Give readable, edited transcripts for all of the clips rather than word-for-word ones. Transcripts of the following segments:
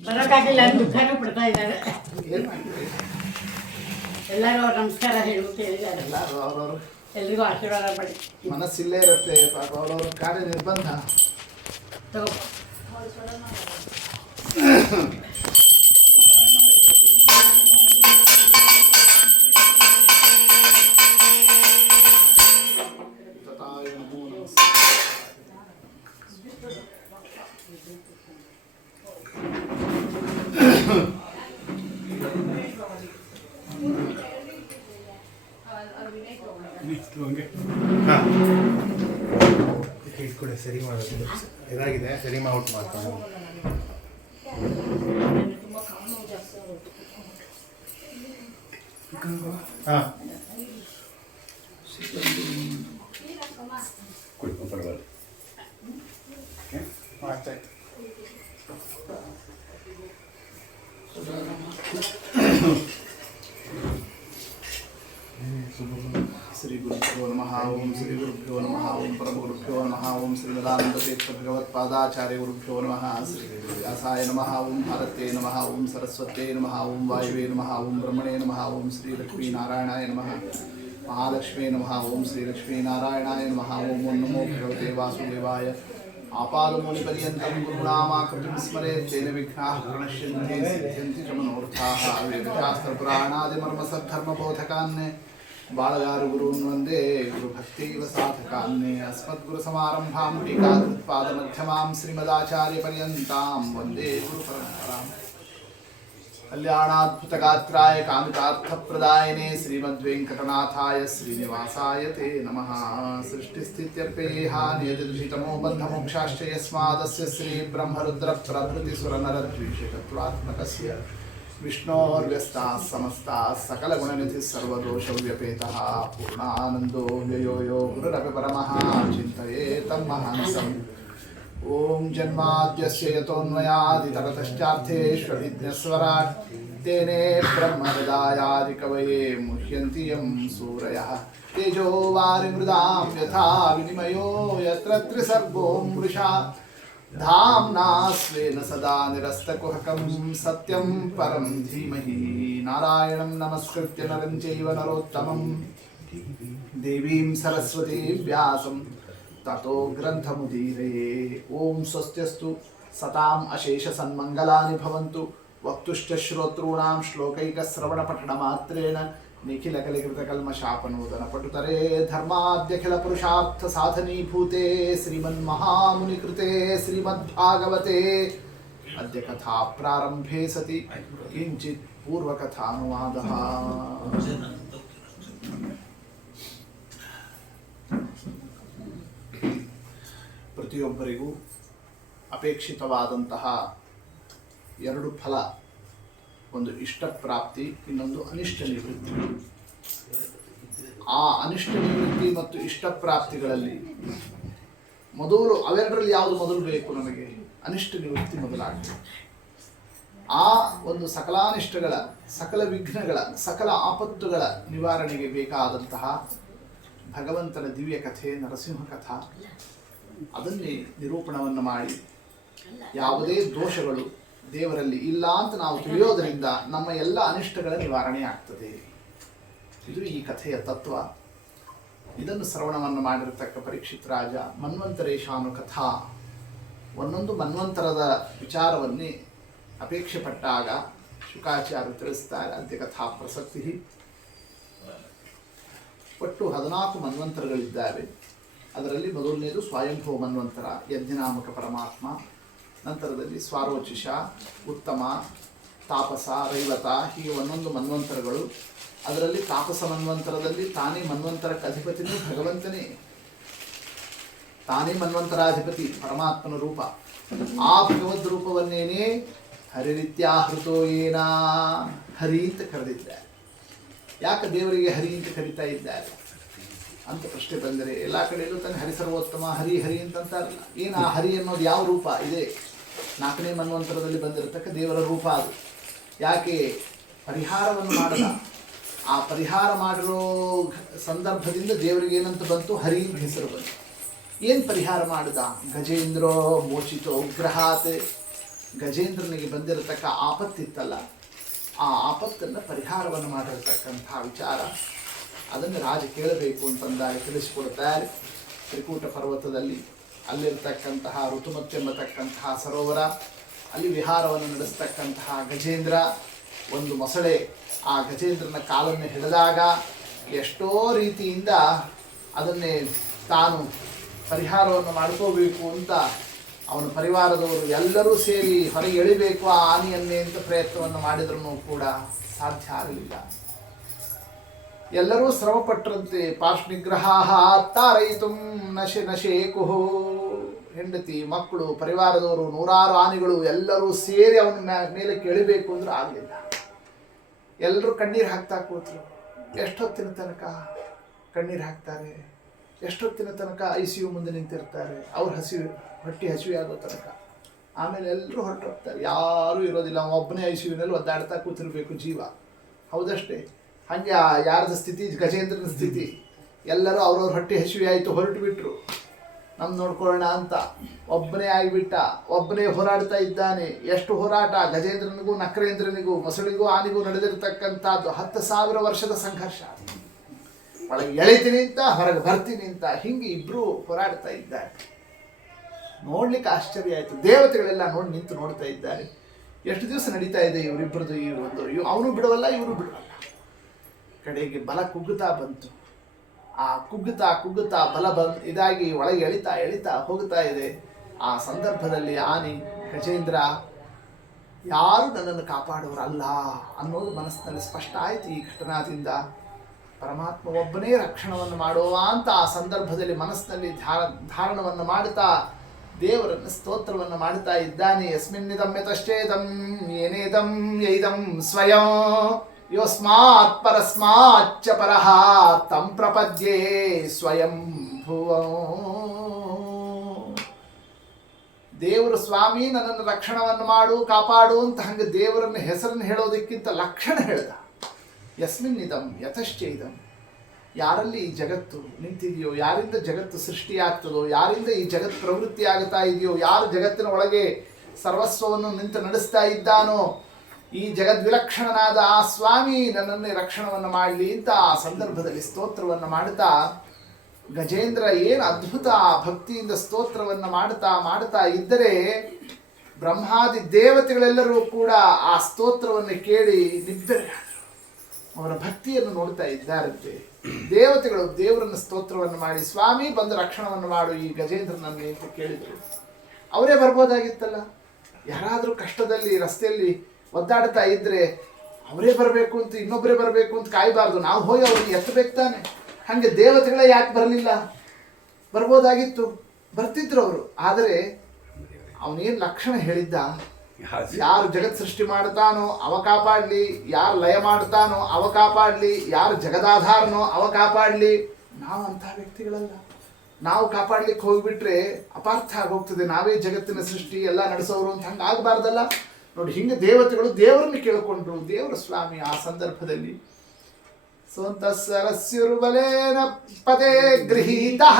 ಬರೋಕ್ಕಾಗಿಲ್ಲ ದುಃಖನೂ ಪಡ್ತಾ ಇದ್ದಾರೆ. ಎಲ್ಲರೂ ಅವ್ರ ನಮಸ್ಕಾರ ಹೇಳಬೇಕು ಹೇಳಿದ್ದಾರೆ. ಎಲ್ರಿಗೂ ಆಶೀರ್ವಾದ ಮಾಡಿ. ಮನಸ್ಸಿಲ್ಲೇ ಇರುತ್ತೆ ಪಾಪ ಅವ್ರವ್ರ ಕಾರ್ಯ ನಿರ್ಬಂಧ. ಇಟ್ಕೊಡಿ, ಸರಿ ಮಾಡೋದು ಇದಾಗಿದೆ, ಸರಿ ಔಟ್ ಮಾಡ್ಕೊಂಡು. ಹಾಂ ಆಯ್ತಾಯ್ತು. ಶ್ರೀ ಗುರುಭ್ಯೋ ನಮಃ ಓಂ ಶ್ರೀ ಗುರುಭ್ಯೋ ನಮಃ ಓಂ ಪರಮಗುರುಭ್ಯೋ ನಮಃ ಓಂ ಶ್ರೀಮದಾನಂದ ತೀರ್ಥ ಭಗವತ್ಪಾದಾಚಾರ್ಯ ಗುರುಭ್ಯೋ ನಮಃ ಶ್ರೀ ವ್ಯಾಸಾಯ ನಮಃ ಓಂ ಭಾರತೇ ನಮಃ ಓಂ ಸರಸ್ವತೇ ನಮಃ ಓಂ ವಾಯುವೇ ನಮಃ ಓಂ ಬ್ರಹ್ಮಣೇ ನಮಃ ಓಂ ಶ್ರೀ ಲಕ್ಷ್ಮೀನಾರಾಯಣಾಯ ನಮಃ ಮಹಾಲಕ್ಷ್ಮೀ ನಮಃ ಓಂ ಶ್ರೀ ಲಕ್ಷ್ಮೀನಾರಾಯಣಾಯ ನಮಃ ಓಂ ನಮೋ ಭಗವತೆ ವಾಸುದೇವಾಯ ಆಪಾದಮೂಲಿಪರ್ಯಂತಂ ಗುರುನಾಮಾಕೃತಿಂ ಸ್ಮರೇತ್ ತೇನ ವಿಘ್ನಾಃ ಪ್ರಣಶ್ಯಂತಿ ಸಿದ್ಧ್ಯಂತಿ ಚ ಮನೋರಥಾಃ. ವೇದಶಾಸ್ತ್ರಪುರಾಣಾದಿಮರ್ಮಸದ್ಧರ್ಮಬೋಧಕಾನ್ ಬಾಳಗಾರು ಗುರುನ್ ವಂದೇ ಗುರುಭಕ್ತೈವ ಸಾಧಕಾನ್. ಅಸ್ಮದ್ಗುರುಸಮಾರಂಭಾಂ ಟೀಕಾಕೃತ್ಪಾದಮಧ್ಯಮಾಂ ಶ್ರೀಮದಾಚಾರ್ಯಪರ್ಯಂತಾಂ ವಂದೇ ಗುರುಪರಂಪರಾಂ. ಕಲ್ಯಾಣಾದ್ಭುತಗಾತ್ರಾಯ ಕಾಮಿತಾರ್ಥಪ್ರದಾಯನೆ ಶ್ರೀಮದ್ವೆಂಕಟನಾಥಾಯ ಶ್ರೀನಿವಾಸಾಯ ತೇ ನಮಃ. ಸೃಷ್ಟಿಸ್ಥಿತ್ಯರ್ಪೇಹ ನಿಯತಿತಮೋ ಬಂಧಮೋಕ್ಷಾಶ್ಚ ಯಸ್ಮಾದಸ್ಯ ಶ್ರೀ ಬ್ರಹ್ಮರುದ್ರ ಪ್ರಭೃತಿ ಸುರನರದ್ವಿಷಕತ್ವಾತ್ಮಕಸ್ಯ ವಿಷ್ಣೋರ್ವ್ಯಸ್ತಾಃ ಸಮಸ್ತಾಃ ಸಕಲಗುಣನಿಧಿಃ ಸರ್ವದೋಷವ್ಯಪೇತಃ ಪೂರ್ಣಾನಂದೋ ವ್ಯಯೋ ಯೋ ಗುರುರಪಿ ಪರಮಃ ಚಿಂತಯೇತಂ ಮಹಾಂಸಂ. ಓಂ ಜನ್ಮಾದ್ಯಸ್ಯ ಯತೋನ್ಮಯಾದಿತರತಶ್ಚಾರ್ಥೇಷ್ವಭಿಜ್ಞಸ್ವರಾಟ್ ತೇನೇ ಬ್ರಹ್ಮಹೃದಾಯಾದಿಕವಯೇ ಮುಹ್ಯಂತಿ ಯಂ ಸೂರಯಃ. ತೇಜೋ ವಾರಿಮೃದಾಂ ಯಥಾ ವಿನಿಮಯೋ ಯತ್ರ ತ್ರಿಸರ್ಗೋ ಮೃಷಾ ಧಾಮ್ನಾ ಸ್ವೇನ ಸದಾ ನಿರಸ್ತಕುಹಕಂ ಸತ್ಯಂ ಪರಂ ಧೀಮಹಿ. ನಾರಾಯಣಂ ನಮಸ್ಕೃತ್ಯ ನರಂ ಚೈವ ನರೋತ್ತಮಂ ದೇವೀಂ ಸರಸ್ವತೀಂ ವ್ಯಾಸಂ ತಥೋ ಗ್ರಂಥಮುದೀರಯೇ. ಓಂ ಸ್ವಸ್ತ್ಯಸ್ತು ಸತಾಂ ಅಶೇಷ ಸನ್ಮಂಗಲಾನಿ ಭವಂತು. ವಕ್ತುಶ್ಚ ಶ್ರೋತॄಣಾಂ ಶ್ಲೋಕೈಕಶ್ರವಣಪಠನಮಾತ್ರೇಣ ನಿಖಿಲಕಲಿಕೃತಕಲ್ಮಷಾಪನೂತನ ಪಟುತರೆ ಧರ್ಮಾದ್ಯಖಿಲ ಪುರುಷಾರ್ಥ ಸಾಧನೀಭೂತೆ ಶ್ರೀಮನ್ಮಹಾಮುನಿಕೃತೆ ಶ್ರೀಮದ್ಭಾಗವತೆ ಅದ್ಯ ಕಥಾ ಪ್ರಾರಂಭೆ ಸತಿ ಕಿಂಚಿತ್ ಪೂರ್ವಕಥಾನುವಾದಃ. ಪ್ರತಿಯೊಬ್ಬರಿಗೂ ಅಪೇಕ್ಷಿತವಾದಂತಹ ಎರಡು ಫಲ, ಒಂದು ಇಷ್ಟ ಪ್ರಾಪ್ತಿ, ಇನ್ನೊಂದು ಅನಿಷ್ಟ ನಿವೃತ್ತಿ. ಆ ಅನಿಷ್ಟ ನಿವೃತ್ತಿ ಮತ್ತು ಇಷ್ಟ ಪ್ರಾಪ್ತಿಗಳಲ್ಲಿ ಮೊದಲು ಅವೆರಡರಲ್ಲಿ ಯಾವುದು ಮೊದಲು ಬೇಕು? ನಮಗೆ ಅನಿಷ್ಟ ನಿವೃತ್ತಿ ಮೊದಲಾಗಬೇಕು. ಆ ಒಂದು ಸಕಲಾನಿಷ್ಟಗಳ, ಸಕಲ ವಿಘ್ನಗಳ, ಸಕಲ ಆಪತ್ತುಗಳ ನಿವಾರಣೆಗೆ ಬೇಕಾದಂತಹ ಭಗವಂತನ ದಿವ್ಯ ಕಥೆ ನರಸಿಂಹ ಕಥಾ, ಅದನ್ನೇ ನಿರೂಪಣವನ್ನು ಮಾಡಿ ಯಾವುದೇ ದೋಷಗಳು ದೇವರಲ್ಲಿ ಇಲ್ಲ ಅಂತ ನಾವು ತಿಳಿಯೋದರಿಂದ ನಮ್ಮ ಎಲ್ಲ ಅನಿಷ್ಟಗಳ ನಿವಾರಣೆ ಆಗ್ತದೆ. ಇದು ಈ ಕಥೆಯ ತತ್ವ. ಇದನ್ನು ಶ್ರವಣವನ್ನು ಮಾಡಿರತಕ್ಕ ಪರೀಕ್ಷಿತ್ ರಾಜ ಮನ್ವಂತರೇಶಾನು ಕಥಾ, ಒಂದೊಂದು ಮನ್ವಂತರದ ವಿಚಾರವನ್ನೇ ಅಪೇಕ್ಷೆ ಪಟ್ಟಾಗ ಶುಕಾಚಾರ್ಯರು ತಿಳಿಸ್ತಾರೆ. ಅಂತ್ಯ ಕಥಾ ಪ್ರಸಕ್ತಿ. ಒಟ್ಟು 14 ಮನ್ವಂತರಗಳಿದ್ದಾವೆ. ಅದರಲ್ಲಿ ಮೊದಲನೇದು ಸ್ವಯಂಭೂ ಮನ್ವಂತರ, ಯಜ್ಞನಾಮಕ ಪರಮಾತ್ಮ. ನಂತರದಲ್ಲಿ ಸ್ವಾರೋಚಿಷ, ಉತ್ತಮ, ತಾಪಸ, ರೈವತ, ಹೀಗೆ ಒಂದೊಂದು ಮನ್ವಂತರಗಳು. ಅದರಲ್ಲಿ ತಾಪಸ ಮನ್ವಂತರದಲ್ಲಿ ತಾನೇ ಮನ್ವಂತರಕ್ಕೆ ಅಧಿಪತಿನೂ ಭಗವಂತನೇ, ತಾನೇ ಮನ್ವಂತರಾಧಿಪತಿ ಪರಮಾತ್ಮನ ರೂಪ. ಆ ಭಗವದ್ ರೂಪವನ್ನೇನೇ ಹರಿರಿತ್ಯಾಹೃತೋ ಏನ, ಹರಿ ಅಂತ ಕರೆದಿದ್ದಾರೆ. ಯಾಕೆ ದೇವರಿಗೆ ಹರಿ ಅಂತ ಕರೀತಾ ಇದ್ದಾರೆ ಅಂತ ಪ್ರಶ್ನೆ ಬಂದರೆ, ಎಲ್ಲ ಕಡೆಯಲ್ಲೂ ತಾನೆ ಹರಿ ಸರ್ವೋತ್ತಮ, ಹರಿ ಹರಿ ಅಂತಂತಾರಲ್ಲ. ಏನು ಆ ಹರಿ ಅನ್ನೋದು ಯಾವ ರೂಪ ಇದೆ? 4ನೇ ಮನ್ವಂತರದಲ್ಲಿ ಬಂದಿರತಕ್ಕ ದೇವರ ರೂಪ ಅದು. ಯಾಕೆ ಪರಿಹಾರವನ್ನು ಮಾಡದ? ಆ ಪರಿಹಾರ ಮಾಡಿರೋ ಸಂದರ್ಭದಿಂದ ದೇವರಿಗೆ ಏನಂತ ಬಂತು? ಹರಿ ಅಂತ ಹೆಸರು ಬಂತು. ಏನು ಪರಿಹಾರ ಮಾಡಿದ? ಗಜೇಂದ್ರೋ ಮೋಚಿತೋ ಗ್ರಹಾತ್, ಗಜೇಂದ್ರನಿಗೆ ಬಂದಿರತಕ್ಕ ಆಪತ್ತಿತ್ತಲ್ಲ, ಆ ಆಪತ್ತನ್ನು ಪರಿಹಾರವನ್ನು ಮಾಡಿರತಕ್ಕಂಥ ವಿಚಾರ ಅದನ್ನು ರಾಜ ಕೇಳಬೇಕು ಅಂತಂದಾಗ ತಿಳಿಸಿಕೊಡ್ತಾರೆ. ತ್ರಿಕೂಟ ಪರ್ವತದಲ್ಲಿ ಅಲ್ಲಿರ್ತಕ್ಕಂತಹ ಋತುಮತ್ ಎಂಬತಕ್ಕಂತಹ ಸರೋವರ, ಅಲ್ಲಿ ವಿಹಾರವನ್ನು ನಡೆಸ್ತಕ್ಕಂತಹ ಗಜೇಂದ್ರ, ಒಂದು ಮೊಸಳೆ ಆ ಗಜೇಂದ್ರನ ಕಾಲನ್ನು ಹಿಡಿದಾಗ ಎಷ್ಟೋ ರೀತಿಯಿಂದ ಅದನ್ನೇ ತಾನು ಪರಿಹಾರವನ್ನು ಮಾಡ್ಕೋಬೇಕು ಅಂತ ಅವನ ಪರಿವಾರದವರು ಎಲ್ಲರೂ ಸೇರಿ ಹೊರಗೆ ಎಳಿಬೇಕು ಆ ಆನೆಯನ್ನೇ ಅಂತ ಪ್ರಯತ್ನವನ್ನು ಮಾಡಿದ್ರೂ ಕೂಡ ಸಾಧ್ಯ ಆಗಲಿಲ್ಲ. ಎಲ್ಲರೂ ಶ್ರಮಪಟ್ಟರಂತೆ ಪಾರ್ಶ್ವನಿಗ್ರಹ ತಾರಯಿತು ನಶೇಕುಹು. ಹೆಂಡತಿ, ಮಕ್ಕಳು, ಪರಿವಾರದವರು, ನೂರಾರು ಆನೆಗಳು ಎಲ್ಲರೂ ಸೇರಿ ಅವನ ಮೇಲಕ್ಕೆ ಎಳಿಬೇಕು ಅಂದ್ರೆ ಆಗಲಿಲ್ಲ. ಎಲ್ಲರೂ ಕಣ್ಣೀರು ಹಾಕ್ತಾ ಕೂತರು. ಎಷ್ಟೊತ್ತಿನ ತನಕ ಕಣ್ಣೀರು ಹಾಕ್ತಾರೆ, ಎಷ್ಟೊತ್ತಿನ ತನಕ ICU ಮುಂದೆ ನಿಂತಿರ್ತಾರೆ, ಅವ್ರ ಹೊಟ್ಟೆ ಹಸಿವೆ ಆಗೋ ತನಕ. ಆಮೇಲೆ ಎಲ್ಲರೂ ಹೊರಟೋಗ್ತಾರೆ, ಯಾರೂ ಇರೋದಿಲ್ಲ. ಒಬ್ಬನೇ ICUನಲ್ಲಿ ಒದ್ದಾಡ್ತಾ ಕೂತಿರ್ಬೇಕು ಜೀವ. ಹೌದಷ್ಟೇ. ಹಾಗೆ ಯಾರದ ಸ್ಥಿತಿ, ಗಜೇಂದ್ರನ ಸ್ಥಿತಿ. ಎಲ್ಲರೂ ಅವ್ರವ್ರ ಹೊಟ್ಟೆ ಹಸಿವೆ ಆಯಿತು, ಹೊರಟು ಬಿಟ್ರು ನಮ್ದು ನೋಡ್ಕೊಳ್ಳೋಣ ಅಂತ. ಒಬ್ಬನೇ ಆಗಿಬಿಟ್ಟ, ಒಬ್ಬನೇ ಹೋರಾಡ್ತಾ ಇದ್ದಾನೆ. ಎಷ್ಟು ಹೋರಾಟ! ಗಜೇಂದ್ರನಿಗೂ ನಕ್ರೇಂದ್ರನಿಗೂ ಮೊಸಳಿಗೂ ಆನೆಗೂ ನಡೆದಿರ್ತಕ್ಕಂಥದ್ದು 10,000 ವರ್ಷದ ಸಂಘರ್ಷ. ಒಳಗೆ ಎಳಿತೀನಿ ಅಂತ, ಹೊರಗೆ ಬರ್ತೀನಿ ಅಂತ, ಹಿಂಗೆ ಇಬ್ಬರು ಹೋರಾಡ್ತಾ ಇದ್ದಾರೆ. ನೋಡ್ಲಿಕ್ಕೆ ಆಶ್ಚರ್ಯ ಆಯಿತು. ದೇವತೆಗಳೆಲ್ಲ ನಿಂತು ನೋಡ್ತಾ ಇದ್ದಾರೆ. ಎಷ್ಟು ದಿವಸ ನಡೀತಾ ಇದೆ ಇವರಿಬ್ಬರದು ಈ ಒಂದು, ಅವನು ಬಿಡವಲ್ಲ, ಇವರು ಬಿಡವಲ್ಲ. ಕಡೆಗೆ ಬಲ ಕುಗ್ಗುತ್ತಾ ಬಂತು. ಆ ಕುಗ್ಗುತ್ತಾ ಬಲ ಇದಾಗಿ ಒಳಗೆ ಎಳಿತಾ ಹೋಗ್ತಾ ಇದೆ. ಆ ಸಂದರ್ಭದಲ್ಲಿ ಆನೆ, ಗಜೇಂದ್ರ ಯಾರು ನನ್ನನ್ನು ಕಾಪಾಡುವರಲ್ಲ ಅನ್ನೋದು ಮನಸ್ಸಿನಲ್ಲಿ ಸ್ಪಷ್ಟ ಆಯಿತು. ಈ ಘಟನಾದಿಂದ ಪರಮಾತ್ಮ ಒಬ್ಬನೇ ರಕ್ಷಣವನ್ನು ಮಾಡುವ ಅಂತ ಆ ಸಂದರ್ಭದಲ್ಲಿ ಮನಸ್ಸಿನಲ್ಲಿ ಧಾರಣವನ್ನು ಮಾಡುತ್ತಾ ದೇವರನ್ನು ಸ್ತೋತ್ರವನ್ನು ಮಾಡುತ್ತಾ ಇದ್ದಾನೆ. ಯಸ್ಮಿನ್ನಿದಂ ಯತಶ್ಚೇದಂ ಏನೇದಂ ಯೈದಂ ಸ್ವಯಂ ಯೋಸ್ಮಾತ್ ಪರಸ್ಮಾಚ್ಚ ಪರಃ ತಂ ಪ್ರಪದ್ಯೆ ಸ್ವಯಂ ಭುವಂ. ದೇವರು ಸ್ವಾಮಿ ನನ್ನನ್ನು ರಕ್ಷಣವನ್ನು ಮಾಡು, ಕಾಪಾಡು ಅಂತ ಹಂಗೆ ದೇವರನ್ನ ಹೆಸರನ್ನು ಹೇಳೋದಕ್ಕಿಂತ ಲಕ್ಷಣ ಹೇಳ್ದ. ಯಸ್ಮಿನ್ನಿದಂ ಯತಶ್ಚೇದಂ, ಯಾರಲ್ಲಿ ಈ ಜಗತ್ತು ನಿಂತಿದೆಯೋ, ಯಾರಿಂದ ಜಗತ್ತು ಸೃಷ್ಟಿಯಾಗ್ತದೋ, ಯಾರಿಂದ ಈ ಜಗತ್ತು ಪ್ರವೃತ್ತಿ ಆಗ್ತಾ ಇದೆಯೋ, ಯಾರು ಜಗತ್ತಿನ ಒಳಗೆ ಸರ್ವಸ್ವವನ್ನು ನಿಂತು ನಡೆಸ್ತಾ ಇದ್ದಾನೋ, ಈ ಜಗದ್ವಿಲಕ್ಷಣನಾದ ಆ ಸ್ವಾಮಿ ನನ್ನನ್ನೇ ರಕ್ಷಣವನ್ನು ಮಾಡಲಿ ಅಂತ ಆ ಸಂದರ್ಭದಲ್ಲಿ ಸ್ತೋತ್ರವನ್ನು ಮಾಡುತ್ತಾ ಗಜೇಂದ್ರ ಏನು ಅದ್ಭುತ ಭಕ್ತಿಯಿಂದ ಸ್ತೋತ್ರವನ್ನು ಮಾಡುತ್ತಾ ಇದ್ದರೆ ಬ್ರಹ್ಮಾದಿ ದೇವತೆಗಳೆಲ್ಲರೂ ಕೂಡ ಆ ಸ್ತೋತ್ರವನ್ನು ಕೇಳಿ ನಿಬ್ಬೆರಗಾದರು. ಅವನ ಭಕ್ತಿಯನ್ನು ನೋಡ್ತಾ ಇದ್ದಾರಂತೆ. ದೇವತೆಗಳು ದೇವರನ್ನು ಸ್ತೋತ್ರವನ್ನು ಮಾಡಿ, ಸ್ವಾಮಿ ಬಂದು ರಕ್ಷಣವನ್ನು ಮಾಡು ಈ ಗಜೇಂದ್ರನನ್ನೇ ಅಂತ ಕೇಳಿದರು. ಅವರೇ ಬರ್ಬೋದಾಗಿತ್ತಲ್ಲ. ಯಾರಾದರೂ ಕಷ್ಟದಲ್ಲಿ ರಸ್ತೆಯಲ್ಲಿ ಒದ್ದಾಡ್ತಾ ಇದ್ರೆ ಅವರೇ ಬರಬೇಕು ಅಂತ, ಇನ್ನೊಬ್ಬರೇ ಬರಬೇಕು ಅಂತ ಕಾಯಬಾರ್ದು. ನಾವು ಹೋಗಿ ಅವ್ರಿಗೆ ಎತ್ತಬೇಕು ತಾನೆ. ಹಾಗೆ ದೇವತೆಗಳೇ ಯಾಕೆ ಬರಲಿಲ್ಲ? ಬರ್ಬೋದಾಗಿತ್ತು, ಬರ್ತಿದ್ರು ಅವರು. ಆದರೆ ಅವನೇನು ಲಕ್ಷಣ ಹೇಳಿದ್ದ, ಯಾರು ಜಗತ್ ಸೃಷ್ಟಿ ಮಾಡ್ತಾನೋ ಅವ ಕಾಪಾಡಲಿ, ಯಾರು ಲಯ ಮಾಡ್ತಾನೋ ಅವ ಕಾಪಾಡಲಿ, ಯಾರು ಜಗದಾಧಾರನೋ ಅವ ಕಾಪಾಡಲಿ. ನಾವು ಅಂತಹ ವ್ಯಕ್ತಿಗಳಲ್ಲ. ನಾವು ಕಾಪಾಡ್ಲಿಕ್ಕೆ ಹೋಗ್ಬಿಟ್ರೆ ಅಪಾರ್ಥ ಆಗೋಗ್ತದೆ. ನಾವೇ ಜಗತ್ತಿನ ಸೃಷ್ಟಿ ಎಲ್ಲ ನಡೆಸೋರು ಅಂತ ಹಂಗೆ ಆಗಬಾರ್ದಲ್ಲ. ನೋಡಿ, ಹಿಂಗೆ ದೇವತೆಗಳು ದೇವರನ್ನು ಕೇಳಿಕೊಂಡ್ರು. ದೇವರ ಸ್ವಾಮಿ ಆ ಸಂದರ್ಭದಲ್ಲಿ ಸೋಂತಸ್ಸರಸ್ಯುರ್ಬಲೇನ ಪದೇ ಗೃಹೀತಃ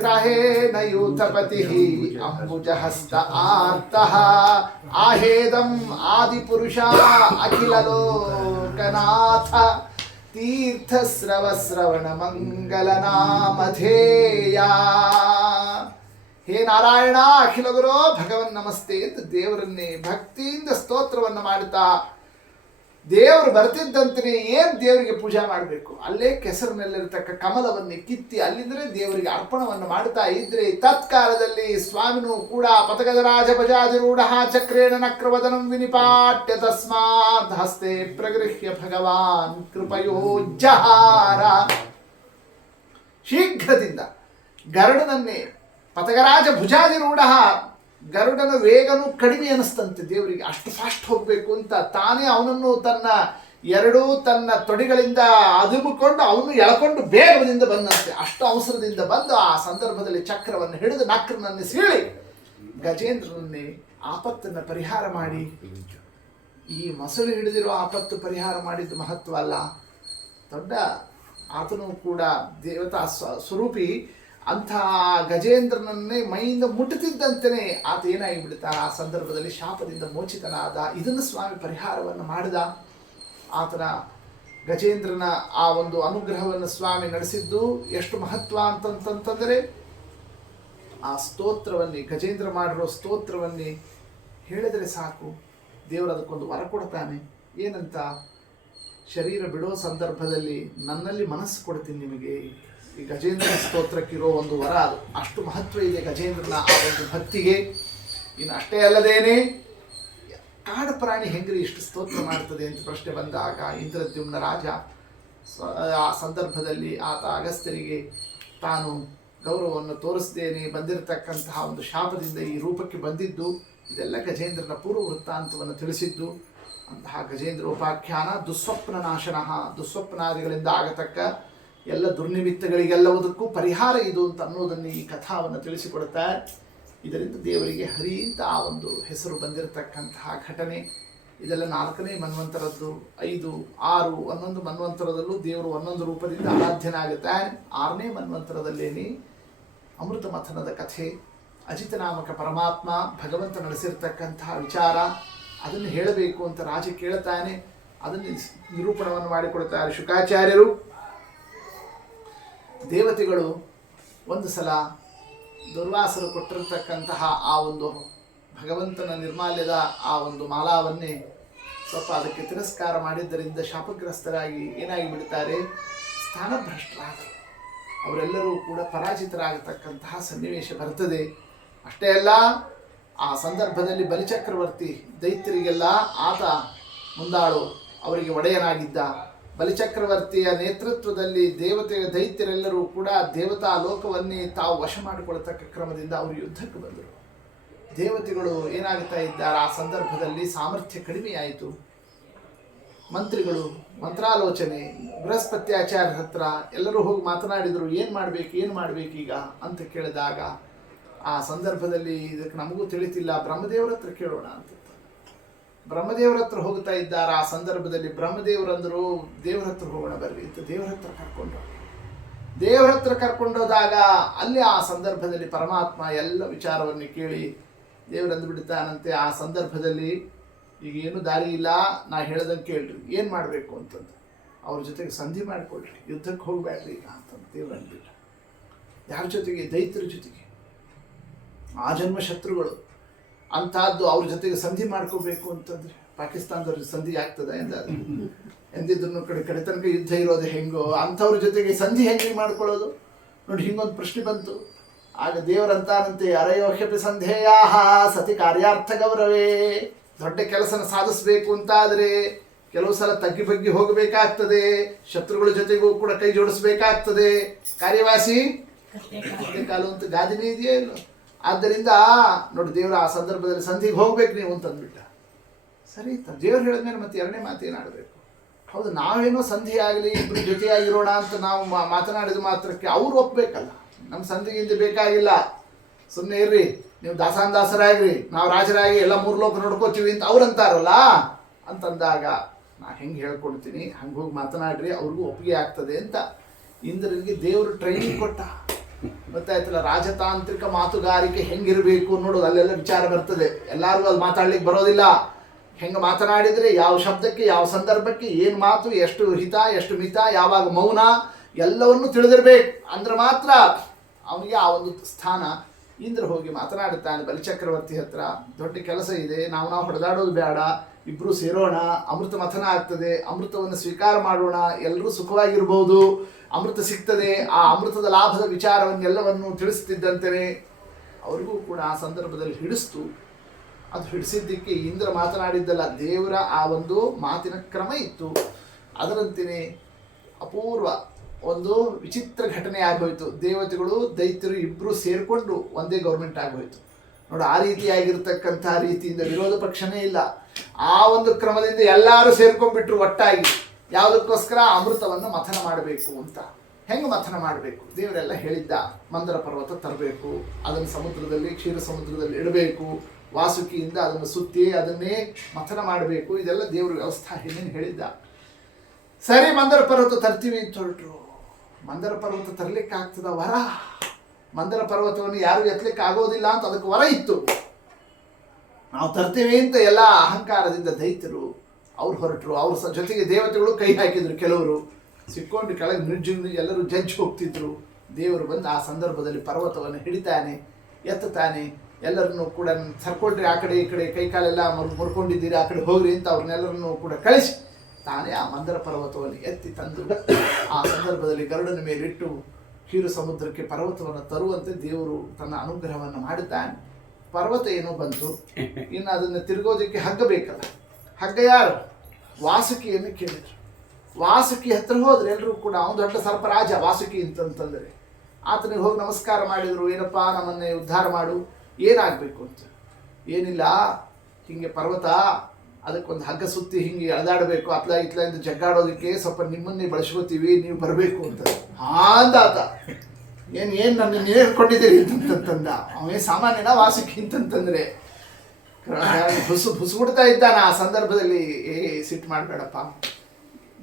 ಗ್ರಹೇಣ ಯೂಥಪತಿಃ ಅಂಬುಜಹಸ್ತ ಆರ್ತಃ ಆಹೇದಂ ಆದಿಪುರುಷ ಅಖಿಲ ಲೋಕನಾಥ ತೀರ್ಥಸ್ರವಸ್ರವಣ ಮಂಗಲ ನಾಮಧೇಯ. ಹೇ ನಾರಾಯಣ, ಅಖಿಲ ಗುರೋ ಭಗವನ್ ನಮಸ್ತೆ ಅಂತ ದೇವರನ್ನೇ ಭಕ್ತಿಯಿಂದ ಸ್ತೋತ್ರವನ್ನು ಮಾಡುತ್ತಾ, ದೇವರು ಬರ್ತಿದ್ದಂತೆ ಏನು ದೇವರಿಗೆ ಪೂಜೆ ಮಾಡಬೇಕು, ಅಲ್ಲೇ ಕೆಸರಿನಲ್ಲಿರ್ತಕ್ಕ ಕಮಲವನ್ನೇ ಕಿತ್ತಿ ಅಲ್ಲಿಂದರೆ ದೇವರಿಗೆ ಅರ್ಪಣವನ್ನು ಮಾಡ್ತಾ ಇದ್ರೆ ತತ್ಕಾಲದಲ್ಲಿ ಸ್ವಾಮಿನೂ ಕೂಡ ಪತಗಜರಾಜ ಭಜಾದಿರೂಢ ಚಕ್ರೇಣ ನಕ್ರವದನಂ ವಿನಿಪಾಟ್ಯ ತಸ್ಮಾತ್ ಹಸ್ತೆ ಪ್ರಗೃಹ್ಯ ಭಗವಾನ್ ಕೃಪಯೋಜ್ಜಹಾರ. ಶೀಘ್ರದಿಂದ ಗರುಡನನ್ನೇ, ಪತಗರಾಜ ಭುಜಾದಿರೂಢ, ಗರುಡನ ವೇಗನೂ ಕಡಿಮೆ ಅನಿಸ್ತಂತೆ ದೇವರಿಗೆ. ಅಷ್ಟು ಫಾಸ್ಟ್ ಹೋಗಬೇಕು ಅಂತ ತಾನೇ ಅವನನ್ನು ತನ್ನ ತೊಡೆಗಳಿಂದ ಅದುಮಿಕೊಂಡು ಅವನು ಎಳ್ಕೊಂಡು ಬೇಗದಿಂದ ಬಂದಂತೆ. ಅಷ್ಟು ಅವಸರದಿಂದ ಬಂದು ಆ ಸಂದರ್ಭದಲ್ಲಿ ಚಕ್ರವನ್ನು ಹಿಡಿದು ನಕ್ರನನ್ನೇ ಸೀಳಿ ಗಜೇಂದ್ರನನ್ನೇ ಆಪತ್ತನ್ನು ಪರಿಹಾರ ಮಾಡಿ, ಈ ಮೊಸಳು ಹಿಡಿದಿರೋ ಆಪತ್ತು ಪರಿಹಾರ ಮಾಡಿದ್ದು ಮಹತ್ವ ಅಲ್ಲ, ದೊಡ್ಡ ಆತನು ಕೂಡ ದೇವತಾ ಸ್ವರೂಪಿ. ಅಂಥ ಗಜೇಂದ್ರನನ್ನೇ ಮೈಯಿಂದ ಮುಟ್ಟುತ್ತಿದ್ದಂತೆಯೇ ಆತ ಏನಾಗಿಬಿಡ್ತಾ ಆ ಸಂದರ್ಭದಲ್ಲಿ ಶಾಪದಿಂದ ಮೋಚಿತನಾದ. ಇದನ್ನು ಸ್ವಾಮಿ ಪರಿಹಾರವನ್ನು ಮಾಡಿದ. ಆತನ ಗಜೇಂದ್ರನ ಆ ಒಂದು ಅನುಗ್ರಹವನ್ನು ಸ್ವಾಮಿ ನಡೆಸಿದ್ದು ಎಷ್ಟು ಮಹತ್ವ ಅಂತಂತಂದರೆ, ಆ ಸ್ತೋತ್ರವನ್ನೇ ಗಜೇಂದ್ರ ಮಾಡಿರೋ ಸ್ತೋತ್ರವನ್ನೇ ಹೇಳಿದರೆ ಸಾಕು, ದೇವರು ಅದಕ್ಕೊಂದು ವರ ಕೊಡ್ತಾನೆ. ಏನಂತ? ಶರೀರ ಬಿಡೋ ಸಂದರ್ಭದಲ್ಲಿ ನನ್ನಲ್ಲಿ ಮನಸ್ಸು ಕೊಡ್ತೀನಿ ನಿಮಗೆ. ಈ ಗಜೇಂದ್ರ ಸ್ತೋತ್ರಕ್ಕಿರೋ ಒಂದು ವರ ಅದು. ಅಷ್ಟು ಮಹತ್ವ ಇದೆ ಗಜೇಂದ್ರನ ಆ ಒಂದು ಭಕ್ತಿಗೆ. ಇನ್ನು ಅಷ್ಟೇ ಅಲ್ಲದೇನೆ, ಕಾಡು ಪ್ರಾಣಿ ಹೆಂಗ್ರಿ ಇಷ್ಟು ಸ್ತೋತ್ರ ಮಾಡ್ತದೆ ಅಂತ ಪ್ರಶ್ನೆ ಬಂದಾಗ ಇಂದ್ರದ್ಯುಮ್ನ ರಾಜ ಆ ಸಂದರ್ಭದಲ್ಲಿ ಆತ ಅಗಸ್ತ್ಯರಿಗೆ ತಾನು ಗೌರವವನ್ನು ತೋರಿಸದೇನೆ ಬಂದಿರತಕ್ಕಂತಹ ಒಂದು ಶಾಪದಿಂದ ಈ ರೂಪಕ್ಕೆ ಬಂದಿದ್ದು, ಇದೆಲ್ಲ ಗಜೇಂದ್ರನ ಪೂರ್ವ ವೃತ್ತಾಂತವನ್ನು ತಿಳಿಸಿದ್ದು. ಅಂತಹ ಗಜೇಂದ್ರ ಉಪಾಖ್ಯಾನ ದುಸ್ವಪ್ನ ನಾಶನಃ, ದುಸ್ವಪ್ನಾದಿಗಳಿಂದ ಆಗತಕ್ಕ ಎಲ್ಲ ದುರ್ನಿಮಿತ್ತಗಳಿಗೆಲ್ಲವುದಕ್ಕೂ ಪರಿಹಾರ ಇದು ಅಂತ ಅನ್ನೋದನ್ನು ಈ ಕಥಾವನ್ನು ತಿಳಿಸಿಕೊಡುತ್ತಾ, ಇದರಿಂದ ದೇವರಿಗೆ ಹರಿ ಅಂತ ಆ ಒಂದು ಹೆಸರು ಬಂದಿರತಕ್ಕಂತಹ ಘಟನೆ. ಇದೆಲ್ಲ 4ನೇ ಮನ್ವಂತರದ್ದು. 5, 6 11 ಮನ್ವಂತರದಲ್ಲೂ ದೇವರು ಒಂದೊಂದು ರೂಪದಿಂದ ಆರಾಧ್ಯನಾಗುತ್ತಾನೆ. 6ನೇ ಮನ್ವಂತರದಲ್ಲೇನೆ ಅಮೃತ ಮಥನದ ಕಥೆ, ಅಜಿತನಾಮಕ ಪರಮಾತ್ಮ ಭಗವಂತ ನಡೆಸಿರ್ತಕ್ಕಂತಹ ವಿಚಾರ, ಅದನ್ನು ಹೇಳಬೇಕು ಅಂತ ರಾಜ ಕೇಳುತ್ತಾನೆ. ಅದನ್ನು ನಿರೂಪಣವನ್ನು ಮಾಡಿಕೊಡ್ತಾರೆ ಶುಕಾಚಾರ್ಯರು. ದೇವತೆಗಳು ಒಂದು ಸಲ ದುರ್ವಾಸರು ಕೊಟ್ಟಿರತಕ್ಕಂತಹ ಆ ಒಂದು ಭಗವಂತನ ನಿರ್ಮಾಲ್ಯದ ಆ ಒಂದು ಮಾಲಾವನ್ನೇ ಸ್ವಲ್ಪ ಅದಕ್ಕೆ ತಿರಸ್ಕಾರ ಮಾಡಿದ್ದರಿಂದ ಶಾಪಗ್ರಸ್ತರಾಗಿ ಏನಾಗಿ ಬಿಡ್ತಾರೆ, ಸ್ಥಾನಭ್ರಷ್ಟರಾದರು. ಅವರೆಲ್ಲರೂ ಕೂಡ ಪರಾಜಿತರಾಗತಕ್ಕಂತಹ ಸನ್ನಿವೇಶ ಬರ್ತದೆ. ಅಷ್ಟೇ ಅಲ್ಲ, ಆ ಸಂದರ್ಭದಲ್ಲಿ ಬಲಿಚಕ್ರವರ್ತಿ ದೈತ್ಯರಿಗೆಲ್ಲ ಆತ ಮುಂದಾಳು, ಅವರಿಗೆ ಒಡೆಯನಾಗಿದ್ದ. ಬಲಿಚಕ್ರವರ್ತಿಯ ನೇತೃತ್ವದಲ್ಲಿ ದೈತ್ಯರೆಲ್ಲರೂ ಕೂಡ ದೇವತಾ ಲೋಕವನ್ನೇ ತಾವು ವಶ ಮಾಡಿಕೊಳ್ಳತಕ್ಕ ಕ್ರಮದಿಂದ ಅವರು ಯುದ್ಧಕ್ಕೆ ಬಂದರು. ದೇವತೆಗಳು ಏನಾಗ್ತಾ ಇದ್ದಾರೆ, ಆ ಸಂದರ್ಭದಲ್ಲಿ ಸಾಮರ್ಥ್ಯ ಕಡಿಮೆಯಾಯಿತು. ಮಂತ್ರಿಗಳು ಮಂತ್ರಾಲೋಚನೆ, ಬೃಹಸ್ಪತ್ಯಾಚಾರ್ಯರ ಹತ್ರ ಎಲ್ಲರೂ ಹೋಗಿ ಮಾತನಾಡಿದರು, ಏನು ಮಾಡಬೇಕೀಗ ಅಂತ ಕೇಳಿದಾಗ ಆ ಸಂದರ್ಭದಲ್ಲಿ ಇದಕ್ಕೆ ನಮಗೂ ತಿಳಿತಿಲ್ಲ, ಬ್ರಹ್ಮದೇವರ ಹತ್ರ ಕೇಳೋಣ ಅಂತ ಬ್ರಹ್ಮದೇವರ ಹತ್ರ ಹೋಗ್ತಾ ಇದ್ದಾರೆ. ಆ ಸಂದರ್ಭದಲ್ಲಿ ಬ್ರಹ್ಮದೇವರಂದರು, ದೇವರ ಹತ್ರ ಹೋಗೋಣ ಬರ್ರಿ ಅಂತ ದೇವರ ಹತ್ರ ಕರ್ಕೊಂಡೋದಾಗ ಅಲ್ಲಿ ಆ ಸಂದರ್ಭದಲ್ಲಿ ಪರಮಾತ್ಮ ಎಲ್ಲ ವಿಚಾರವನ್ನು ಕೇಳಿ ದೇವರಂದು ಬಿಡ್ತಾನಂತೆ. ಆ ಸಂದರ್ಭದಲ್ಲಿ ಈಗ ಏನು ದಾರಿ ಇಲ್ಲ, ನಾ ಹೇಳ್ದಂಗೆ ಕೇಳ್ರಿ, ಏನು ಮಾಡಬೇಕು ಅಂತಂದು ಅವ್ರ ಜೊತೆಗೆ ಸಂಧಿ ಮಾಡಿಕೊಡ್ರಿ, ಯುದ್ಧಕ್ಕೆ ಹೋಗಬೇಡ್ರಿ ಈಗ ಅಂತಂದು ದೇವ್ರು ಅಂದ್ಬಿಟ್ಟ. ಯಾರ ಜೊತೆಗೆ? ದೈತ್ಯರ ಜೊತೆಗೆ, ಆ ಜನ್ಮ ಶತ್ರುಗಳು. ಅಂಥದ್ದು ಅವ್ರ ಜೊತೆಗೆ ಸಂಧಿ ಮಾಡ್ಕೋಬೇಕು ಅಂತಂದ್ರೆ ಪಾಕಿಸ್ತಾನದವ್ರ ಸಂಧಿ ಆಗ್ತದೆ ಎಂದಿದ್ರು ಕಡೆ ತನಕ ಯುದ್ಧ ಇರೋದು ಹೆಂಗೋ, ಅಂಥವ್ರ ಜೊತೆಗೆ ಸಂಧಿ ಹೆಂಗೆ ಮಾಡ್ಕೊಳ್ಳೋದು ನೋಡಿ. ಹಿಂಗೊಂದು ಪ್ರಶ್ನೆ ಬಂತು. ಆಗ ದೇವರಂತಾನಂತೆ, ಅರಯೋಹ್ಯಪಿ ಸಂಧೇಯಾಹ ಸತಿ ಕಾರ್ಯಾರ್ಥ ಗೌರವೇ. ದೊಡ್ಡ ಕೆಲಸನ ಸಾಧಿಸಬೇಕು ಅಂತಾದರೆ ಕೆಲವು ಸಲ ತಗ್ಗಿ ಬಗ್ಗಿ ಹೋಗಬೇಕಾಗ್ತದೆ, ಶತ್ರುಗಳ ಜೊತೆಗೂ ಕೂಡ ಕೈ ಜೋಡಿಸ್ಬೇಕಾಗ್ತದೆ. ಕಾರ್ಯವಾಸಿ ಕಾಲು ಅಂತ ಗಾದಿನೇ ಇದೆಯೇ ಇಲ್ಲ. ಆದ್ದರಿಂದ ನೋಡಿ, ದೇವರ ಆ ಸಂದರ್ಭದಲ್ಲಿ ಸಂಧಿಗೆ ಹೋಗ್ಬೇಕು ನೀವು ಅಂತಂದ್ಬಿಟ್ಟ. ಸರಿ, ದೇವ್ರು ಹೇಳಿದ್ಮೇಲೆ ಮತ್ತೆ ಎರಡನೇ ಮಾತೇನಾಡಬೇಕು? ಹೌದು, ನಾವೇನೋ ಸಂಧಿ ಆಗಲಿ ಇಬ್ಬರು ಜೊತೆಯಾಗಿರೋಣ ಅಂತ ನಾವು ಮಾತನಾಡಿದ ಮಾತ್ರಕ್ಕೆ ಅವ್ರು ಒಪ್ಪಬೇಕಲ್ಲ. ನಮ್ಮ ಸಂಧಿಗಿಂತ ಬೇಕಾಗಿಲ್ಲ, ಸುಮ್ಮನೆ ಇರ್ರಿ, ನೀವು ದಾಸರಾಗ್ರಿ, ನಾವು ರಾಜರಾಗಿ ಎಲ್ಲ 3 ಲೋಕ ನೋಡ್ಕೋತೀವಿ ಅಂತ ಅವ್ರು ಅಂತಾರಲ್ಲ. ಅಂತಂದಾಗ ನಾ ಹೆಂಗೆ ಹೇಳ್ಕೊಡ್ತೀನಿ, ಹಂಗೆ ಹೋಗಿ ಮಾತನಾಡ್ರಿ, ಅವ್ರಿಗೂ ಒಪ್ಪಿಗೆ ಆಗ್ತದೆ ಅಂತ ಇಂದ್ರನಿಗೆ ದೇವರು ಟ್ರೈನಿಂಗ್ ಕೊಟ್ಟ. ಗೊತ್ತಾಯ್ತಲ್ಲ, ರಾಜತಾಂತ್ರಿಕ ಮಾತುಗಾರಿಕೆ ಹೆಂಗಿರಬೇಕು ನೋಡೋದು. ಅಲ್ಲೆಲ್ಲ ವಿಚಾರ ಬರ್ತದೆ, ಎಲ್ಲರಿಗೂ ಅಲ್ಲಿ ಮಾತಾಡ್ಲಿಕ್ಕೆ ಬರೋದಿಲ್ಲ. ಹೆಂಗೆ ಮಾತನಾಡಿದರೆ ಯಾವ ಶಬ್ದಕ್ಕೆ ಯಾವ ಸಂದರ್ಭಕ್ಕೆ ಏನು ಮಾತು, ಎಷ್ಟು ಹಿತ ಎಷ್ಟು ಮಿತ, ಯಾವಾಗ ಮೌನ, ಎಲ್ಲವನ್ನು ತಿಳಿದಿರ್ಬೇಕು. ಅಂದ್ರೆ ಮಾತ್ರ ಅವನಿಗೆ ಆ ಒಂದು ಸ್ಥಾನ. ಇಂದ್ರ ಹೋಗಿ ಮಾತನಾಡುತ್ತಾನೆ ಬಲಿಚಕ್ರವರ್ತಿ ಹತ್ರ, ದೊಡ್ಡ ಕೆಲಸ ಇದೆ, ನಾವು ಹೊಡೆದಾಡೋದು ಬೇಡ, ಇಬ್ಬರು ಸೇರೋಣ, ಅಮೃತ ಮಥನ ಆಗ್ತದೆ, ಅಮೃತವನ್ನು ಸ್ವೀಕಾರ ಮಾಡೋಣ, ಎಲ್ಲರೂ ಸುಖವಾಗಿರ್ಬೋದು, ಅಮೃತ ಸಿಗ್ತದೆ. ಆ ಅಮೃತದ ಲಾಭದ ವಿಚಾರವನ್ನೆಲ್ಲವನ್ನು ತಿಳಿಸ್ತಿದ್ದಂತೆ ಅವ್ರಿಗೂ ಕೂಡ ಆ ಸಂದರ್ಭದಲ್ಲಿ ಹಿಡಿಸ್ತು. ಅದು ಹಿಡಿಸಿದ್ದಕ್ಕೆ ಇಂದ್ರ ಮಾತನಾಡಿದ್ದಲ್ಲ, ದೇವರ ಆ ಒಂದು ಮಾತಿನ ಕ್ರಮ ಇತ್ತು. ಅದರಂತೆಯೇ ಅಪೂರ್ವ ಒಂದು ವಿಚಿತ್ರ ಘಟನೆ ಆಗೋಯ್ತು. ದೇವತೆಗಳು ದೈತ್ಯರು ಇಬ್ಬರು ಸೇರಿಕೊಂಡು ಒಂದೇ ಗೌರ್ಮೆಂಟ್ ಆಗೋಯ್ತು ನೋಡಿ. ಆ ರೀತಿಯಾಗಿರ್ತಕ್ಕಂಥ ರೀತಿಯಿಂದ ವಿರೋಧ ಪಕ್ಷನೇ ಇಲ್ಲ. ಆ ಒಂದು ಕ್ರಮದಿಂದ ಎಲ್ಲರೂ ಸೇರ್ಕೊಂಡ್ಬಿಟ್ರು ಒಟ್ಟಾಗಿ. ಯಾವುದಕ್ಕೋಸ್ಕರ? ಅಮೃತವನ್ನು ಮಥನ ಮಾಡಬೇಕು ಅಂತ. ಹೆಂಗೆ ಮಥನ ಮಾಡಬೇಕು? ದೇವರೆಲ್ಲ ಹೇಳಿದ್ದ. ಮಂದರ ಪರ್ವತ ತರಬೇಕು, ಅದನ್ನು ಸಮುದ್ರದಲ್ಲಿ, ಕ್ಷೀರ ಸಮುದ್ರದಲ್ಲಿ ಇಡಬೇಕು, ವಾಸುಕಿಯಿಂದ ಅದನ್ನು ಸುತ್ತಿ ಅದನ್ನೇ ಮಥನ ಮಾಡಬೇಕು. ಇದೆಲ್ಲ ದೇವರು ವ್ಯವಸ್ಥೆ ಏನೇನು ಹೇಳಿದ್ದ. ಸರಿ, ಮಂದರ ಪರ್ವತ ತರ್ತೀವಿ ಅಂತ ಹೊರಟರು. ಮಂದರ ಪರ್ವತ ತರಲಿಕ್ಕೆ ಆಗ್ತದ? ವರ ಮಂದರ ಪರ್ವತವನ್ನು ಯಾರು ಎತ್ತಲಿಕ್ಕೆ ಆಗೋದಿಲ್ಲ ಅಂತ ಅದಕ್ಕೆ ವರ ಇತ್ತು. ನಾವು ತರ್ತೇವೆ ಅಂತ ಎಲ್ಲ ಅಹಂಕಾರದಿಂದ ದೈತ್ಯರು ಅವ್ರು ಹೊರಟರು. ಅವ್ರ ಜೊತೆಗೆ ದೇವತೆಗಳು ಕೈ ಹಾಕಿದ್ರು. ಕೆಲವರು ಸಿಕ್ಕೊಂಡು ಕೆಳಗೆ ಮಿರ್ಜು ಎಲ್ಲರೂ ಜಜ್ಜಿ ಹೋಗ್ತಿದ್ರು. ದೇವರು ಬಂದು ಆ ಸಂದರ್ಭದಲ್ಲಿ ಪರ್ವತವನ್ನು ಹಿಡಿತಾನೆ, ಎತ್ತುತ್ತಾನೆ. ಎಲ್ಲರನ್ನೂ ಕೂಡ ಸರ್ಕೊಳ್ರಿ, ಆ ಕಡೆ ಈ ಕಡೆ ಕೈಕಾಲೆಲ್ಲ ಮುರ್ಕೊಂಡಿದ್ದೀರಿ, ಆ ಕಡೆ ಹೋಗ್ರಿ ಅಂತ ಅವ್ರನ್ನೆಲ್ಲರನ್ನೂ ಕೂಡ ಕಳಿಸಿ ತಾನೇ ಆ ಮಂದರ ಪರ್ವತವನ್ನು ಎತ್ತಿ ತಂದು ಆ ಸಂದರ್ಭದಲ್ಲಿ ಗರುಡನ ಮೇಲಿಟ್ಟು ಕ್ಷೀರ ಸಮುದ್ರಕ್ಕೆ ಪರ್ವತವನ್ನು ತರುವಂತೆ ದೇವರು ತನ್ನ ಅನುಗ್ರಹವನ್ನು ಮಾಡಿದ್ದಾನೆ. ಪರ್ವತ ಏನೋ ಬಂತು, ಇನ್ನು ಅದನ್ನು ತಿರುಗೋದಕ್ಕೆ ಹಗ್ಗ ಬೇಕಲ್ಲ. ಹಗ್ಗ ಯಾರು? ವಾಸುಕಿಯನ್ನು ಕೇಳಿದರು. ವಾಸುಕಿ ಹತ್ರ ಹೋದ್ರೆ ಎಲ್ಲರೂ ಕೂಡ ಅವನು ದೊಡ್ಡ ಸರ್ಪರಾಜ ವಾಸುಕಿ ಅಂತಂತಂದರೆ ಆತನಿಗೆ ಹೋಗಿ ನಮಸ್ಕಾರ ಮಾಡಿದರು. ಏನಪ್ಪ ನಮ್ಮನ್ನೇ ಉದ್ಧಾರ ಮಾಡು, ಏನಾಗಬೇಕು ಅಂತ. ಏನಿಲ್ಲ, ಹೀಗೆ ಪರ್ವತ ಅದಕ್ಕೊಂದು ಹಗ್ಗ ಸುತ್ತಿ ಹಿಂಗೆ ಎಳೆದಾಡಬೇಕು, ಅತ್ಲ ಇತ್ಲಿಂದ ಜಗ್ಗಾಡೋದಕ್ಕೆ ಸ್ವಲ್ಪ ನಿಮ್ಮನ್ನೇ ಬಳಸ್ಕೋತೀವಿ, ನೀವು ಬರಬೇಕು ಅಂತ. ಅಂದಾತ ಏನು ನನ್ನ ನೀವೇ ಹೇಳ್ಕೊಂಡಿದ್ದೀರಿ ಅಂತಂತಂದ. ಅವನೇ ಸಾಮಾನ್ಯನ ವಾಸುಕಿ ಅಂತಂತಂದರೆ ಬುಸ್ಬಿಡ್ತಾ ಇದ್ದಾನ ಆ ಸಂದರ್ಭದಲ್ಲಿ. ಸಿಟ್ಟು ಮಾಡಬೇಡಪ್ಪ,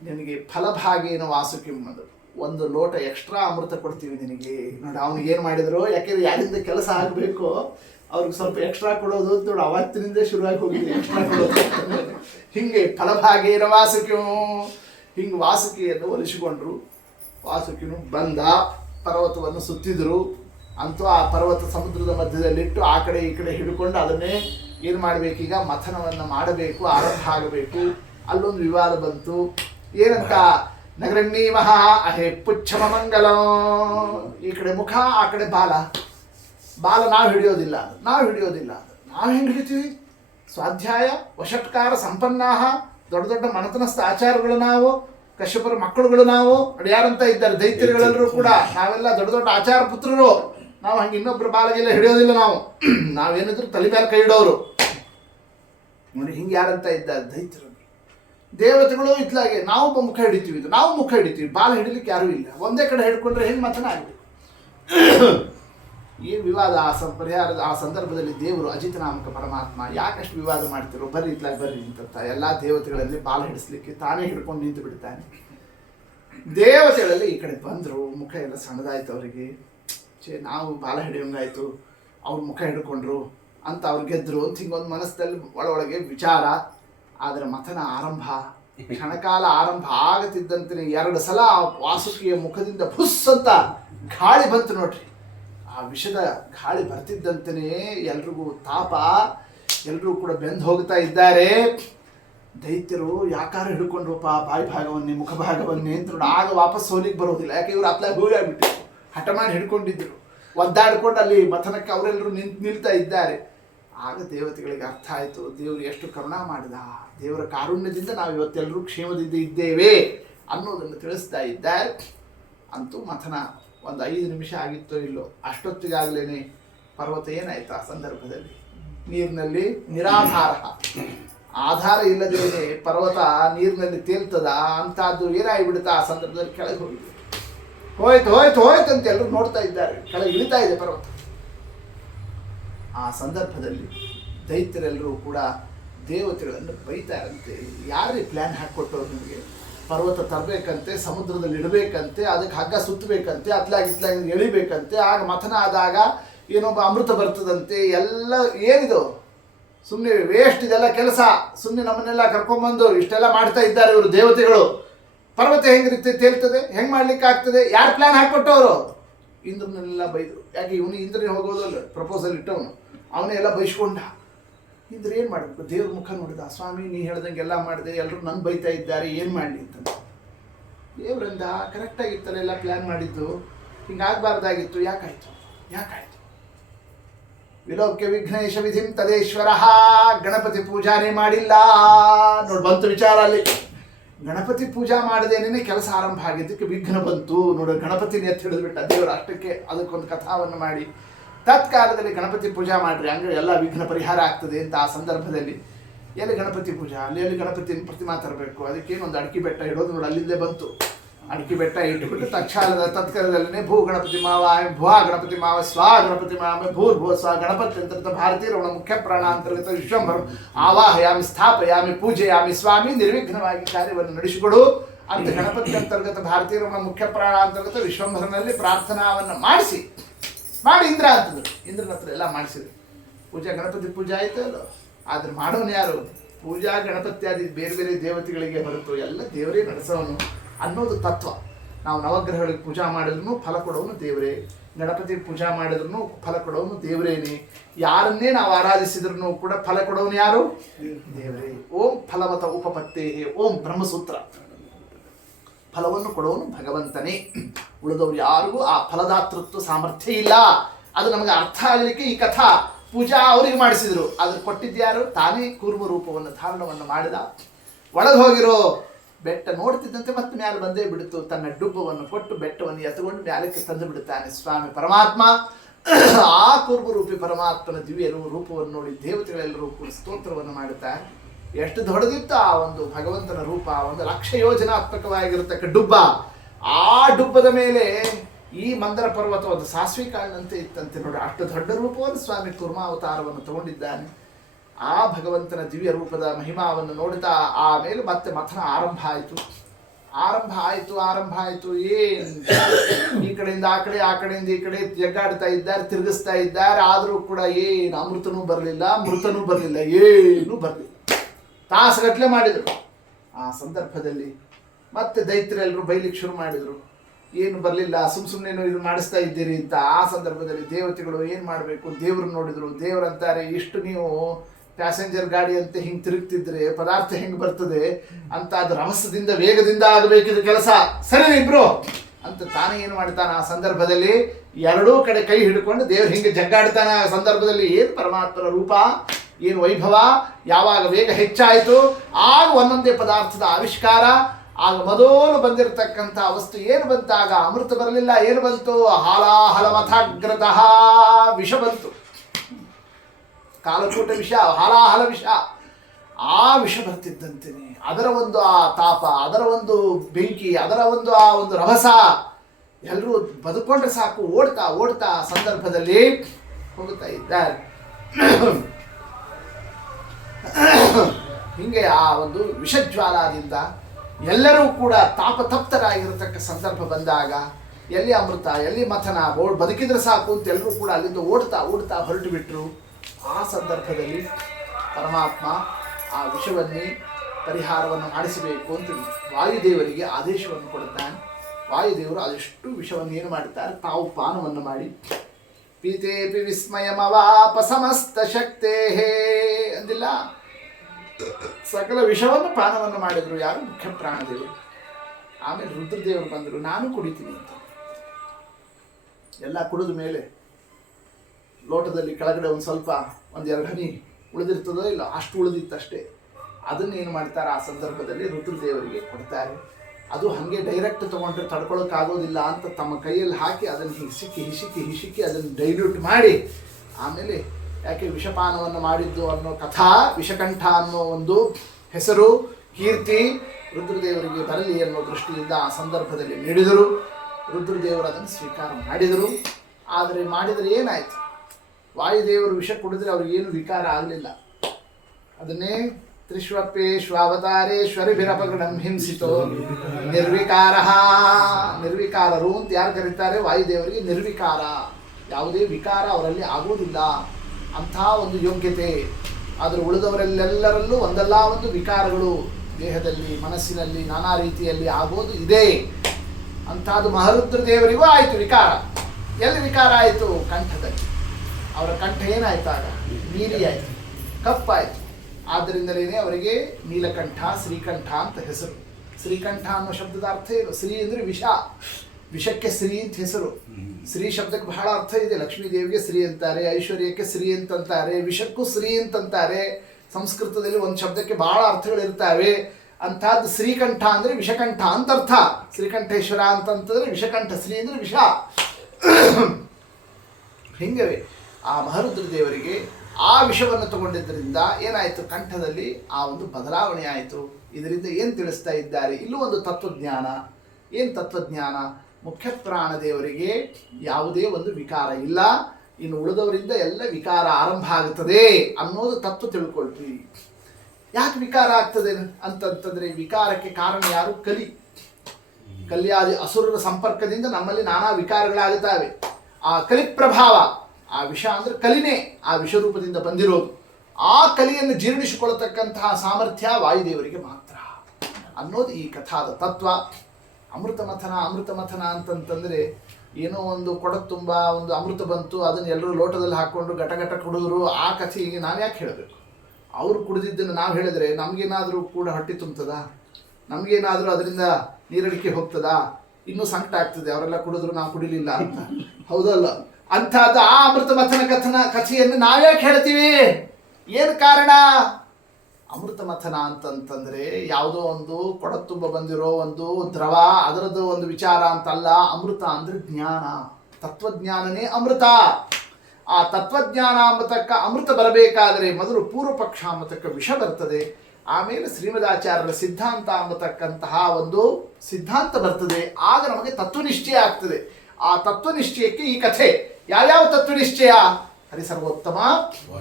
ನಿನಗೆ ಫಲಭಾಗೇನ ವಾಸುಕಿ ಅನ್ನೋದು, ಒಂದು ಲೋಟ ಎಕ್ಸ್ಟ್ರಾ ಅಮೃತ ಕೊಡ್ತೀವಿ ನಿನಗೆ. ನೋಡಿ ಅವನಿಗೆ ಏನು ಮಾಡಿದ್ರು, ಯಾಕೆಂದ್ರೆ ಯಾರಿಂದ ಕೆಲಸ ಆಗಬೇಕು ಅವ್ರಿಗೆ ಸ್ವಲ್ಪ ಎಕ್ಸ್ಟ್ರಾ ಕೊಡೋದು ಅಂತ ನೋಡಿ ಅವತ್ತಿನಿಂದ ಶುರುವಾಗಿ ಹೋಗಿದೆ ಎಕ್ಸ್ಟ್ರಾ ಕೊಡೋದು. ಹಿಂಗೆ ಫಲಭಾಗೇನ ವಾಸುಕಿ, ಹಿಂಗೆ ವಾಸುಕಿಯನ್ನು ಒಲಿಸಿಕೊಂಡ್ರು. ವಾಸುಕಿನು ಬಂದ, ಪರ್ವತವನ್ನು ಸುತ್ತಿದ್ರು. ಅಂತೂ ಆ ಪರ್ವತ ಸಮುದ್ರದ ಮಧ್ಯದಲ್ಲಿಟ್ಟು ಆ ಕಡೆ ಈ ಕಡೆ ಹಿಡ್ಕೊಂಡು ಅದನ್ನೇ ಏನು ಮಾಡಬೇಕೀಗ, ಮಥನವನ್ನು ಮಾಡಬೇಕು, ಆರಂಭ ಆಗಬೇಕು. ಅಲ್ಲೊಂದು ವಿವಾದ ಬಂತು. ಏನಂತ, ನಗರಣ್ಣಿ ಮಹಾ ಅಹೇ ಪುಚ್ಛಮ ಮಂಗಲ. ಈ ಕಡೆ ಮುಖ, ಆ ಕಡೆ ಬಾಲ. ಬಾಲ ನಾವು ಹಿಡಿಯೋದಿಲ್ಲ, ನಾವು ಹೆಂಗೆ ಹಿಡಿತೀವಿ? ಸ್ವಾಧ್ಯಾಯ ವಷಟ್ಕಾರ ಸಂಪನ್ನಾಹ, ದೊಡ್ಡ ದೊಡ್ಡ ಮನತನಸ್ಥ ಆಚಾರಗಳು ನಾವು, ಕಶ್ಯಪರ ಮಕ್ಕಳುಗಳು ನಾವು. ಯಾರಂತ ಇದ್ದಾರೆ ದೈತ್ಯರುಗಳೆಲ್ಲರೂ ಕೂಡ, ನಾವೆಲ್ಲ ದೊಡ್ಡ ದೊಡ್ಡ ಆಚಾರ ಪುತ್ರರು. ನಾವು ಹಂಗೆ ಇನ್ನೊಬ್ಬರು ಬಾಲಗೆಲ್ಲ ಹಿಡಿಯೋದಿಲ್ಲ. ನಾವೇನಿದ್ರು ತಲೆ ಮೇಲೆ ಕೈ ಇಡೋರು ನೋಡಿ. ಹಿಂಗೆ ಯಾರಂತ ಇದ್ದಾರೆ ದೈತ್ಯರು. ದೇವತೆಗಳು ಇತ್ಲಾಗೆ ನಾವು ಮುಖ ಹಿಡಿತೀವಿ, ನಾವು ಮುಖ ಹಿಡಿತೀವಿ, ಬಾಲ ಹಿಡಿಲಿಕ್ಕೆ ಯಾರೂ ಇಲ್ಲ. ಒಂದೇ ಕಡೆ ಹಿಡ್ಕೊಂಡ್ರೆ ಹೆಂಗೆ ಮತನ ಆಗಬೇಕು. ಈ ವಿವಾದ ಪರಿಹಾರದ ಆ ಸಂದರ್ಭದಲ್ಲಿ ದೇವರು ಅಜಿತನಾಮಕ ಪರಮಾತ್ಮ, ಯಾಕಷ್ಟು ವಿವಾದ ಮಾಡ್ತಿರೋ, ಬರ್ರಿ ಇತ್ಲಾಗ ಬರ್ರಿ ಅಂತ ಎಲ್ಲ ದೇವತೆಗಳಲ್ಲಿ ಬಾಲ ಹಿಡಿಸ್ಲಿಕ್ಕೆ ತಾನೇ ಹಿಡ್ಕೊಂಡು ನಿಂತು ಬಿಡ್ತಾನೆ. ದೇವತೆಗಳಲ್ಲಿ ಈ ಕಡೆ ಬಂದರು, ಮುಖ ಎಲ್ಲ ಸಣ್ಣದಾಯ್ತು ಅವರಿಗೆ. ನಾವು ಬಾಲ ಹಿಡಿಯೋಂಗಾಯ್ತು, ಅವ್ರ ಮುಖ ಹಿಡ್ಕೊಂಡ್ರು ಅಂತ ಅವ್ರು ಗೆದ್ರು ಅಂತ ಹಿಂಗೊಂದು ಮನಸ್ಸಲ್ಲಿ ಒಳಗೆ ವಿಚಾರ. ಆದರೆ ಮಥನ ಆರಂಭ, ಕ್ಷಣಕಾಲ ಆರಂಭ ಆಗತಿದ್ದಂತೆ 2 ಸಲ ವಾಸುಕಿಯ ಮುಖದಿಂದ ಭುಸ್ ಅಂತ ಗಾಳಿ ಬಂತು ನೋಡ್ರಿ. ಆ ವಿಷದ ಗಾಳಿ ಬರ್ತಿದ್ದಂತೆಯೇ ಎಲ್ರಿಗೂ ತಾಪ, ಎಲ್ಲರೂ ಕೂಡ ಬೆಂದು ಹೋಗ್ತಾ ಇದ್ದಾರೆ. ದೈತ್ಯರು ಯಾಕಾರ ಹಿಡ್ಕೊಂಡ್ರಪ್ಪ ಬಾಯಿ ಭಾಗವನ್ನೇ ಮುಖ ಭಾಗವನ್ನೇ ಅಂತ ನೋಡಿ. ಆಗ ವಾಪಸ್ ಹೋಲಿಕ್ಕೆ ಬರೋದಿಲ್ಲ, ಯಾಕೆ ಇವರು ಅತ್ಲಾಗ ಹೋಗಾಗ್ಬಿಟ್ಟಿದ್ರು, ಹಠ ಮಾಡಿ ಹಿಡ್ಕೊಂಡಿದ್ರು, ಒದ್ದಾಡ್ಕೊಂಡು ಅಲ್ಲಿ ಮಥನಕ್ಕೆ ಅವರೆಲ್ಲರೂ ನಿಲ್ತಾ ಇದ್ದಾರೆ. ಆಗ ದೇವತೆಗಳಿಗೆ ಅರ್ಥ ಆಯಿತು, ದೇವರು ಎಷ್ಟು ಕರುಣಾ ಮಾಡಿದ, ದೇವರ ಕಾರುಣ್ಯದಿಂದ ನಾವು ಇವತ್ತೆಲ್ಲರೂ ಕ್ಷೇಮದಿಂದ ಇದ್ದೇವೆ ಅನ್ನೋದನ್ನು ತಿಳಿಸ್ತಾ ಇದ್ದಾರೆ. ಅಂತೂ ಮಥನ ಒಂದು 5 ನಿಮಿಷ ಆಗಿತ್ತೋ ಇಲ್ಲೋ, ಅಷ್ಟೊತ್ತಿಗಾಗಲೇ ಪರ್ವತ ಏನಾಯ್ತು ಆ ಸಂದರ್ಭದಲ್ಲಿ, ನೀರಿನಲ್ಲಿ ನಿರಾಧಾರ, ಆಧಾರ ಇಲ್ಲದೇನೆ ಪರ್ವತ ನೀರಿನಲ್ಲಿ ತೇಲ್ತದ ಅಂತದ್ದು ಏನಾಗಿಬಿಡುತ್ತಾ ಆ ಸಂದರ್ಭದಲ್ಲಿ ಕೆಳಗೆ ಹೋಗಿದೆ. ಹೋಯ್ತು ಅಂತ ಎಲ್ಲರೂ ನೋಡ್ತಾ ಇದ್ದಾರೆ. ಕೆಳಗೆ ಇಳಿತಾ ಇದೆ ಪರ್ವತ. ಆ ಸಂದರ್ಭದಲ್ಲಿ ದೈತ್ಯರೆಲ್ಲರೂ ಕೂಡ ದೇವತೆಗಳನ್ನು ಬೈತಾರಂತೆ. ಯಾರೇ ಪ್ಲ್ಯಾನ್ ಹಾಕ್ಕೊಟ್ಟವ್ರು ನಿಮಗೆ? ಪರ್ವತ ತರಬೇಕಂತೆ, ಸಮುದ್ರದಲ್ಲಿ ಇಡಬೇಕಂತೆ, ಅದಕ್ಕೆ ಹಗ್ಗ ಸುತ್ತಬೇಕಂತೆ, ಇತ್ಲಾಗಿ ಎಳಿಬೇಕಂತೆ, ಆಗ ಮಥನ ಆದಾಗ ಏನೊಬ್ಬ ಅಮೃತ ಬರ್ತದಂತೆ. ಎಲ್ಲ ಏನಿದು ಸುಮ್ಮನೆ ವೇಸ್ಟ್ ಇದೆಲ್ಲ ಕೆಲಸ. ಸುಮ್ಮನೆ ನಮ್ಮನ್ನೆಲ್ಲ ಕರ್ಕೊಂಬಂದು ಇಷ್ಟೆಲ್ಲ ಮಾಡ್ತಾ ಇದ್ದಾರೆ ಇವರು ದೇವತೆಗಳು. ಪರ್ವತ ಹೆಂಗೆ ತೇಲ್ತದೆ, ಹೆಂಗೆ ಮಾಡ್ಲಿಕ್ಕೆ ಆಗ್ತದೆ? ಯಾರು ಪ್ಲ್ಯಾನ್ ಹಾಕ್ಕೊಟ್ಟವರು? ಇಂದ್ರನೆಲ್ಲ ಬೈದರು. ಯಾಕೆ ಇವನು ಇಂದ್ರನೇ ಹೋಗೋದಲ್ಲ, ಪ್ರಪೋಸಲ್ ಇಟ್ಟವನು, ಅವನೇ ಎಲ್ಲ ಬೈಸ್ಕೊಂಡ. ಇಂದ್ರ ಏನು ಮಾಡಬೇಕು? ದೇವ್ರ ಮುಖ ನೋಡಿದ, ಸ್ವಾಮಿ ನೀ ಹೇಳ್ದಂಗೆ ಎಲ್ಲ ಮಾಡಿದೆ, ಎಲ್ಲರೂ ನನ್ನ ಬೈತಾ ಇದ್ದಾರೆ, ಏನು ಮಾಡಲಿ ಅಂತ. ದೇವರಿಂದ ಕರೆಕ್ಟಾಗಿತ್ತಲ್ಲ ಎಲ್ಲ ಪ್ಲ್ಯಾನ್ ಮಾಡಿದ್ದು, ಹಿಂಗಾಗಬಾರ್ದಾಗಿತ್ತು. ಯಾಕಾಯಿತು? ವಿಲೋಕ್ಯ ವಿಘ್ನೇಶ ವಿಧಿಂ ತದೇಶ್ವರ. ಗಣಪತಿ ಪೂಜಾನೇ ಮಾಡಿಲ್ಲ ನೋಡಿ, ಬಂತು ವಿಚಾರ ಅಲ್ಲಿ. ಗಣಪತಿ ಪೂಜಾ ಮಾಡದೇನೇ ಕೆಲಸ ಆರಂಭ ಆಗಿದ್ದಕ್ಕೆ ವಿಘ್ನ ಬಂತು ನೋಡಿ. ಗಣಪತಿನ ಎತ್ತಿ ಹಿಡಿದ್ಬಿಟ್ಟ ದೇವರು. ಅಷ್ಟಕ್ಕೆ ಅದಕ್ಕೊಂದು ಕಥಾವನ್ನು ಮಾಡಿ ತತ್ಕಾಲದಲ್ಲಿ ಗಣಪತಿ ಪೂಜಾ ಮಾಡಿರಿ, ಹಂಗೆ ಎಲ್ಲ ವಿಘ್ನ ಪರಿಹಾರ ಆಗ್ತದೆ ಅಂತ. ಆ ಸಂದರ್ಭದಲ್ಲಿ ಎಲ್ಲಿ ಗಣಪತಿ ಪೂಜಾ, ಅಲ್ಲಿ ಗಣಪತಿ ಪ್ರತಿಮಾ ತರಬೇಕು, ಅದಕ್ಕೇನೊಂದು ಅಡಿಕೆ ಬೆಟ್ಟ ಇಡೋದು ನೋಡಿ. ಅಲ್ಲಿಂದೇ ಬಂತು ಅಡಿಕೆ ಬೆಟ್ಟ ಇಟ್ಟುಬಿಟ್ಟು ತತ್ಕಾಲದಲ್ಲೇ ಭೂ ಗಣಪತಿ ಮಾವಾಯ ಭುವಾ ಗಣಪತಿ ಮಾವ ಸ್ವಾ ಗಣಪತಿ ಮಾವ ಭೂರ್ಭುವ ಸ್ವ ಗಣಪತಿ ಅಂತರ್ಗತ ಭಾರತೀಯ ರಮಣ ಮುಖ್ಯ ಪ್ರಾಣ ಅಂತರ್ಗತ ವಿಶ್ವಂಭರ ಆವಾಹಯಾಮಿ ಸ್ಥಾಪಯಾಮಿ ಪೂಜೆಯಾಮಿ ಸ್ವಾಮಿ, ನಿರ್ವಿಘ್ನವಾಗಿ ಕಾರ್ಯವನ್ನು ನಡೆಸಿಕೊಡು ಅಂತ ಗಣಪತಿ ಅಂತರ್ಗತ ಭಾರತೀಯ ರಮಣ ಮುಖ್ಯ ಪ್ರಾಣ ಅಂತರ್ಗತ ವಿಶ್ವಂಭರನಲ್ಲಿ ಪ್ರಾರ್ಥನಾವನ್ನು ಮಾಡಿಸಿ ಮಾಡಿ ಇಂದ್ರ ಅಂತಂದ್ರು. ಇಂದ್ರನ ಹತ್ರ ಎಲ್ಲ ಮಾಡಿಸಿದ್ರು. ಪೂಜಾ ಗಣಪತಿ ಪೂಜೆ ಆಯ್ತು ಅಲ್ಲೋ. ಆದ್ರೆ ಮಾಡೋನು ಯಾರು? ಪೂಜಾ ಗಣಪತ್ಯಾದಿ ಬೇರೆ ಬೇರೆ ದೇವತೆಗಳಿಗೆ ಹೊರತು ಎಲ್ಲ ದೇವರೇ ನಡೆಸೋನು ಅನ್ನೋದು ತತ್ವ. ನಾವು ನವಗ್ರಹಗಳಿಗೆ ಪೂಜಾ ಮಾಡಿದ್ರು ಫಲ ಕೊಡೋನು ದೇವರೇ, ಗಣಪತಿ ಪೂಜಾ ಮಾಡಿದ್ರು ಫಲ ಕೊಡೋನು ದೇವರೇನೆ. ಯಾರನ್ನೇ ನಾವು ಆರಾಧಿಸಿದ್ರು ಕೂಡ ಫಲ ಕೊಡೋನು ಯಾರು? ದೇವರೇ. ಓಂ ಫಲವತ ಉಪಪತ್ತೇ, ಓಂ ಬ್ರಹ್ಮಸೂತ್ರ. ಫಲವನ್ನು ಕೊಡೋನು ಭಗವಂತನೇ. ಉಳಿದವರು ಯಾರಿಗೂ ಆ ಫಲದಾತೃತ್ವ ಸಾಮರ್ಥ್ಯ ಇಲ್ಲ. ಅದು ನಮಗೆ ಅರ್ಥ ಆಗಲಿಕ್ಕೆ ಈ ಕಥಾ ಪೂಜಾ ಅವರಿಗೆ ಮಾಡಿಸಿದ್ರು. ಅದ್ರ ಕೊಟ್ಟಿದ್ಯಾರು? ತಾನೇ ಕೂರ್ಮ ರೂಪವನ್ನು ಧಾರಣವನ್ನು ಮಾಡಿದ. ಒಳಗೆ ಹೋಗಿರೋ ಬೆಟ್ಟ ನೋಡ್ತಿದ್ದಂತೆ ಮತ್ತೆ ಮ್ಯಾಲೆ ಬಂದೇ ಬಿಡುತ್ತು. ತನ್ನ ಡುಬ್ಬವನ್ನು ಕೊಟ್ಟು ಬೆಟ್ಟವನ್ನು ಎತ್ತುಕೊಂಡು ಮ್ಯಾಲಕ್ಕೆ ತಂದು ಬಿಡುತ್ತಾನೆ ಸ್ವಾಮಿ ಪರಮಾತ್ಮ. ಆ ಕೂರ್ಮರೂಪಿ ಪರಮಾತ್ಮನ ದಿವ್ಯ ರೂಪವನ್ನು ನೋಡಿ ದೇವತೆಗಳೆಲ್ಲರೂ ಕೂಡ ಸ್ತೋತ್ರವನ್ನು ಮಾಡುತ್ತಾರೆ. ಎಷ್ಟು ದೊಡ್ಡದಿತ್ತು ಆ ಒಂದು ಭಗವಂತನ ರೂಪ! 1,00,000 ಯೋಜನಾತ್ಮಕವಾಗಿರತಕ್ಕ ಡುಬ್ಬ. ಆ ಡುಬ್ಬದ ಮೇಲೆ ಈ ಮಂದರ ಪರ್ವತ ಒಂದು ಸಾಸ್ವಿ ಕಾಳಿನಂತೆ ಇತ್ತಂತೆ ನೋಡಿ. ಅಷ್ಟು ದೊಡ್ಡ ರೂಪವನ್ನು ಸ್ವಾಮಿ ಕೂರ್ಮಾವತಾರವನ್ನು ತಗೊಂಡಿದ್ದಾನೆ. ಆ ಭಗವಂತನ ದಿವ್ಯ ರೂಪದ ಮಹಿಮಾವನ್ನು ನೋಡುತ್ತಾ ಆಮೇಲೆ ಮತ್ತೆ ಮಥನ ಆರಂಭ ಆಯಿತು. ಏನು ಈ ಕಡೆಯಿಂದ ಆ ಕಡೆ, ಆ ಕಡೆಯಿಂದ ಈ ಕಡೆ ಜಗ್ಗಾಡ್ತಾ ಇದ್ದಾರೆ, ತಿರುಗಿಸ್ತಾ ಇದ್ದಾರೆ. ಆದರೂ ಕೂಡ ಏನು ಅಮೃತನೂ ಬರಲಿಲ್ಲ, ಮೃತನೂ ಬರಲಿಲ್ಲ, ಏನೂ ಬರಲಿಲ್ಲ. ತಾಸುಗಟ್ಟಲೆ ಮಾಡಿದರು. ಆ ಸಂದರ್ಭದಲ್ಲಿ ಮತ್ತೆ ದೈತ್ಯರೆಲ್ಲರೂ ಬೈಲಿಕ್ಕೆ ಶುರು ಮಾಡಿದರು. ಏನು ಬರಲಿಲ್ಲ, ಸುಮ್ಮನೆ ಇದು ಮಾಡಿಸ್ತಾ ಇದ್ದೀರಿ ಅಂತ. ಆ ಸಂದರ್ಭದಲ್ಲಿ ದೇವತೆಗಳು ಏನು ಮಾಡಬೇಕು? ದೇವ್ರನ್ನ ನೋಡಿದ್ರು. ದೇವರಂತಾರೆ, ಇಷ್ಟು ನೀವು ಪ್ಯಾಸೆಂಜರ್ ಗಾಡಿ ಅಂತ ಹಿಂಗೆ ತಿರುಗ್ತಿದ್ರೆ ಪದಾರ್ಥ ಹೆಂಗೆ ಬರ್ತದೆ ಅಂತ, ಅದು ರಭಸದಿಂದ ವೇಗದಿಂದ ಆಗಬೇಕಿದ ಕೆಲಸ, ಸರಿ ಇಬ್ರು ಅಂತ ತಾನೇ ಏನು ಮಾಡ್ತಾನೆ ಆ ಸಂದರ್ಭದಲ್ಲಿ? ಎರಡೂ ಕಡೆ ಕೈ ಹಿಡ್ಕೊಂಡು ದೇವ್ರು ಹಿಂಗೆ ಜಗ್ಗಾಡ್ತಾನೆ. ಆ ಸಂದರ್ಭದಲ್ಲಿ ಏನು ಪರಮಾತ್ಮನ ರೂಪ, ಏನು ವೈಭವ! ಯಾವಾಗ ವೇಗ ಹೆಚ್ಚಾಯಿತು ಆಗ ಒಂದೊಂದೇ ಪದಾರ್ಥದ ಆವಿಷ್ಕಾರ. ಆಗ ಮೊದಲು ಬಂದಿರತಕ್ಕಂಥ ವಸ್ತು ಏನು ಬಂತಾಗ? ಅಮೃತ ಬರಲಿಲ್ಲ. ಏನು ಬಂತು? ಹಾಲಾಹಲಮಥಾಗ್ರತಃ ವಿಷ ಬಂತು. ಕಾಲಕೂಟ ವಿಷ, ಹಾಲಾಹಲ ವಿಷ. ಆ ವಿಷ ಬರ್ತಿದ್ದಂತೆಯೇ ಅದರ ಒಂದು ಆ ತಾಪ, ಅದರ ಒಂದು ಬೆಂಕಿ, ಅದರ ಒಂದು ಆ ಒಂದು ರಭಸ, ಎಲ್ಲರೂ ಬದುಕೊಂಡ್ರೆ ಸಾಕು ಓಡ್ತಾ ಸಂದರ್ಭದಲ್ಲಿ ಹೋಗುತ್ತಾ ಇದ್ದಾರೆ. ಹಿಂಗೆ ಆ ಒಂದು ವಿಷಜ್ವಾಲದಿಂದ ಎಲ್ಲರೂ ಕೂಡ ತಾಪತಪ್ತರಾಗಿರತಕ್ಕ ಸಂದರ್ಭ ಬಂದಾಗ ಎಲ್ಲಿ ಅಮೃತ, ಎಲ್ಲಿ ಮಥನ, ಬದುಕಿದ್ರೆ ಸಾಕು ಅಂತ ಎಲ್ಲರೂ ಕೂಡ ಅಲ್ಲಿಂದ ಓಡ್ತಾ ಹೊರಟು ಬಿಟ್ಟರು. ಆ ಸಂದರ್ಭದಲ್ಲಿ ಪರಮಾತ್ಮ ಆ ವಿಷವನ್ನೇ ಪರಿಹಾರವನ್ನು ಮಾಡಿಸಬೇಕು ಅಂತ ವಾಯುದೇವರಿಗೆ ಆದೇಶವನ್ನು ಕೊಡುತ್ತಾನೆ. ವಾಯುದೇವರು ಅದೆಷ್ಟು ವಿಷವನ್ನು ಏನು ಮಾಡುತ್ತಾರೆ? ತಾವು ಪಾನವನ್ನು ಮಾಡಿ ಪೀತೇಪಿ ವಿಸ್ಮಯಮವಾಪ ಸಮಸ್ತ ಶಕ್ತೇ ಅಂದಿಲ್ಲ, ಸಕಲ ವಿಷವನ್ನು ಪಾನವನ್ನು ಮಾಡಿದರು. ಯಾರು? ಮುಖ್ಯ ಪ್ರಾಣದೇವರು. ಆಮೇಲೆ ರುದ್ರದೇವರು ಬಂದರು, ನಾನು ಕುಡಿತೀನಿ ಅಂತ. ಎಲ್ಲ ಕುಡಿದ ಮೇಲೆ ಲೋಟದಲ್ಲಿ ಕೆಳಗಡೆ ಒಂದು 2 ಹನಿ ಉಳಿದಿರ್ತದೋ ಇಲ್ಲ, ಅಷ್ಟು ಉಳಿದಿತ್ತಷ್ಟೇ. ಅದನ್ನೇನು ಮಾಡ್ತಾರೆ ಆ ಸಂದರ್ಭದಲ್ಲಿ ರುದ್ರದೇವರಿಗೆ ಕೊಡ್ತಾರೆ. ಅದು ಹಾಗೆ ಡೈರೆಕ್ಟ್ ತೊಗೊಂಡ್ರೆ ತಡ್ಕೊಳ್ಳೋಕ್ಕಾಗೋದಿಲ್ಲ ಅಂತ ತಮ್ಮ ಕೈಯಲ್ಲಿ ಹಾಕಿ ಅದನ್ನು ಹಿಸಿಕಿ ಅದನ್ನು ಡೈಲ್ಯೂಟ್ ಮಾಡಿ ಆಮೇಲೆ, ಯಾಕೆ ವಿಷಪಾನವನ್ನು ಮಾಡಿದ್ದು ಅನ್ನೋ ಕಥಾ, ವಿಷಕಂಠ ಅನ್ನೋ ಒಂದು ಹೆಸರು ಕೀರ್ತಿ ರುದ್ರದೇವರಿಗೆ ಬರಲಿ ಅನ್ನೋ ದೃಷ್ಟಿಯಿಂದ ಆ ಸಂದರ್ಭದಲ್ಲಿ ನೀಡಿದರು. ರುದ್ರದೇವರು ಅದನ್ನು ಸ್ವೀಕಾರ ಮಾಡಿದರು. ಆದರೆ ಮಾಡಿದರೆ ಏನಾಯಿತು? ವಾಯುದೇವರು ವಿಷ ಕುಡಿದ್ರೆ ಅವ್ರಿಗೇನು ವಿಕಾರ ಆಗಲಿಲ್ಲ. ಅದನ್ನೇ ತ್ರಿಶ್ವಪೇಶ್ವಾವತಾರೇಶ್ವರಿಭಿರಪಗಣಂ ಹಿಂಸಿತೋ ನಿರ್ವಿಕಾರರು ಅಂತ ಯಾರು ಕರೀತಾರೆ? ವಾಯುದೇವರಿಗೆ ನಿರ್ವಿಕಾರ, ಯಾವುದೇ ವಿಕಾರ ಅವರಲ್ಲಿ ಆಗುವುದಿಲ್ಲ. ಅಂಥ ಒಂದು ಯೋಗ್ಯತೆ. ಆದರೆ ಉಳಿದವರೆಲ್ಲೆಲ್ಲರಲ್ಲೂ ಒಂದಲ್ಲ ಒಂದು ವಿಕಾರಗಳು ದೇಹದಲ್ಲಿ, ಮನಸ್ಸಿನಲ್ಲಿ, ನಾನಾ ರೀತಿಯಲ್ಲಿ ಆಗೋದು ಇದೆ. ಅಂಥದ್ದು ಮಹಾರುದ್ರ ದೇವರಿಗೂ ಆಯಿತು ವಿಕಾರ. ಎಲ್ಲಿ ವಿಕಾರ ಆಯಿತು? ಕಂಠದಲ್ಲಿ. ಅವರ ಕಂಠ ಏನಾಯ್ತಾಗ? ನೀಲಿ ಆಯಿತು, ಕಪ್ಪಾಯಿತು. ಆದ್ದರಿಂದಲೇ ಅವರಿಗೆ ನೀಲಕಂಠ, ಶ್ರೀಕಂಠ ಅಂತ ಹೆಸರು. ಶ್ರೀಕಂಠ ಅನ್ನೋ ಶಬ್ದದ ಅರ್ಥ ಏನು? ಶ್ರೀ ಅಂದರೆ ವಿಷ, ವಿಷಕ್ಕೆ ಶ್ರೀ ಅಂತ ಹೆಸರು. ಶ್ರೀ ಶಬ್ದಕ್ಕೆ ಬಹಳ ಅರ್ಥ ಇದೆ. ಲಕ್ಷ್ಮೀ ದೇವಿಗೆ ಶ್ರೀ ಅಂತಾರೆ, ಐಶ್ವರ್ಯಕ್ಕೆ ಶ್ರೀ ಅಂತಂತಾರೆ, ವಿಷಕ್ಕೂ ಶ್ರೀ ಅಂತಂತಾರೆ. ಸಂಸ್ಕೃತದಲ್ಲಿ ಒಂದು ಶಬ್ದಕ್ಕೆ ಬಹಳ ಅರ್ಥಗಳಿರ್ತಾವೆ. ಅಂಥದ್ದು ಶ್ರೀಕಂಠ ಅಂದರೆ ವಿಷಕಂಠ ಅಂತ ಅರ್ಥ. ಶ್ರೀಕಂಠೇಶ್ವರ ಅಂತಂತಂದರೆ ವಿಷಕಂಠ, ಶ್ರೀ ಅಂದರೆ ವಿಷ. ಹಿಂಗವೇ ಆ ಮಹಾರುದ್ರ ದೇವರಿಗೆ ಆ ವಿಷವನ್ನು ತಗೊಂಡಿದ್ದರಿಂದ ಏನಾಯಿತು? ಕಂಠದಲ್ಲಿ ಆ ಒಂದು ಬದಲಾವಣೆ ಆಯಿತು. ಇದರಿಂದ ಏನು ತಿಳಿಸ್ತಾ ಇದ್ದಾರೆ? ಇಲ್ಲೂ ಒಂದು ತತ್ವಜ್ಞಾನ. ಏನು ತತ್ವಜ್ಞಾನ? ಮುಖ್ಯ ಪ್ರಾಣದೇವರಿಗೆ ಯಾವುದೇ ಒಂದು ವಿಕಾರ ಇಲ್ಲ, ಇನ್ನು ಉಳಿದವರಿಂದ ಎಲ್ಲ ವಿಕಾರ ಆರಂಭ ಆಗುತ್ತದೆ ಅನ್ನೋದು ತತ್ವ ತಿಳ್ಕೊಳ್ತೀವಿ. ಯಾಕೆ ವಿಕಾರ ಆಗ್ತದೆ ಅಂತಂತಂದರೆ, ವಿಕಾರಕ್ಕೆ ಕಾರಣ ಯಾರು? ಕಲಿಯಾದಿ ಅಸುರರ ಸಂಪರ್ಕದಿಂದ ನಮ್ಮಲ್ಲಿ ನಾನಾ ವಿಕಾರಗಳಾಗುತ್ತವೆ. ಆ ಕಲಿಪ್ರಭಾವ, ಆ ವಿಷ ಅಂದರೆ ಕಲಿನೇ ಆ ವಿಷರೂಪದಿಂದ ಬಂದಿರೋದು. ಆ ಕಲಿಯನ್ನು ಜೀರ್ಣಿಸಿಕೊಳ್ಳತಕ್ಕಂತಹ ಸಾಮರ್ಥ್ಯ ವಾಯುದೇವರಿಗೆ ಮಾತ್ರ ಅನ್ನೋದು ಈ ಕಥಾದ ತತ್ವ. ಅಮೃತ ಮಥನ ಅಂತಂತಂದರೆ ಏನೋ ಒಂದು ಕೊಡ ತುಂಬ ಒಂದು ಅಮೃತ ಬಂತು, ಅದನ್ನು ಎಲ್ಲರೂ ಲೋಟದಲ್ಲಿ ಹಾಕ್ಕೊಂಡು ಘಟ ಕುಡಿದ್ರು. ಆ ಕಥೆಗೆ ನಾವು ಯಾಕೆ ಹೇಳಬೇಕು? ಅವರು ಕುಡಿದಿದ್ದನ್ನು ನಾವು ಹೇಳಿದ್ರೆ ನಮಗೇನಾದರೂ ಕೂಡ ಹೊಟ್ಟೆ ತುಂಬುತ್ತದ? ನಮಗೇನಾದರೂ ಅದರಿಂದ ನೀರಡಿಕೆ ಹೋಗ್ತದಾ? ಇನ್ನೂ ಸಂಕಟ ಆಗ್ತದೆ, ಅವರೆಲ್ಲ ಕುಡಿದ್ರು ನಾವು ಕುಡಿಲಿಲ್ಲ ಅಂತ. ಹೌದಲ್ಲ? ಅಂಥದ್ದು ಆ ಅಮೃತ ಮಥನ ಕಥೆಯನ್ನು ನಾವ್ಯಾಕೆ ಹೇಳ್ತೀವಿ? ಏನು ಕಾರಣ? ಅಮೃತ ಮಥನ ಅಂತಂತಂದರೆ ಯಾವುದೋ ಒಂದು ಕೊಡ ತುಂಬ ಬಂದಿರೋ ಒಂದು ದ್ರವ, ಅದರದ್ದು ಒಂದು ವಿಚಾರ ಅಂತಲ್ಲ. ಅಮೃತ ಅಂದರೆ ಜ್ಞಾನ, ತತ್ವಜ್ಞಾನನೇ ಅಮೃತ. ಆ ತತ್ವಜ್ಞಾನ ಅಂಬತಕ್ಕ ಅಮೃತ ಬರಬೇಕಾದರೆ ಮೊದಲು ಪೂರ್ವ ಪಕ್ಷ ಅಂಬತಕ್ಕ ವಿಷ ಬರ್ತದೆ, ಆಮೇಲೆ ಶ್ರೀಮದಾಚಾರ್ಯರ ಸಿದ್ಧಾಂತ ಅಂಬತಕ್ಕಂತಹ ಒಂದು ಸಿದ್ಧಾಂತ ಬರ್ತದೆ. ಆಗ ನಮಗೆ ತತ್ವನಿಶ್ಚಯ ಆಗ್ತದೆ. ಆ ತತ್ವನಿಶ್ಚಯಕ್ಕೆ ಈ ಕಥೆ. ಯಾವ್ಯಾವ ತತ್ವನಿಶ್ಚಯ? ಹರಿಸರ್ವೋತ್ತಮ,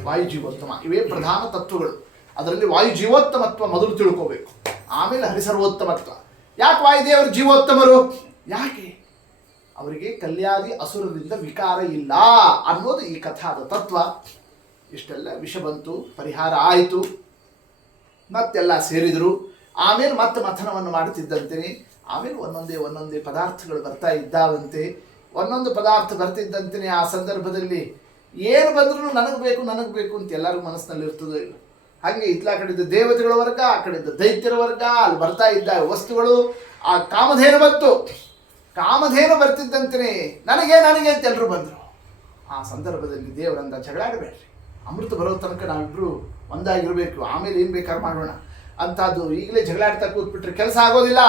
ವಾಯುಜೀವೋತ್ತಮ, ಇವೇ ಪ್ರಧಾನ ತತ್ವಗಳು. ಅದರಲ್ಲಿ ವಾಯುಜೀವೋತ್ತಮತ್ವ ಮೊದಲು ತಿಳ್ಕೋಬೇಕು, ಆಮೇಲೆ ಹರಿಸರ್ವೋತ್ತಮತ್ವ. ಯಾಕೆ ವಾಯುದೇವರು ಜೀವೋತ್ತಮರು? ಯಾಕೆ? ಅವರಿಗೆ ಕಲ್ಯಾದಿ ಅಸುರರಿಂದ ವಿಕಾರ ಇಲ್ಲ ಅನ್ನೋದು ಈ ಕಥಾದ ತತ್ವ. ಇಷ್ಟೆಲ್ಲ ವಿಷ ಬಂತು, ಪರಿಹಾರ ಆಯಿತು, ಮತ್ತೆಲ್ಲ ಸೇರಿದರು. ಆಮೇಲೆ ಮತ್ತೆ ಮಥನವನ್ನು ಮಾಡುತ್ತಿದ್ದಂತೆ ಆಮೇಲೆ ಒಂದೊಂದೇ ಪದಾರ್ಥಗಳು ಬರ್ತಾ ಇದ್ದಾವಂತೆ. ಒಂದೊಂದು ಪದಾರ್ಥ ಬರ್ತಿದ್ದಂತೆ ಆ ಸಂದರ್ಭದಲ್ಲಿ ಏನು ಬಂದರೂ ನನಗೆ ಬೇಕು ಅಂತ ಎಲ್ಲರಿಗೂ ಮನಸ್ಸಿನಲ್ಲಿ ಇರ್ತದೆ. ಹಾಗೆ ಇತ್ಲ ಕಡೆಯಿಂದ ದೇವತೆಗಳ ವರ್ಗ, ಆ ಕಡೆಯಿಂದ ದೈತ್ಯರ ವರ್ಗ, ಅಲ್ಲಿ ಬರ್ತಾ ಇದ್ದ ವಸ್ತುಗಳು. ಆ ಕಾಮಧೇನು ಬಂತು. ಕಾಮಧೇನು ಬರ್ತಿದ್ದಂತೆ ನನಗೆ ಅಂತ ಎಲ್ಲರೂ ಬಂದರು. ಆ ಸಂದರ್ಭದಲ್ಲಿ ದೇವರಂದ ಜಗಳಾಡಬೇಡ್ರಿ, ಅಮೃತ ಬರೋ ತನಕ ನಾವಿಬ್ಬರು ಒಂದಾಗಿರಬೇಕು, ಆಮೇಲೆ ಏನು ಬೇಕಾದ್ರೂ ಮಾಡೋಣ ಅಂಥದ್ದು. ಈಗಲೇ ಜಗಳಾಡ್ತಾ ಕೂತ್ಬಿಟ್ರೆ ಕೆಲಸ ಆಗೋದಿಲ್ಲ.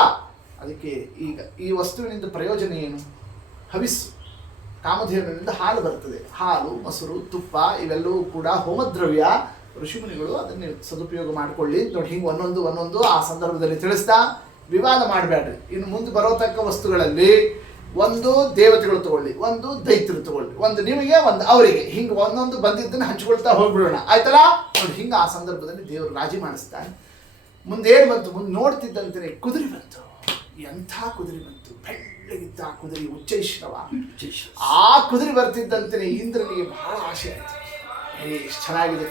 ಅದಕ್ಕೆ ಈಗ ಈ ವಸ್ತುವಿನಿಂದ ಪ್ರಯೋಜನ ಏನು? ಹವಿಸ್ಸು. ಕಾಮಧೇನುವಿನಿಂದ ಹಾಲು ಬರ್ತದೆ. ಹಾಲು, ಮೊಸರು, ತುಪ್ಪ ಇವೆಲ್ಲವೂ ಕೂಡ ಹೋಮದ್ರವ್ಯ. ಋಷಿಮುನಿಗಳು ಅದನ್ನೇ ಸದುಪಯೋಗ ಮಾಡಿಕೊಳ್ಳಿ ನೋಡಿ. ಹಿಂಗೆ ಒಂದೊಂದು ಆ ಸಂದರ್ಭದಲ್ಲಿ ತಿಳಿಸ್ತಾ ವಿವಾದ ಮಾಡಬೇಡ್ರಿ. ಇನ್ನು ಮುಂದೆ ಬರೋತಕ್ಕ ವಸ್ತುಗಳಲ್ಲಿ ಒಂದು ದೇವತೆಗಳು ತಗೊಳ್ಳಿ, ಒಂದು ದೈತ್ಯರು ತಗೊಳ್ಳಿ, ಒಂದು ನಿಮಗೆ, ಒಂದು ಅವರಿಗೆ, ಹಿಂಗೆ ಒಂದೊಂದು ಬಂದಿದ್ದನ್ನು ಹಂಚ್ಕೊಳ್ತಾ ಹೋಗ್ಬಿಡೋಣ, ಆಯ್ತಲ್ಲ ನೋಡಿ. ಹಿಂಗೆ ಆ ಸಂದರ್ಭದಲ್ಲಿ ದೇವರು ರಾಜಿ ಮಾಡಿಸ್ತಾನೆ. ಮುಂದೇನು ಬಂತು? ಮುಂದೆ ನೋಡ್ತಿದ್ದಂತೆ ಕುದುರೆ ಬಂತು. ಎಂಥ ಕುದುರೆ ಬಂತು! ಬೆಳ್ಳಗಿದ್ದ ಆ ಕುದುರೆ ಉಚ್ಚೈಶ್ರವ. ಆ ಕುದುರೆ ಬರ್ತಿದ್ದಂತೆ ಇಂದ್ರನಿಗೆ ಬಹಳ ಆಸೆ ಆಯಿತು. ಎಷ್ಟು ಚೆನ್ನಾಗಿದೆ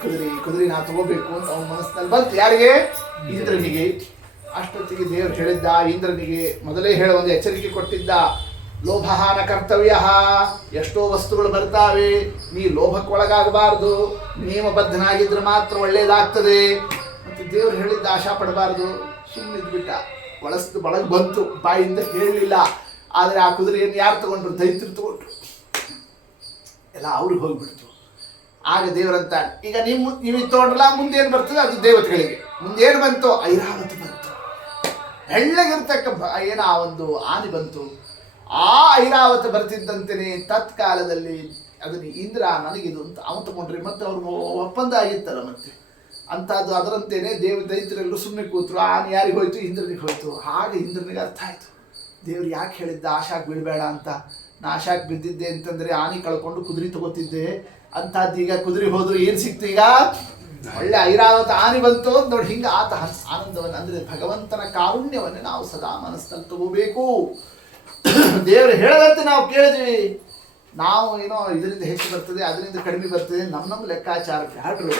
ಕುದುರೆ ನಾ ತಗೋಬೇಕು ಅಂತ ಅವನ ಮನಸ್ಸಿನಲ್ಲಿ ಬಂತು. ಯಾರಿಗೆ? ಇಂದ್ರನಿಗೆ. ಅಷ್ಟೊತ್ತಿಗೆ ದೇವರು ಹೇಳಿದ್ದ ಇಂದ್ರನಿಗೆ, ಮೊದಲೇ ಒಂದು ಎಚ್ಚರಿಕೆ ಕೊಟ್ಟಿದ್ದ, ಲೋಭಹಾನ ಕರ್ತವ್ಯ. ಎಷ್ಟೋ ವಸ್ತುಗಳು ಬರ್ತಾವೆ, ನೀ ಲೋಭಕ್ಕೊಳಗಾಗಬಾರ್ದು, ನಿಯಮಬದ್ಧನಾಗಿದ್ರೆ ಮಾತ್ರ ಒಳ್ಳೆಯದಾಗ್ತದೆ ಮತ್ತು ದೇವರು ಹೇಳಿದ್ದ ಆಶಾ ಪಡಬಾರ್ದು. ಸುಮ್ಮನಿದ್ಬಿಟ್ಟ. ಒಳಗೆ ಬಂತು, ಬಾಯಿಂದ ಹೇಳಲಿಲ್ಲ. ಆದರೆ ಆ ಕುದುರೆಯನ್ನು ಯಾರು ತಗೊಂಡ್ರು? ದೈತ್ಯರು ತಗೊಂಡ್ರು. ಎಲ್ಲ ಅವ್ರಿಗೆ ಹೋಗಿಬಿಡ್ತು. ಆಗ ದೇವರಂತ, ಈಗ ನೀವು ತಗೊಂಡ್ರಲ್ಲ, ಮುಂದೇನು ಬರ್ತದೆ ಅದು ದೇವತೆಗಳಿಗೆ. ಮುಂದೇನು ಬಂತು? ಐರಾವತ ಬಂತು. ಬೆಳ್ಳಗಿರ್ತಕ್ಕ ಆ ಒಂದು ಆನೆ ಬಂತು. ಆ ಐರಾವತ ಬರ್ತಿದ್ದಂತೆಯೇ ತತ್ಕಾಲದಲ್ಲಿ ಅದನ್ನು ಇಂದ್ರ ನನಗಿದು ಅಂತ ಅವನು ತಗೊಂಡ್ರಿ. ಮತ್ತು ಅವ್ರು ಒಪ್ಪಂದ ಆಗಿತ್ತಲ್ಲ ಮತ್ತೆ ಅಂಥದ್ದು. ಅದರಂತೆಯೇ ದೈತ್ಯರೆಲ್ಲರೂ ಸುಮ್ಮನೆ ಕೂತರು. ಆನೆ ಯಾರಿಗೆ ಹೋಯ್ತು? ಇಂದ್ರನಿಗೆ ಹೋಯ್ತು. ಹಾಗೆ ಇಂದ್ರನಿಗೆ ಅರ್ಥ ಆಯಿತು, ದೇವ್ರು ಯಾಕೆ ಹೇಳಿದ್ದ ಆಶಾಕ್ಕೆ ಬೀಳಬೇಡ ಅಂತ. ನಾ ಆಶಾಕ್ಕೆ ಬಿದ್ದಿದ್ದೆ ಅಂತಂದರೆ ಆನೆ ಕಳ್ಕೊಂಡು ಕುದುರೆ ತಗೋತಿದ್ದೆ ಅಂಥದ್ದು. ಈಗ ಕುದುರೆ ಹೋದ್ರು ಏನು ಸಿಕ್ತು? ಈಗ ಒಳ್ಳೆ ಐರಾವತ ಆನೆ ಬಂತು ನೋಡಿ. ಹಿಂಗೆ ಆತ ಆನಂದವನ್ನು, ಅಂದರೆ ಭಗವಂತನ ಕಾರುಣ್ಯವನ್ನು ನಾವು ಸದಾ ಮನಸ್ಸಲ್ಲಿ ತಗೋಬೇಕು. ದೇವರು ಹೇಳದಂತೆ ನಾವು ಕೇಳಿದ್ವಿ, ನಾವು ಏನೋ ಇದರಿಂದ ಹೆಚ್ಚು ಬರ್ತದೆ, ಅದರಿಂದ ಕಡಿಮೆ ಬರ್ತದೆ, ನಮ್ಮ ಲೆಕ್ಕಾಚಾರ ಬ್ಯಾಡ್ರು.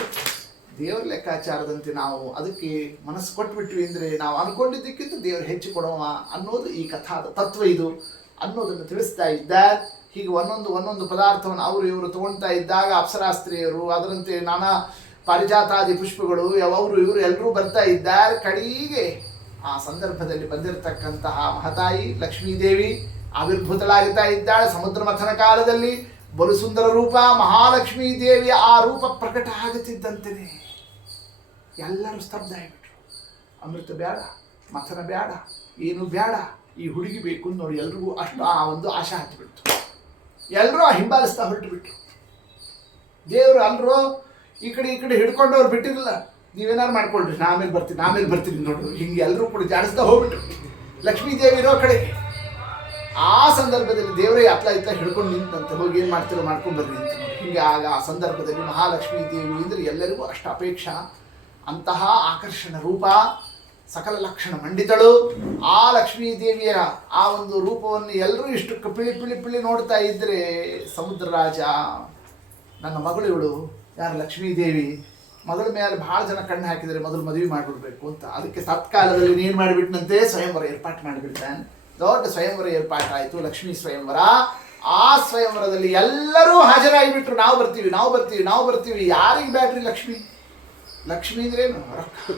ದೇವರ ಲೆಕ್ಕಾಚಾರದಂತೆ ನಾವು ಅದಕ್ಕೆ ಮನಸ್ಸು ಕೊಟ್ಬಿಟ್ವಿ ಅಂದರೆ ನಾವು ಅಂದ್ಕೊಂಡಿದ್ದಕ್ಕಿಂತ ದೇವರು ಹೆಚ್ಚು ಕೊಡುವ ಅನ್ನೋದು ಈ ಕಥಾದ ತತ್ವ ಇದು ಅನ್ನೋದನ್ನು ತಿಳಿಸ್ತಾ ಇದ್ದ. ಹೀಗೆ ಒಂದೊಂದು ಪದಾರ್ಥವನ್ನು ಇವರು ತಗೊಳ್ತಾ ಇದ್ದಾಗ ಅಪ್ಸರಾಸ್ತ್ರೀಯರು, ಅದರಂತೆ ನಾನಾ ಪಾರಿಜಾತಾದಿ ಪುಷ್ಪಗಳು ಅವರು ಇವರು ಎಲ್ಲರೂ ಬರ್ತಾ ಇದ್ದಾರೆ. ಕಡೆಗೆ ಆ ಸಂದರ್ಭದಲ್ಲಿ ಬಂದಿರತಕ್ಕಂತಹ ಮಹತಾಯಿ ಲಕ್ಷ್ಮೀದೇವಿ ಆವಿರ್ಭೂತಳಾಗುತ್ತಾ ಇದ್ದಾಳೆ. ಸಮುದ್ರ ಮಥನ ಕಾಲದಲ್ಲಿ ಬಲು ಸುಂದರ ರೂಪ ಮಹಾಲಕ್ಷ್ಮೀ ದೇವಿ ಆ ರೂಪ ಪ್ರಕಟ ಆಗುತ್ತಿದ್ದಂತೆಯೇ ಎಲ್ಲರೂ ಸ್ತಬ್ಧ ಆಗಿಬಿಟ್ರು. ಅಮೃತ ಬೇಡ, ಮಥನ ಬೇಡ, ಏನು ಬೇಡ, ಈ ಹುಡುಗಿ ಬೇಕು ನೋಡಿ. ಎಲ್ರಿಗೂ ಅಷ್ಟು ಆ ಒಂದು ಆಶಾ ಹತ್ತಿಬಿಡ್ತು. ಎಲ್ಲರೂ ಹಿಂಬಾಲಿಸ್ತಾ ಹೊರಟು ಬಿಟ್ರು. ದೇವರು ಎಲ್ಲರೂ ಈ ಕಡೆ ಹಿಡ್ಕೊಂಡವ್ರು ಬಿಟ್ಟಿರಲಿಲ್ಲ. ನೀವೇನಾರು ಮಾಡ್ಕೊಳ್ರಿ, ನಾ ಆಮೇಲೆ ಬರ್ತೀನಿ ನೋಡ್ರಿ. ಹಿಂಗೆ ಎಲ್ಲರೂ ಕೂಡ ಜಾಡಿಸ್ತಾ ಹೋಗ್ಬಿಟ್ರು ಲಕ್ಷ್ಮೀ ದೇವಿ ಇರೋ ಕಡೆಗೆ. ಆ ಸಂದರ್ಭದಲ್ಲಿ ದೇವರೇ ಅತ್ಲ ಇತ್ಲ ಹಿಡ್ಕೊಂಡು ನಿಂತಂತೆ, ಹೋಗಿ ಏನು ಮಾಡ್ತಿರೋ ಮಾಡ್ಕೊಂಡು ಬರ್ರಿ ಅಂತ ನೋಡಿ. ಹಿಂಗೆ ಆಗ ಆ ಸಂದರ್ಭದಲ್ಲಿ ಮಹಾಲಕ್ಷ್ಮೀ ದೇವಿ ಅಂದರೆ ಎಲ್ಲರಿಗೂ ಅಷ್ಟು ಅಪೇಕ್ಷಾ. ಅಂತಹ ಆಕರ್ಷಣ ರೂಪ ಸಕಲ ಲಕ್ಷಣ ಮಂಡಿತಳು. ಆ ಲಕ್ಷ್ಮೀ ದೇವಿಯ ಆ ಒಂದು ರೂಪವನ್ನು ಎಲ್ಲರೂ ಇಷ್ಟು ಪಿಳಿ ಪಿಳಿ ಪಿಳಿ ನೋಡ್ತಾ ಇದ್ರೆ ಸಮುದ್ರ ರಾಜ ನನ್ನ ಮಗಳು ಇವಳು ಯಾರು ಲಕ್ಷ್ಮೀ ದೇವಿ ಮಗಳ ಮೇಲೆ ಭಾಳ ಜನ ಕಣ್ಣು ಹಾಕಿದರೆ ಮೊದಲು ಮದುವೆ ಮಾಡಿಬಿಡ್ಬೇಕು ಅಂತ. ಅದಕ್ಕೆ ತತ್ಕಾಲದಲ್ಲಿ ನೀನು ಮಾಡಿಬಿಟ್ಟನಂತೆ ಸ್ವಯಂವರ ಏರ್ಪಾటు ಮಾಡಿಬಿಡ್ತಾನೆ. ದೊಡ್ಡ ಸ್ವಯಂವರ ಏರ್ಪಾಟಾಯಿತು, ಲಕ್ಷ್ಮೀ ಸ್ವಯಂವರ. ಆ ಸ್ವಯಂವರದಲ್ಲಿ ಎಲ್ಲರೂ ಹಾಜರಾಗಿಬಿಟ್ರು. ನಾವು ಬರ್ತೀವಿ ನಾವು ಬರ್ತೀವಿ ನಾವು ಬರ್ತೀವಿ. ಯಾರಿಗೆ ಬ್ಯಾಡ್ರಿ ಲಕ್ಷ್ಮಿ? ಲಕ್ಷ್ಮಿ ಅಂದ್ರೇನು? ರೊಕ್ಕ.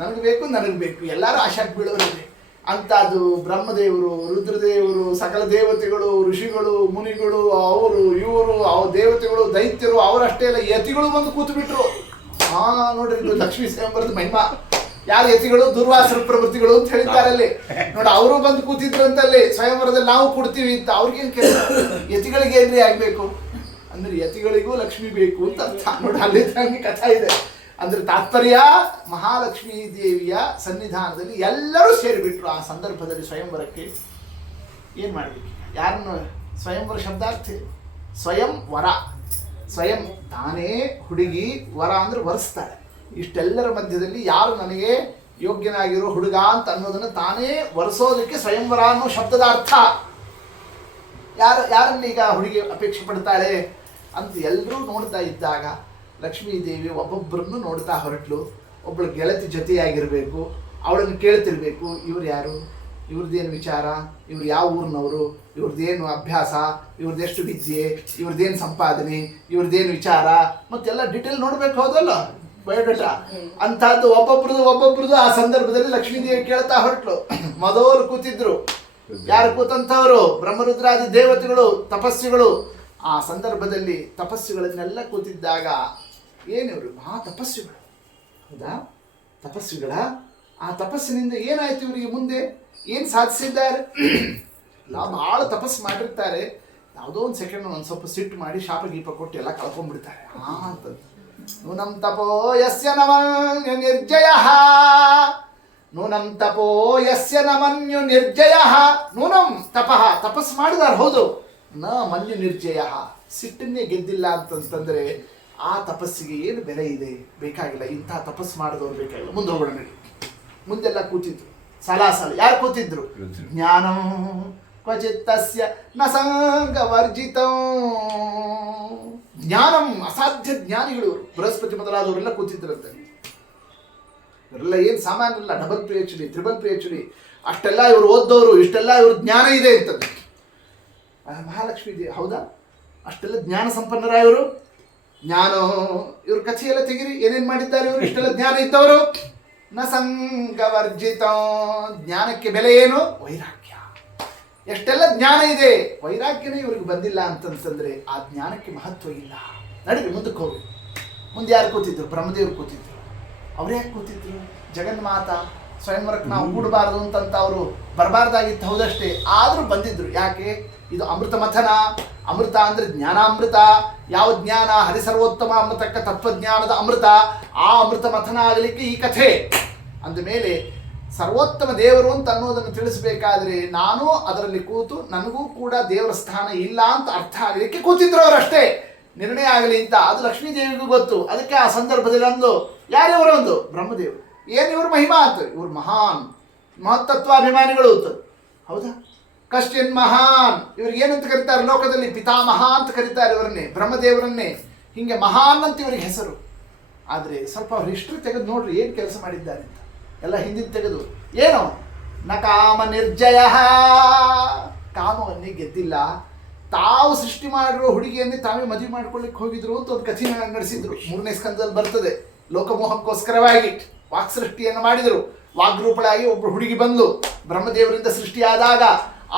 ನನಗೆ ಬೇಕು ನನಗೆ ಬೇಕು, ಎಲ್ಲರೂ ಆಶಾಕ್ ಬೀಳೋರಿದೆ ಅಂಥದ್ದು. ಬ್ರಹ್ಮದೇವರು, ರುದ್ರದೇವರು, ಸಕಲ ದೇವತೆಗಳು, ಋಷಿಗಳು, ಮುನಿಗಳು, ಅವರು ಇವರು, ಅವ್ರ ದೇವತೆಗಳು, ದೈತ್ಯರು, ಅವರಷ್ಟೇ ಅಲ್ಲ ಯತಿಗಳು ಬಂದು ಕೂತು ಬಿಟ್ರು. ನೋಡ್ರಿ ಇದು ಲಕ್ಷ್ಮೀ ಸ್ವಯಂವರದ ಮಹಿಮಾ. ಯಾರು ಯತಿಗಳು? ದುರ್ವಾಸರ ಪ್ರವೃತ್ತಿಗಳು ಅಂತ ಹೇಳಿದ್ದಾರಲ್ಲಿ ನೋಡಿ. ಅವರು ಬಂದು ಕೂತಿದ್ರಂತಲ್ಲಿ ಸ್ವಯಂವರದಲ್ಲಿ ನಾವು ಕೊಡ್ತೀವಿ ಅಂತ. ಅವ್ರಿಗೇನು ಕೆಲಸ? ಯತಿಗಳಿಗೆ ಏನ್ರಿ ಆಗ್ಬೇಕು ಅಂದ್ರೆ ಯತಿಗಳಿಗೂ ಲಕ್ಷ್ಮಿ ಬೇಕು ಅಂತ ಅರ್ಥ ನೋಡಿ. ಅಲ್ಲಿ ಕಥಾ ಇದೆ. ಅಂದ್ರೆ ತಾತ್ಪರ್ಯ ಮಹಾಲಕ್ಷ್ಮೀ ದೇವಿಯ ಸನ್ನಿಧಾನದಲ್ಲಿ ಎಲ್ಲರೂ ಸೇರಿಬಿಟ್ರು. ಆ ಸಂದರ್ಭದಲ್ಲಿ ಸ್ವಯಂವರಕ್ಕೆ ಏನು ಮಾಡಬೇಕು? ಯಾರನ್ನು? ಸ್ವಯಂವರ ಶಬ್ದಾರ್ಥ ಸ್ವಯಂ ವರ. ಸ್ವಯಂ ತಾನೇ ಹುಡುಗಿ, ವರ ಅಂದ್ರೆ ವರಿಸ್ತಾಳೆ. ಇಷ್ಟೆಲ್ಲರ ಮಧ್ಯದಲ್ಲಿ ಯಾರು ನನಗೆ ಯೋಗ್ಯನಾಗಿರೋ ಹುಡುಗ ಅಂತ ಅನ್ನೋದನ್ನು ತಾನೇ ವರಿಸೋದಕ್ಕೆ ಸ್ವಯಂವರ ಅನ್ನೋ ಶಬ್ದದ ಅರ್ಥ. ಯಾರನ್ನ ಈಗ ಹುಡುಗಿ ಅಪೇಕ್ಷೆ ಪಡ್ತಾಳೆ ಅಂತ ಎಲ್ಲರೂ ನೋಡ್ತಾ ಇದ್ದಾಗ ಲಕ್ಷ್ಮೀ ದೇವಿ ಒಬ್ಬೊಬ್ಬರನ್ನು ನೋಡ್ತಾ ಹೊರಟ್ಲು. ಒಬ್ಬಳು ಗೆಳತಿ ಜೊತೆಯಾಗಿರಬೇಕು, ಅವಳನ್ನು ಕೇಳ್ತಿರ್ಬೇಕು. ಇವ್ರು ಯಾರು, ಇವ್ರದ್ದೇನು ವಿಚಾರ, ಇವ್ರು ಯಾವ ಊರಿನವರು, ಇವ್ರದ್ದೇನು ಅಭ್ಯಾಸ, ಇವ್ರದ್ದೆಷ್ಟು ವಿದ್ಯೆ, ಇವ್ರದ್ದೇನು ಸಂಪಾದನೆ, ಇವ್ರದ್ದೇನು ವಿಚಾರ ಮತ್ತೆಲ್ಲ ಡಿಟೇಲ್ ನೋಡ್ಬೇಕು. ಹೌದಲ್ಲ ಬಯೋಡೇಟಾ ಅಂಥದ್ದು ಒಬ್ಬೊಬ್ರದ್ದು ಆ ಸಂದರ್ಭದಲ್ಲಿ ಲಕ್ಷ್ಮೀದೇವಿ ಕೇಳ್ತಾ ಹೊರಟ್ಲು. ಮೊದಲು ಕೂತಿದ್ರು ಯಾರು ಕೂತಂಥವರು? ಬ್ರಹ್ಮರುದ್ರಾದಿ ದೇವತೆಗಳು, ತಪಸ್ವಿಗಳು. ಆ ಸಂದರ್ಭದಲ್ಲಿ ತಪಸ್ವಿಗಳನ್ನೆಲ್ಲ ಕೂತಿದ್ದಾಗ ಏನಿವರು ಮಹಾ ತಪಸ್ವಿಗಳು, ಹೌದಾ? ತಪಸ್ವಿಗಳ ಆ ತಪಸ್ಸಿನಿಂದ ಏನಾಯ್ತು? ಇವರಿಗೆ ಮುಂದೆ ಏನು ಸಾಧಿಸಿದ್ದಾರೆ? ಭಾಳ ತಪಸ್ಸು ಮಾಡಿರ್ತಾರೆ. ಯಾವುದೋ ಒಂದು ಸೆಕೆಂಡ್ ಒಂದು ಸ್ವಲ್ಪ ಸಿಟ್ಟು ಮಾಡಿ ಶಾಪ ಗೀಪ ಕೊಟ್ಟು ಎಲ್ಲ ಕಳ್ಕೊಂಡ್ಬಿಡ್ತಾರೆ. ಅಂತದ್ದು ನೂನಂ ತಪೋ ಯಸ್ಯ ನಮನ್ಯು ನಿರ್ಜಯ, ನೂನಂ ತಪೋ ಯಸ್ಯ ನಮನ್ಯು ನಿರ್ಜಯ. ನೂನಂ ತಪಃ, ತಪಸ್ಸು ಮಾಡಿದಾರೆ ಹೌದು. ನ ಮನ್ಯು ನಿರ್ಜಯ, ಸಿಟ್ಟನ್ನೇ ಗೆದ್ದಿಲ್ಲ ಅಂತಂತಂದ್ರೆ ಆ ತಪಸ್ಸಿಗೆ ಏನು ಬೆಲೆ ಇದೆ? ಬೇಕಾಗಿಲ್ಲ. ಇಂಥ ತಪಸ್ಸು ಮಾಡಿದವ್ರು ಬೇಕಾಗಿಲ್ಲ. ಮುಂದೆ ಹೋಗೋಣ ನಡಿ. ಮುಂದೆಲ್ಲ ಕೂತಿದ್ರು ಸಾಲ ಯಾರು ಕೂತಿದ್ರು? ಜ್ಞಾನಂ ಕ್ವಚಿತ್ತಸ್ಯ ನ ಸಂಗವರ್ಜಿತಂ. ಜ್ಞಾನಂ ಅಸಾಧ್ಯ ಜ್ಞಾನಿಗಳು ಬೃಹಸ್ಪತಿ ಮೊದಲಾದವರೆಲ್ಲ ಕೂತಿದ್ರಂತೆ. ಇವರೆಲ್ಲ ಏನು ಸಾಮಾನ್ಯ ಇಲ್ಲ. ಡಬಲ್ PhD, ಟ್ರಿಬಲ್ PhD ಅಷ್ಟೆಲ್ಲ ಇವರು ಓದ್ದವರು, ಇಷ್ಟೆಲ್ಲ ಇವ್ರ ಜ್ಞಾನ ಇದೆ ಅಂತಂದ್ರೆ ಮಹಾಲಕ್ಷ್ಮೀ ದೇವಿ ಹೌದಾ? ಅಷ್ಟೆಲ್ಲ ಜ್ಞಾನ ಸಂಪನ್ನರ ಇವರು. ಜ್ಞಾನ ಇವ್ರ ಕಥೆಯೆಲ್ಲ ತೆಗಿರಿ, ಏನೇನು ಮಾಡಿದ್ದಾರೆ ಇವರು? ಇಷ್ಟೆಲ್ಲ ಜ್ಞಾನ ಇದ್ದವರು. ನ ಸಂಗವರ್ಜಿತ. ಜ್ಞಾನಕ್ಕೆ ಬೆಲೆ ಏನು? ವೈರಾಗ್ಯ. ಎಷ್ಟೆಲ್ಲ ಜ್ಞಾನ ಇದೆ, ವೈರಾಗ್ಯನೇ ಇವ್ರಿಗೆ ಬಂದಿಲ್ಲ ಅಂತಂತಂದ್ರೆ ಆ ಜ್ಞಾನಕ್ಕೆ ಮಹತ್ವ ಇಲ್ಲ. ನಡೀರಿ ಮುಂದಕ್ಕೆ ಹೋಗಿ. ಮುಂದೆ ಯಾರು ಕೂತಿದ್ರು? ಬ್ರಹ್ಮದೇವರು ಕೂತಿದ್ರು. ಅವ್ರು ಯಾಕೆ ಕೂತಿದ್ರು? ಜಗನ್ಮಾತ ಸ್ವಯಂವರಕ್ಕೆ ನಾವು ಕೂಡಬಾರ್ದು ಅಂತಂತ ಅವರು ಬರಬಾರ್ದಾಗಿತ್ತು ಹೌದಷ್ಟೇ, ಆದರೂ ಬಂದಿದ್ರು. ಯಾಕೆ? ಇದು ಅಮೃತ ಮಥನ. ಅಮೃತ ಅಂದರೆ ಜ್ಞಾನಾಮೃತ. ಯಾವ ಜ್ಞಾನ? ಹರಿಸರ್ವೋತ್ತಮ ಅಮೃತಕ್ಕ ತತ್ವಜ್ಞಾನದ ಅಮೃತ. ಆ ಅಮೃತ ಮಥನ ಆಗಲಿಕ್ಕೆ ಈ ಕಥೆ. ಅಂದಮೇಲೆ ಸರ್ವೋತ್ತಮ ದೇವರು ಅಂತ ಅನ್ನೋದನ್ನು ತಿಳಿಸಬೇಕಾದ್ರೆ ನಾನು ಅದರಲ್ಲಿ ಕೂತು ನನಗೂ ಕೂಡ ದೇವರ ಸ್ಥಾನ ಇಲ್ಲ ಅಂತ ಅರ್ಥ ಆಗಲಿಕ್ಕೆ ಕೂತಿದ್ರು ಅವರಷ್ಟೇ. ನಿರ್ಣಯ ಆಗಲಿ ಅಂತ ಅದು ಲಕ್ಷ್ಮೀ ದೇವಿಗೂ ಗೊತ್ತು. ಅದಕ್ಕೆ ಆ ಸಂದರ್ಭದಲ್ಲಿ ಅಂದು ಯಾರಿವರು? ಒಂದು ಬ್ರಹ್ಮದೇವರು. ಏನು ಇವ್ರ ಮಹಿಮಾ ಅಂತ? ಇವ್ರು ಮಹಾನ್ ಮಹತ್ತತ್ವಾಭಿಮಾನಿಗಳು ಅಂತ. ಹೌದಾ? ಕಶ್ಚಿನ್ ಮಹಾನ್. ಇವ್ರಿಗೆ ಏನಂತ ಕರೀತಾರೆ ಲೋಕದಲ್ಲಿ? ಪಿತಾಮಹ ಅಂತ ಕರೀತಾರೆ ಇವರನ್ನೇ, ಬ್ರಹ್ಮದೇವರನ್ನೇ. ಹೀಗೆ ಮಹಾನ್ ಅಂತ ಇವರಿಗೆ ಹೆಸರು. ಆದರೆ ಸ್ವಲ್ಪ ಅವ್ರ ಹಿಸ್ಟ್ರಿ ತೆಗೆದು ನೋಡ್ರಿ ಏನು ಕೆಲಸ ಮಾಡಿದ್ದಾರೆ ಅಂತ. ಎಲ್ಲ ಹಿಂದಿನ ತೆಗೆದು ಏನು? ನ ಕಾಮ ನಿರ್ಜಯ. ಕಾಮವನ್ನೇ ಗೆದ್ದಿಲ್ಲ. ತಾವು ಸೃಷ್ಟಿ ಮಾಡಿರೋ ಹುಡುಗಿಯನ್ನೇ ತಾವೇ ಮದುವೆ ಮಾಡ್ಕೊಳ್ಳಿಕ್ಕೆ ಹೋಗಿದ್ರು ಅಂತ ಒಂದು ಕಥೆ ನಡೆಸಿದ್ರು. 3ನೇ ಸ್ಕಂದದಲ್ಲಿ ಬರ್ತದೆ. ಲೋಕಮೋಹಕ್ಕೋಸ್ಕರವಾಗಿ ವಾಕ್ ಸೃಷ್ಟಿಯನ್ನು ಮಾಡಿದರು. ವಾಗ್ರೂಪಳಾಗಿ ಒಬ್ಬರು ಹುಡುಗಿ ಬಂದು ಬ್ರಹ್ಮದೇವರಿಂದ ಸೃಷ್ಟಿಯಾದಾಗ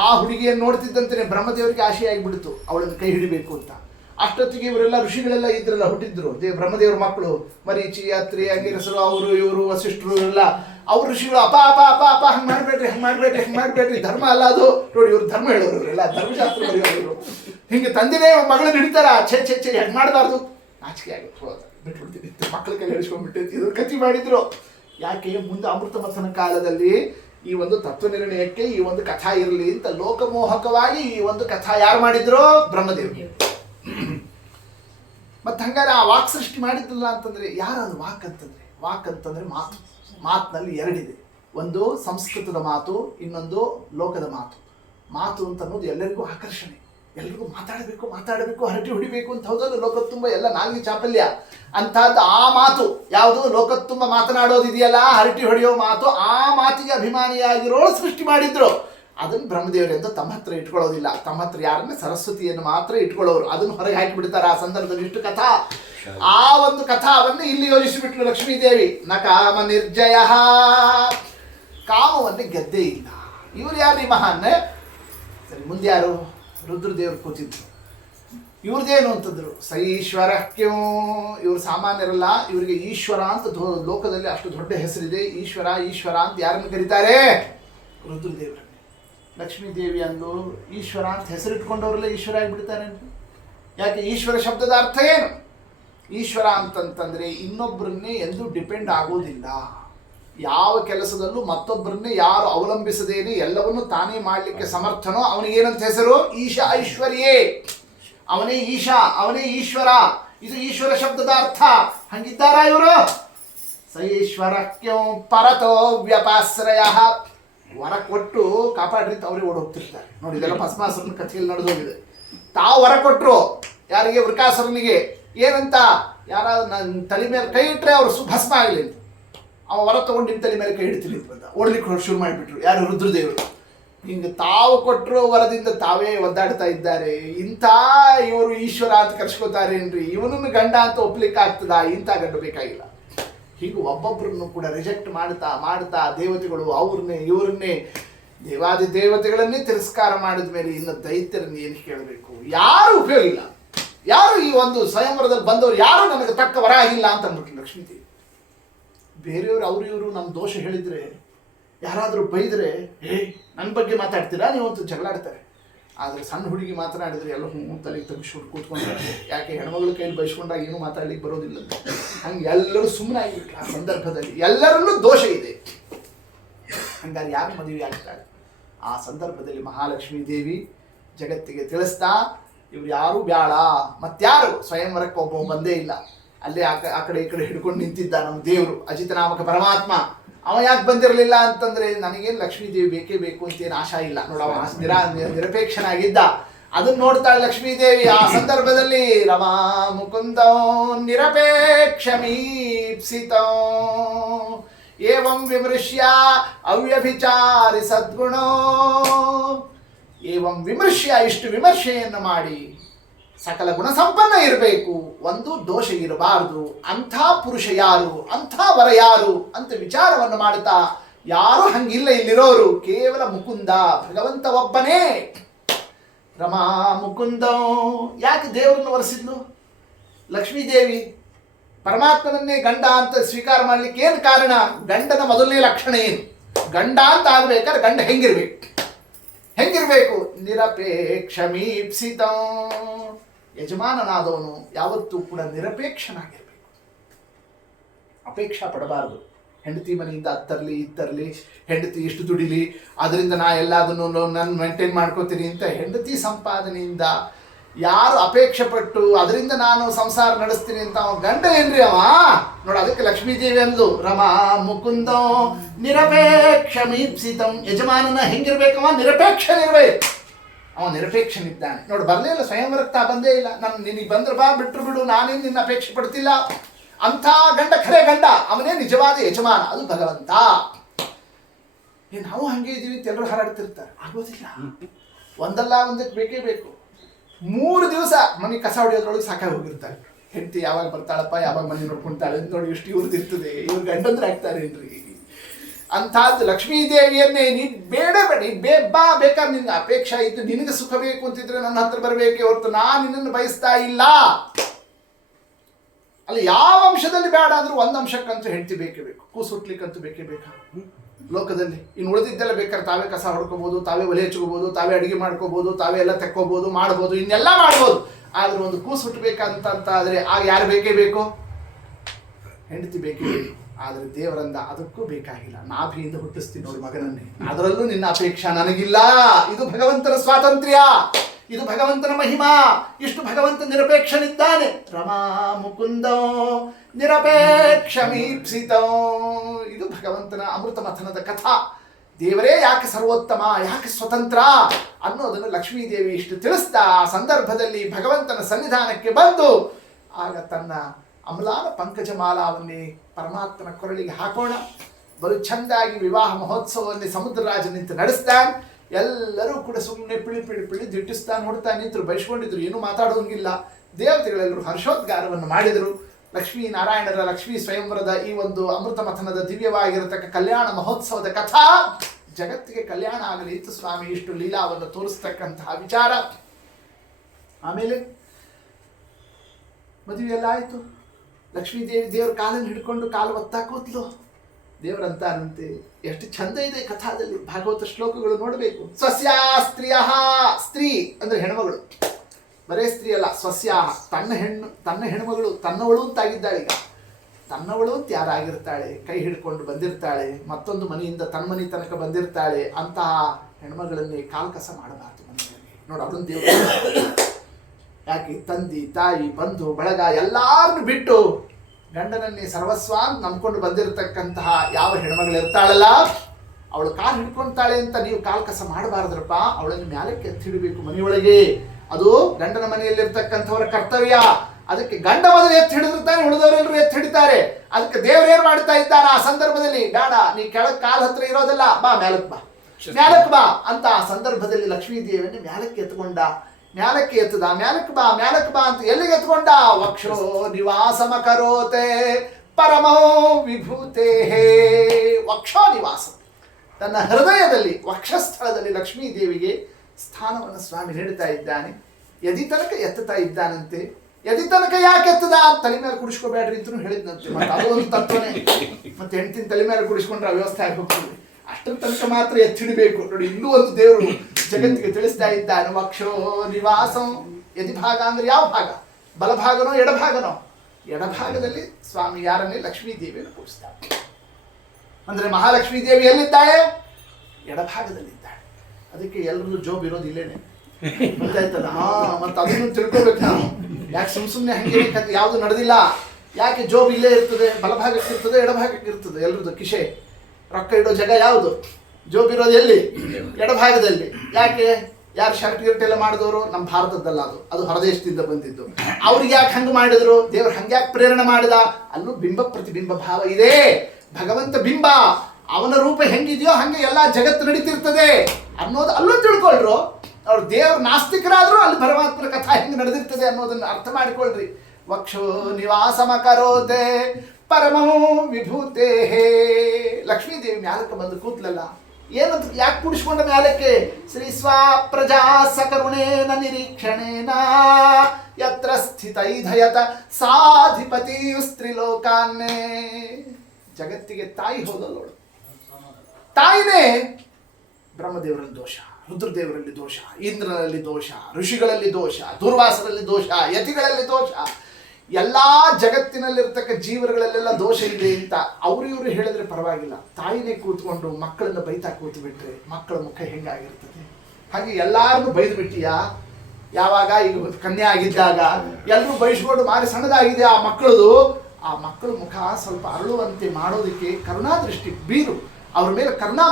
ಆ ಹುಡುಗಿಯನ್ನು ನೋಡ್ತಿದ್ದಂತೆ ಬ್ರಹ್ಮದೇವರಿಗೆ ಆಶೆಯಾಗಿಬಿಡ್ತು ಅವಳನ್ನು ಕೈ ಹಿಡಿಬೇಕು ಅಂತ. ಅಷ್ಟೊತ್ತಿಗೆ ಇವರೆಲ್ಲ ಋಷಿಗಳೆಲ್ಲ ಇದ್ರಲ್ಲ, ಹುಟ್ಟಿದ್ರು ಬ್ರಹ್ಮದೇವ್ರ ಮಕ್ಕಳು. ಮರೀಚಿ, ಅತ್ರಿ, ಅಂಗಿರಸರು, ಅವರು ಇವರು ವಸಿಷ್ಠರು ಎಲ್ಲ ಅವ್ರ ಋಷಿಗಳು. ಅಪ ಅಪ ಅಪ ಅಪ ಹಂಗೆ ಮಾಡಬೇಡ್ರಿ, ಹಂಗೆ ಮಾಡಬೇಡ್ರಿ, ಹಂಗೆ ಮಾಡಬೇಡ್ರಿ, ಧರ್ಮ ಅಲ್ಲ ಅದು. ನೋಡಿ ಇವ್ರು ಧರ್ಮ ಹೇಳೋರು, ಇವರೆಲ್ಲ ಧರ್ಮಶಾಸ್ತ್ರ ಬರೆಯೋರು. ಹಿಂಗೆ ತಂದೆನೇ ಮಗಳನ್ನ ಹಿಡಿತಾರ. ಛೇ ಛೇ ಛೇ ಹೆಂಗೆ ಮಾಡಬಾರ್ದು, ನಾಚಿಕೆ ಆಗುತ್ತೆ, ಬಿಟ್ಬಿಡ್ತೀನಿ ಮಕ್ಕಳ ಕೈ ಹಿಡಿಸ್ಕೊಂಡ್ಬಿಟ್ಟಿದ್ದು. ಇದ್ರ ಕಥೆ ಮಾಡಿದ್ರು. ಯಾಕೆ? ಮುಂದೆ ಅಮೃತ ಮಥನ ಕಾಲದಲ್ಲಿ ಈ ಒಂದು ತತ್ವ ನಿರ್ಣಯಕ್ಕೆ ಈ ಒಂದು ಕಥಾ ಇರಲಿ ಅಂತ ಲೋಕಮೋಹಕವಾಗಿ ಈ ಒಂದು ಕಥಾ ಯಾರು ಮಾಡಿದ್ರು? ಬ್ರಹ್ಮದೇವರು. ಮತ್ತೆ ಹಂಗಾರೆ ಆ ವಾಕ್ ಸೃಷ್ಟಿ ಮಾಡಿದ್ದಿಲ್ಲ ಅಂತಂದ್ರೆ ಯಾರು? ಅದು ವಾಕ್ ಅಂತಂದ್ರೆ ಮಾತು. ಮಾತಿನಲ್ಲಿ ಎರಡಿದೆ. ಒಂದು ಸಂಸ್ಕೃತದ ಮಾತು, ಇನ್ನೊಂದು ಲೋಕದ ಮಾತು. ಮಾತು ಅಂತ ಅನ್ನೋದು ಎಲ್ಲರಿಗೂ ಆಕರ್ಷಣೆ, ಎಲ್ರಿಗೂ ಮಾತಾಡಬೇಕು, ಹರಟಿ ಹೊಡಿಬೇಕು ಅಂತ ಹೌದಲ್ಲ. ಲೋಕದ ತುಂಬ ಎಲ್ಲ ನಾಲ್ಗೆ ಚಾಪಲ್ಯ ಅಂತಹದ್ದು ಆ ಮಾತು ಯಾವುದು ಲೋಕದ ತುಂಬ ಮಾತನಾಡೋದಿದೆಯಲ್ಲ, ಹರಟಿ ಹೊಡೆಯೋ ಮಾತು, ಆ ಮಾತಿಗೆ ಅಭಿಮಾನಿಯಾಗಿರೋಳು ಸೃಷ್ಟಿ ಮಾಡಿದ್ರು. ಅದನ್ನು ಬ್ರಹ್ಮದೇವರೆಂದು ತಮ್ಮ ಹತ್ರ ಇಟ್ಕೊಳ್ಳೋದಿಲ್ಲ. ತಮ್ಮ ಹತ್ರ ಯಾರನ್ನೇ ಸರಸ್ವತಿಯನ್ನು ಮಾತ್ರ ಇಟ್ಕೊಳ್ಳೋರು. ಅದನ್ನು ಹೊರಗೆ ಹಾಕಿಬಿಡ್ತಾರೆ. ಆ ಸಂದರ್ಭದಲ್ಲಿ ಇಷ್ಟು ಕಥಾ, ಆ ಒಂದು ಕಥಾವನ್ನು ಇಲ್ಲಿ ಯೋಜಿಸಿಬಿಟ್ಲು ಲಕ್ಷ್ಮೀದೇವಿ. ನ ಕಾಮ ನಿರ್ಜಯ, ಕಾಮವನ್ನು ಗೆದ್ದೇ ಇಲ್ಲ. ಇವರು ಯಾರು ಈ ಮಹಾನ್? ಸರಿ, ಮುಂದೆ ಯಾರು? ರುದ್ರದೇವರು ಕೂತಿದ್ರು. ಇವ್ರದ್ದೇನು ಅಂತಂದ್ರು, ಸೈಶ್ವರಕ್ಯೋ. ಇವರು ಸಾಮಾನ್ಯರಲ್ಲ, ಇವರಿಗೆ ಈಶ್ವರ ಅಂತ ಲೋಕದಲ್ಲಿ ಅಷ್ಟು ದೊಡ್ಡ ಹೆಸರಿದೆ. ಈಶ್ವರ ಅಂತ ಯಾರನ್ನು ಕರೀತಾರೆ? ರುದ್ರದೇವರನ್ನೇ. ಲಕ್ಷ್ಮೀದೇವಿ ಅಂದು ಈಶ್ವರ ಅಂತ ಹೆಸರಿಟ್ಕೊಂಡವರೆಲ್ಲ ಈಶ್ವರ ಆಗಿಬಿಡ್ತಾರೆ. ಯಾಕೆ? ಈಶ್ವರ ಶಬ್ದದ ಅರ್ಥ ಏನು? ಈಶ್ವರ ಅಂತಂತಂದರೆ ಇನ್ನೊಬ್ಬರನ್ನೇ ಎಂದೂ ಡಿಪೆಂಡ್ ಆಗೋದಿಲ್ಲ. ಯಾವ ಕೆಲಸದಲ್ಲೂ ಮತ್ತೊಬ್ಬರನ್ನೇ ಯಾರು ಅವಲಂಬಿಸದೇನೆ ಎಲ್ಲವನ್ನೂ ತಾನೇ ಮಾಡಲಿಕ್ಕೆ ಸಮರ್ಥನೋ ಅವನಿಗೇನಂತ ಹೆಸರು? ಈಶಾ ಐಶ್ವರ್ಯೇ. ಅವನೇ ಈಶಾ, ಅವನೇ ಈಶ್ವರ. ಇದು ಈಶ್ವರ ಶಬ್ದದ ಅರ್ಥ. ಹಂಗಿದ್ದಾರ ಇವರು? ಸೈಶ್ವರಕ್ಯೋ ಪರತೋ ವ್ಯಪಾಶ್ರಯ. ವರ ಕೊಟ್ಟು ಕಾಪಾಡ್ರಿ ಅಂತ ಅವರೇ ಓಡೋಗ್ತಿರ್ತಾರೆ ನೋಡಿ. ಇದೆಲ್ಲ ಭಸ್ಮಾಸುರನ ಕಥೆಯಲ್ಲಿ ನಡೆದೋಗಿದೆ. ತಾವು ವರ ಕೊಟ್ಟರು ಯಾರಿಗೆ? ವೃಕಾಸುರನಿಗೆ. ಏನಂತ? ಯಾರ ನನ್ನ ತಲೆ ಮೇಲೆ ಕೈ ಇಟ್ಟರೆ ಅವರು ಭಸ್ಮ ಆಗಲಿ ಅಂತ. ಅವ ವರ ತಗೊಂಡು ನಿಮ್ಮ ತಲೆ ಮೇಲೆ ಕೈ ಇಡ್ತೀನಿ ಅಂತ ಓಡ್ಲಿಕ್ಕೆ ಶುರು ಮಾಡಿಬಿಟ್ರು. ಯಾರು? ರುದ್ರದೇವರು. ಹಿಂಗೆ ತಾವು ಕೊಟ್ಟರು ವರದಿಂದ ತಾವೇ ಒದ್ದಾಡ್ತಾ ಇದ್ದಾರೆ. ಇಂಥ ಇವರು ಈಶ್ವರ ಅಂತ ಕರ್ಸ್ಕೋತಾರೇನ್ರಿ? ಇವನನ್ನು ಗಂಡ ಅಂತ ಒಪ್ಲಿಕ್ಕೆ ಆಗ್ತದಾ? ಇಂಥ ಗಂಡ ಬೇಕಾಗಿಲ್ಲ. ಹೀಗೆ ಒಬ್ಬೊಬ್ಬರನ್ನು ಕೂಡ ರಿಜೆಕ್ಟ್ ಮಾಡ್ತಾ ದೇವತೆಗಳು ಅವ್ರನ್ನೇ ಇವರನ್ನೇ ದೇವಾದಿ ದೇವತೆಗಳನ್ನೇ ತಿರಸ್ಕಾರ ಮಾಡಿದ ಮೇಲೆ ಇನ್ನು ದೈತ್ಯರನ್ನು ಏನು ಕೇಳಬೇಕು? ಯಾರು ಉಪಯೋಗ ಇಲ್ಲ. ಯಾರು ಈ ಒಂದು ಸ್ವಯಂವರದಲ್ಲಿ ಬಂದವರು ಯಾರು ನನಗೆ ತಕ್ಕ ವರ ಆಗಿಲ್ಲ ಅಂತ ಅಂದ್ಬಿಟ್ರು ಲಕ್ಷ್ಮೀದೇವಿ. ಬೇರೆಯವರು ಅವರು ಇವರು ನಮ್ಮ ದೋಷ ಹೇಳಿದರೆ, ಯಾರಾದರೂ ಬೈದರೆ, ನನ್ನ ಬಗ್ಗೆ ಮಾತಾಡ್ತೀರಾ ನೀವು ಅಂತ ಜಗಳಾಡ್ತಾರೆ. ಆದರೆ ಸಣ್ಣ ಹುಡುಗಿ ಮಾತನಾಡಿದರೆ ಎಲ್ಲ ತಲೆಗೆ ತೆಗಿಸ್ಕೊಂಡು ಕೂತ್ಕೊಂಡ್ರೆ. ಯಾಕೆ? ಹೆಣ್ಮಗಳ ಕೈಯಲ್ಲಿ ಬಯಸ್ಕೊಂಡಾಗ ಏನೂ ಮಾತಾಡ್ಲಿಕ್ಕೆ ಬರೋದಿಲ್ಲ. ಹಂಗೆ ಎಲ್ಲರೂ ಸುಮ್ಮನೆ ಆಗಿಬಿಟ್ರು. ಆ ಸಂದರ್ಭದಲ್ಲಿ ಎಲ್ಲರಲ್ಲೂ ದೋಷ ಇದೆ. ಹಂಗಾರೆ ಯಾರು ಮದುವೆ ಆಗ್ತಾರೆ? ಆ ಸಂದರ್ಭದಲ್ಲಿ ಮಹಾಲಕ್ಷ್ಮೀ ದೇವಿ ಜಗತ್ತಿಗೆ ತಿಳಿಸ್ತಾ, ಇವ್ರು ಯಾರೂ ಬ್ಯಾಳ, ಮತ್ತಾರು ಸ್ವಯಂವರಕ್ಕೆ ಒಬ್ಬ ಬಂದೇ ಇಲ್ಲ. ಅಲ್ಲೇ ಆ ಕಡೆ ಈ ಕಡೆ ಹಿಡ್ಕೊಂಡು ನಿಂತಿದ್ದ ನಮ್ಮ ದೇವರು ಅಜಿತನಾಮಕ ಪರಮಾತ್ಮ. ಅವ ಯಾಕೆ ಬಂದಿರಲಿಲ್ಲ ಅಂತಂದರೆ, ನನಗೇನು ಲಕ್ಷ್ಮೀದೇವಿ ಬೇಕೇ ಬೇಕು ಅಂತೇನು ಆಶಾ ಇಲ್ಲ ನೋಡು. ಅವ ನಿರಪೇಕ್ಷನಾಗಿದ್ದ. ಅದನ್ನು ನೋಡ್ತಾಳೆ ಲಕ್ಷ್ಮೀದೇವಿ. ಆ ಸಂದರ್ಭದಲ್ಲಿ ರಮಾ ಮುಕುಂದೋ ನಿರಪೇಕ್ಷಮೀಪ್ಸಿತೋ ಏವಂ ವಿಮೃಶ್ಯ ಅವ್ಯಭಿಚಾರಿ ಸದ್ಗುಣೋ. ಏವಂ ವಿಮರ್ಶ್ಯ, ಇಷ್ಟು ವಿಮರ್ಶೆಯನ್ನು ಮಾಡಿ ಸಕಲ ಗುಣ ಸಂಪನ್ನ ಇರಬೇಕು, ಒಂದು ದೋಷ ಇರಬಾರದು. ಅಂಥ ಪುರುಷ ಯಾರು, ಅಂಥ ವರ ಯಾರು ಅಂತ ವಿಚಾರವನ್ನು ಮಾಡುತ್ತಾ, ಯಾರು ಹಂಗಿಲ್ಲ ಇಲ್ಲಿರೋರು, ಕೇವಲ ಮುಕುಂದ ಭಗವಂತ ಒಬ್ಬನೇ. ರಮಾ ಮುಕುಂದ. ಯಾಕೆ ದೇವರನ್ನು ವರಿಸಿದ್ಲು ಲಕ್ಷ್ಮೀದೇವಿ? ಪರಮಾತ್ಮನನ್ನೇ ಗಂಡ ಅಂತ ಸ್ವೀಕಾರ ಮಾಡ್ಲಿಕ್ಕೆ ಏನು ಕಾರಣ? ಗಂಡನ ಮೊದಲನೇ ಲಕ್ಷಣ ಏನು? ಗಂಡ ಅಂತ ಆಗ್ಬೇಕಾದ್ರೆ ಗಂಡ ಹೆಂಗಿರ್ಬೇಕು? ನಿರಪೇಕ್ಷಮೀಪ್ಸಿತ. ಯಜಮಾನನಾದವನು ಯಾವತ್ತೂ ಕೂಡ ನಿರಪೇಕ್ಷನಾಗಿರ್ಬೇಕು. ಅಪೇಕ್ಷಾ ಪಡಬಾರದು. ಹೆಂಡತಿ ಮನೆಯಿಂದ ಅತ್ತರಲಿ ಇತ್ತರಲಿ, ಹೆಂಡತಿ ಇಷ್ಟು ದುಡಿಲಿ, ಅದರಿಂದ ನಾ ಎಲ್ಲದನ್ನು ನಾನು ಮೇಂಟೈನ್ ಮಾಡ್ಕೋತೀನಿ ಅಂತ ಹೆಂಡತಿ ಸಂಪಾದನೆಯಿಂದ ಯಾರು ಅಪೇಕ್ಷೆ ಪಟ್ಟು ಅದರಿಂದ ನಾನು ಸಂಸಾರ ನಡೆಸ್ತೀನಿ ಅಂತ ಅವ ಗಂಡ ಏನ್ರಿ ಅವ ನೋಡು. ಅದಕ್ಕೆ ಲಕ್ಷ್ಮೀದೇವಿ ಅಂದು ರಮಾ ಮುಕುಂದೋ ನಿರಪೇಕ್ಷಮೀಪ್ಸಿತಂ. ಯಜಮಾನನ ಹೆಂಗಿರ್ಬೇಕವ? ನಿರಪೇಕ್ಷನಿರ್ಬೇಕು. ಅವ ನಿರಪೇಕ್ಷನಿದ್ದಾನೆ ನೋಡು. ಬರಲಿಲ್ಲ ಸ್ವಯಂವರಕ್ಕೆ ಬಂದೇ ಇಲ್ಲ. ನಿನಗೆ ಬಂದ್ರೆ ಬಾ, ಬಿಟ್ಟರು ಬಿಡು, ನಾನೇನು ನಿನ್ನ ಅಪೇಕ್ಷೆ ಪಡ್ತಿಲ್ಲ. ಅಂಥ ಗಂಡ ಖರೆ ಗಂಡ, ಅವನೇ ನಿಜವಾದ ಯಜಮಾನ, ಅದು ಭಗವಂತ. ನಾವು ಹಂಗೆ ಇದ್ದೀವಿ ಅಂತ ಎಲ್ಲರೂ ಹಾರಾಡ್ತಿರ್ತಾರೆ. ಆಗೋದಿಲ್ಲ. ಒಂದಲ್ಲ ಒಂದಕ್ಕೆ ಬೇಕೇ ಬೇಕು. 3 ದಿವಸ ಮನೆ ಕಸ ಹೊಡೆಯೋದ್ರೊಳಗೆ ಸಾಕಾಗಿ ಹೋಗಿರ್ತಾರೆ. ಹೆಂಡತಿ ಯಾವಾಗ ಬರ್ತಾಳಪ್ಪ, ಯಾವಾಗ ಮನೆ ನೋಡ್ಕೊಂತಾಳೆ ನೋಡಿ, ಇಷ್ಟು ಇವ್ರದ್ದು ಇರ್ತದೆ. ಇವ್ರು ಗಂಡಂದ್ರೆ ಆಗ್ತಾರೇನ್ರಿ? ಅಂಥದ್ದು ಲಕ್ಷ್ಮೀದೇವಿಯನ್ನೇ ನೀ ಬೇಡ ಬಾ, ಬೇಕಾದ್ರೆ ನಿನ್ಗೆ ಅಪೇಕ್ಷೆ ಇದ್ದು ನಿನಗೆ ಸುಖ ಬೇಕು ಅಂತಿದ್ರೆ ನನ್ನ ಹತ್ರ ಬರಬೇಕೇ ಹೊರತು ನಾನು ನಿನ್ನನ್ನು ಬಯಸ್ತಾ ಇಲ್ಲ. ಅಲ್ಲಿ ಯಾವ ಅಂಶದಲ್ಲಿ ಬೇಡ ಅಂದ್ರೂ ಒಂದು ಅಂಶಕ್ಕಂತೂ ಹೆಂಡತಿ ಬೇಕೇ ಬೇಕು. ಕೂಸು ಹುಟ್ಲಿಕ್ಕಂತೂ ಬೇಕೇ ಬೇಕಾ ಲೋಕದಲ್ಲಿ. ಇನ್ನು ಉಳಿದಿದ್ದೆಲ್ಲ ಬೇಕಾದ್ರೆ ತಾವೇ ಕಸ ಹೊಡ್ಕೋಬೋದು, ತಾವೇ ಒಲೆ ಹಚ್ಕೋಬೋದು, ತಾವೇ ಅಡುಗೆ ಮಾಡ್ಕೋಬೋದು, ತಾವೇ ಎಲ್ಲ ತೆಕ್ಕೋಬೋದು, ಮಾಡ್ಬೋದು, ಇನ್ನೆಲ್ಲ ಮಾಡ್ಬೋದು. ಆದ್ರೆ ಒಂದು ಕೂಸು ಹುಟ್ಟಬೇಕಂತ ಆದರೆ ಆಗ ಯಾರು ಬೇಕೇ ಬೇಕು? ಹೆಂಡತಿ ಬೇಕೇ ಬೇಕು. ಆದರೆ ದೇವರಂದ ಅದಕ್ಕೂ ಬೇಕಾಗಿಲ್ಲ. ನಾಭಿಯಿಂದ ಹುಟ್ಟಿಸ್ತೀನಿ ನೋಡಿ ಮಗನನ್ನೇ, ಅದರಲ್ಲೂ ನಿನ್ನ ಅಪೇಕ್ಷಾ ನನಗಿಲ್ಲ. ಇದು ಭಗವಂತನ ಸ್ವಾತಂತ್ರ್ಯ. ಇದು ಭಗವಂತನ ಮಹಿಮಾ. ಇಷ್ಟು ಭಗವಂತ ನಿರಪೇಕ್ಷನಿದ್ದಾನೆ. ರಮಾ ಮುಕುಂದೋ ನಿರಪೇಕ್ಷಮೀಪ್ಸಿತೋ. ಇದು ಭಗವಂತನ ಅಮೃತ ಮಥನದ ಕಥಾ. ದೇವರೇ ಯಾಕೆ ಸರ್ವೋತ್ತಮ, ಯಾಕೆ ಸ್ವತಂತ್ರ ಅನ್ನೋದನ್ನು ಲಕ್ಷ್ಮೀದೇವಿ ಇಷ್ಟು ತಿಳಿಸ್ತಾ ಆ ಸಂದರ್ಭದಲ್ಲಿ ಭಗವಂತನ ಸನ್ನಿಧಾನಕ್ಕೆ ಬಂದು ಆಗ ತನ್ನ ಅಮಲಾನ ಪಂಕಜಮಾಲಾವನ್ನೇ ಪರಮಾತ್ಮನ ಕೊರಳಿಗೆ ಹಾಕೋಣ. ಬಲು ಚೆಂದಾಗಿ ವಿವಾಹ ಮಹೋತ್ಸವವನ್ನೇ ಸಮುದ್ರರಾಜ ನಿಂತು ನಡೆಸ್ತಾನೆ. ಎಲ್ಲರೂ ಕೂಡ ಸುಮ್ಮನೆ ಪಿಳಿ ದಿಟ್ಟಿಸ್ತಾ ನೋಡ್ತಾ ನಿಂತರು, ಬಯಸ್ಕೊಂಡಿದ್ರು, ಏನೂ ಮಾತಾಡೋಂಗಿಲ್ಲ. ದೇವತೆಗಳೆಲ್ಲರೂ ಹರ್ಷೋದ್ಗಾರವನ್ನು ಮಾಡಿದರು. ಲಕ್ಷ್ಮೀ ನಾರಾಯಣರ ಲಕ್ಷ್ಮೀ ಸ್ವಯಂವರದ ಈ ಒಂದು ಅಮೃತ ಮಥನದ ದಿವ್ಯವಾಗಿರತಕ್ಕ ಕಲ್ಯಾಣ ಮಹೋತ್ಸವದ ಕಥಾ ಜಗತ್ತಿಗೆ ಕಲ್ಯಾಣ ಆಗಲಿ ಇತ್ತು ಸ್ವಾಮಿ ಇಷ್ಟು ಲೀಲಾವನ್ನು ತೋರಿಸ್ತಕ್ಕಂತಹ ವಿಚಾರ. ಆಮೇಲೆ ಮದುವೆ ಎಲ್ಲ ಆಯಿತು. ಲಕ್ಷ್ಮೀದೇವಿ ದೇವರ ಕಾಲನ್ನು ಹಿಡ್ಕೊಂಡು ಕಾಲು ಒತ್ತಾ ಕೂತ್ಲು. ದೇವರಂತಾರಂತೆ, ಎಷ್ಟು ಚಂದ ಇದೆ ಕಥಾದಲ್ಲಿ. ಭಾಗವತ ಶ್ಲೋಕಗಳು ನೋಡಬೇಕು. ಸ್ವಸ್ಯಾ ಸ್ತ್ರೀಯ, ಸ್ತ್ರೀ ಅಂದ್ರೆ ಹೆಣ್ಮಗಳು, ಬರೇ ಸ್ತ್ರೀ ಅಲ್ಲ, ಸ್ವಸ್ಯಾಹ ತನ್ನ ಹೆಣ್ಮಗಳು, ತನ್ನವಳು ಅಂತಾಗಿದ್ದಾಳೆ. ಈಗ ತನ್ನವಳು ಅಂತ ಯಾರಾಗಿರ್ತಾಳೆ, ಕೈ ಹಿಡ್ಕೊಂಡು ಬಂದಿರ್ತಾಳೆ, ಮತ್ತೊಂದು ಮನೆಯಿಂದ ತನ್ನ ಮನೆ ತನಕ ಬಂದಿರ್ತಾಳೆ, ಅಂತಹ ಹೆಣ್ಮಗಳನ್ನೇ ಕಾಲ್ಕಸ ಮಾಡಬಾರ್ದು ಮನೆಯಲ್ಲಿ. ನೋಡು, ಅದನ್ನು ದೇವರು ಯಾಕೆ ತಂದೆ ತಾಯಿ ಬಂಧು ಬಳಗ ಎಲ್ಲಾರನ್ನು ಬಿಟ್ಟು ಗಂಡನನ್ನೇ ಸರ್ವಸ್ವ ನಂಬ್ಕೊಂಡು ಬಂದಿರತಕ್ಕಂತಹ ಯಾವ ಹೆಣ್ಮಗಳಿರ್ತಾಳಲ್ಲ, ಅವಳು ಕಾಲು ಹಿಡ್ಕೊಳ್ತಾಳೆ ಅಂತ ನೀವು ಕಾಲು ಕಸ ಮಾಡಬಾರ್ದ್ರಪ್ಪ. ಅವಳನ್ನು ಮ್ಯಾಲಕ್ಕೆ ಎತ್ತಿಡಬೇಕು ಮನೆಯೊಳಗೆ. ಅದು ಗಂಡನ ಮನೆಯಲ್ಲಿರ್ತಕ್ಕಂಥವರ ಕರ್ತವ್ಯ. ಅದಕ್ಕೆ ಗಂಡ ಮೊದಲು ಎತ್ತಿ ಹಿಡಿದಿರ್ತಾನೆ, ಉಳಿದವರೆಲ್ಲರೂ ಎತ್ತಿ ಹಿಡಿತಾರೆ. ಅದಕ್ಕೆ ದೇವರೇನು ಮಾಡ್ತಾ ಇದ್ದಾನೆ ಆ ಸಂದರ್ಭದಲ್ಲಿ, ಬೇಡ ನೀ ಕೆಳಗೆ ಕಾಲು ಹತ್ರ ಇರೋದಲ್ಲ, ಬಾ ಮ್ಯಾಲಕ್ ಬಾ, ಮ್ಯಾಲಕ್ ಬಾ ಅಂತ ಆ ಸಂದರ್ಭದಲ್ಲಿ ಲಕ್ಷ್ಮೀ ದೇವಿಯನ್ನು ಮ್ಯಾಲಕ್ಕೆ ಎತ್ಕೊಂಡ. ಮ್ಯಾಲಕ್ಕೆ ಎತ್ತದ, ಮ್ಯಾಲಕ್ ಬಾ ಅಂತ ಎಲ್ಲಿಗೆ ಎತ್ಕೊಂಡ? ವಕ್ಷೋ ನಿವಾಸಮ ಕರೋತೆ ಪರಮೋ ವಿಭೂತೆ. ವಕ್ಷೋ ನಿವಾಸ, ತನ್ನ ಹೃದಯದಲ್ಲಿ ವಕ್ಷಸ್ಥಳದಲ್ಲಿ ಲಕ್ಷ್ಮೀ ದೇವಿಗೆ ಸ್ಥಾನವನ್ನು ಸ್ವಾಮಿ ನೀಡ್ತಾ ಇದ್ದಾನೆ. ಯದಿ ತನಕ ಎತ್ತುತ್ತಾ ಇದ್ದಾನಂತೆ. ಯದಿ ತನಕ ಯಾಕೆ ಎತ್ತದ? ತಲೆ ಮೇಲೆ ಕುಡಿಸ್ಕೋಬೇಡ್ರಿ ಅಂತೂ ಹೇಳಿದ್ನಂತೆ. ಮತ್ತೆ ಅದು ಒಂದು ತತ್ವನೇ. ಮತ್ತೆ ಹೆಂಡತಿನ ತಲೆ ಮೇಲೆ ಕುಡಿಸ್ಕೊಂಡ್ರೆ ಅವ್ಯವಸ್ಥೆ ಆಗಿ ಹೋಗ್ತದೆ. ಅಷ್ಟರ ತನಕ ಮಾತ್ರ ಎತ್ತಿಡಬೇಕು. ನೋಡಿ, ಇನ್ನೂ ಒಂದು ದೇವರು ಜಗತ್ತಿಗೆ ತಿಳಿಸ್ತಾ ಇದ್ದಾನೆ. ವಕ್ಷೋ ನಿವಾಸಂ. ಯದಿ ಭಾಗ ಅಂದ್ರೆ ಯಾವ ಭಾಗ? ಬಲಭಾಗನೋ ಎಡಭಾಗನೋ? ಎಡಭಾಗದಲ್ಲಿ ಸ್ವಾಮಿ ಯಾರನ್ನೇ ಲಕ್ಷ್ಮೀ ದೇವಿಯನ್ನು ಕೂರಿಸ್ತಾಳೆ. ಅಂದ್ರೆ ಮಹಾಲಕ್ಷ್ಮೀ ದೇವಿ ಎಲ್ಲಿದ್ದಾಳೆ? ಎಡಭಾಗದಲ್ಲಿದ್ದಾಳೆ. ಅದಕ್ಕೆ ಎಲ್ಲರದ್ದು ಜೋಬ್ ಇರೋದು ಇಲ್ಲೇನೆ, ಗೊತ್ತಾಯ್ತಲ್ಲ? ಮತ್ತೆ ಅದನ್ನು ತಿಳ್ಕೊಬೇಕು ನಾವು. ಯಾಕೆ ಸುಮ್ಮನೆ ಹಂಗೆ ಯಾವುದು ನಡೆದಿಲ್ಲ. ಯಾಕೆ ಜೋಬ್ ಇಲ್ಲೇ ಇರ್ತದೆ? ಬಲಭಾಗಕ್ಕೆ ಇರ್ತದೆ, ಎಡಭಾಗಕ್ಕೆ ಇರ್ತದೆ. ಎಲ್ಲರದ್ದು ಕಿಶೆ ರೊಕ್ಕ ಇಡೋ ಜಾಗ ಯಾವುದು? ಜೋಬ್ ಇರೋದು ಎಲ್ಲಿ? ಎಡಭಾಗದಲ್ಲಿ. ಯಾಕೆ? ಯಾರು ಶರ್ಟ್ ಗಿರ್ಟ್ ಎಲ್ಲ ಮಾಡಿದವರು ನಮ್ಮ ಭಾರತದ್ದಲ್ಲ, ಅದು ಹೊರದೇಶದಿಂದ ಬಂದಿದ್ದು. ಅವ್ರಿಗೆ ಯಾಕೆ ಹಂಗೆ ಮಾಡಿದ್ರು? ದೇವ್ರು ಹಂಗೆ ಯಾಕೆ ಪ್ರೇರಣೆ ಮಾಡಿದ? ಅಲ್ಲೂ ಬಿಂಬ ಪ್ರತಿಬಿಂಬ ಭಾವ ಇದೆ. ಭಗವಂತ ಬಿಂಬ, ಅವನ ರೂಪ ಹೆಂಗಿದೆಯೋ ಹಂಗೆ ಎಲ್ಲ ಜಗತ್ತು ನಡೀತಿರ್ತದೆ ಅನ್ನೋದು ಅಲ್ಲೂ ತಿಳ್ಕೊಳ್ರು. ಅವ್ರು ದೇವ್ರ ನಾಸ್ತಿಕರಾದರೂ ಅಲ್ಲಿ ಪರಮಾತ್ಮನ ಕಥಾ ಹೆಂಗೆ ನಡೆದಿರ್ತದೆ ಅನ್ನೋದನ್ನು ಅರ್ಥ ಮಾಡಿಕೊಳ್ಳ್ರಿ. ವಕ್ಷೋ ನಿವಾಸಮ ಕರೋತೆ ಪರಮೋ ವಿಭೂತೆ. ಲಕ್ಷ್ಮೀದೇವಿ ಮ್ಯಾಲಕ್ಕೆ ಬಂದು ಕೂತ್ಲಲ್ಲ, ಏನಂತ ಯಾಕೆ ಕುಡಿಸ್ಕೊಂಡ ಮ್ಯಾಲಕ್ಕೆ? ಶ್ರೀ ಸ್ವಾ ಪ್ರಜಾ ಸಕರುಣೇನ ನಿರೀಕ್ಷಣೇನ ಯತ್ರ ಸ್ಥಿತೈಧಯತ ಸಾಧಿಪತಿಯು ಸ್ತ್ರೀಲೋಕಾನ್ನೇ. ಜಗತ್ತಿಗೆ ತಾಯಿ ಹೋದಲ್ಲೋಳು. ತಾಯಿನೇ ಬ್ರಹ್ಮದೇವರಲ್ಲಿ ದೋಷ, ರುದ್ರದೇವರಲ್ಲಿ ದೋಷ, ಇಂದ್ರನಲ್ಲಿ ದೋಷ, ಋಷಿಗಳಲ್ಲಿ ದೋಷ, ದುರ್ವಾಸರಲ್ಲಿ ದೋಷ, ಯತಿಗಳಲ್ಲಿ ದೋಷ, ಎಲ್ಲ ಜಗತ್ತಿನಲ್ಲಿರ್ತಕ್ಕ ಜೀವರುಗಳಲ್ಲೆಲ್ಲ ದೋಷ ಇದೆ ಅಂತ ಇವರು ಹೇಳಿದ್ರೆ ಪರವಾಗಿಲ್ಲ. ತಾಯಿನೇ ಕೂತ್ಕೊಂಡು ಮಕ್ಕಳನ್ನು ಬೈತಾ ಕೂತು ಬಿಟ್ರೆ ಮಕ್ಕಳ ಮುಖ ಹೆಂಗಾಗಿರ್ತದೆ? ಹಾಗೆ ಎಲ್ಲಾರನ್ನೂ ಬೈದು ಬಿಟ್ಟಿಯಾ? ಯಾವಾಗ ಈಗ ಕನ್ಯೆ ಆಗಿದ್ದಾಗ ಎಲ್ಲರೂ ಬೈಸ್ಕೊಂಡು ಮಾರಿ ಸಣ್ಣದಾಗಿದೆ ಆ ಮಕ್ಕಳದು. ಆ ಮಕ್ಕಳ ಮುಖ ಸ್ವಲ್ಪ ಅರಳುವಂತೆ ಮಾಡೋದಕ್ಕೆ ಕರುಣಾದೃಷ್ಟಿ ಬೀರು, ಅವ್ರ ಮೇಲೆ ಕರುಣಾ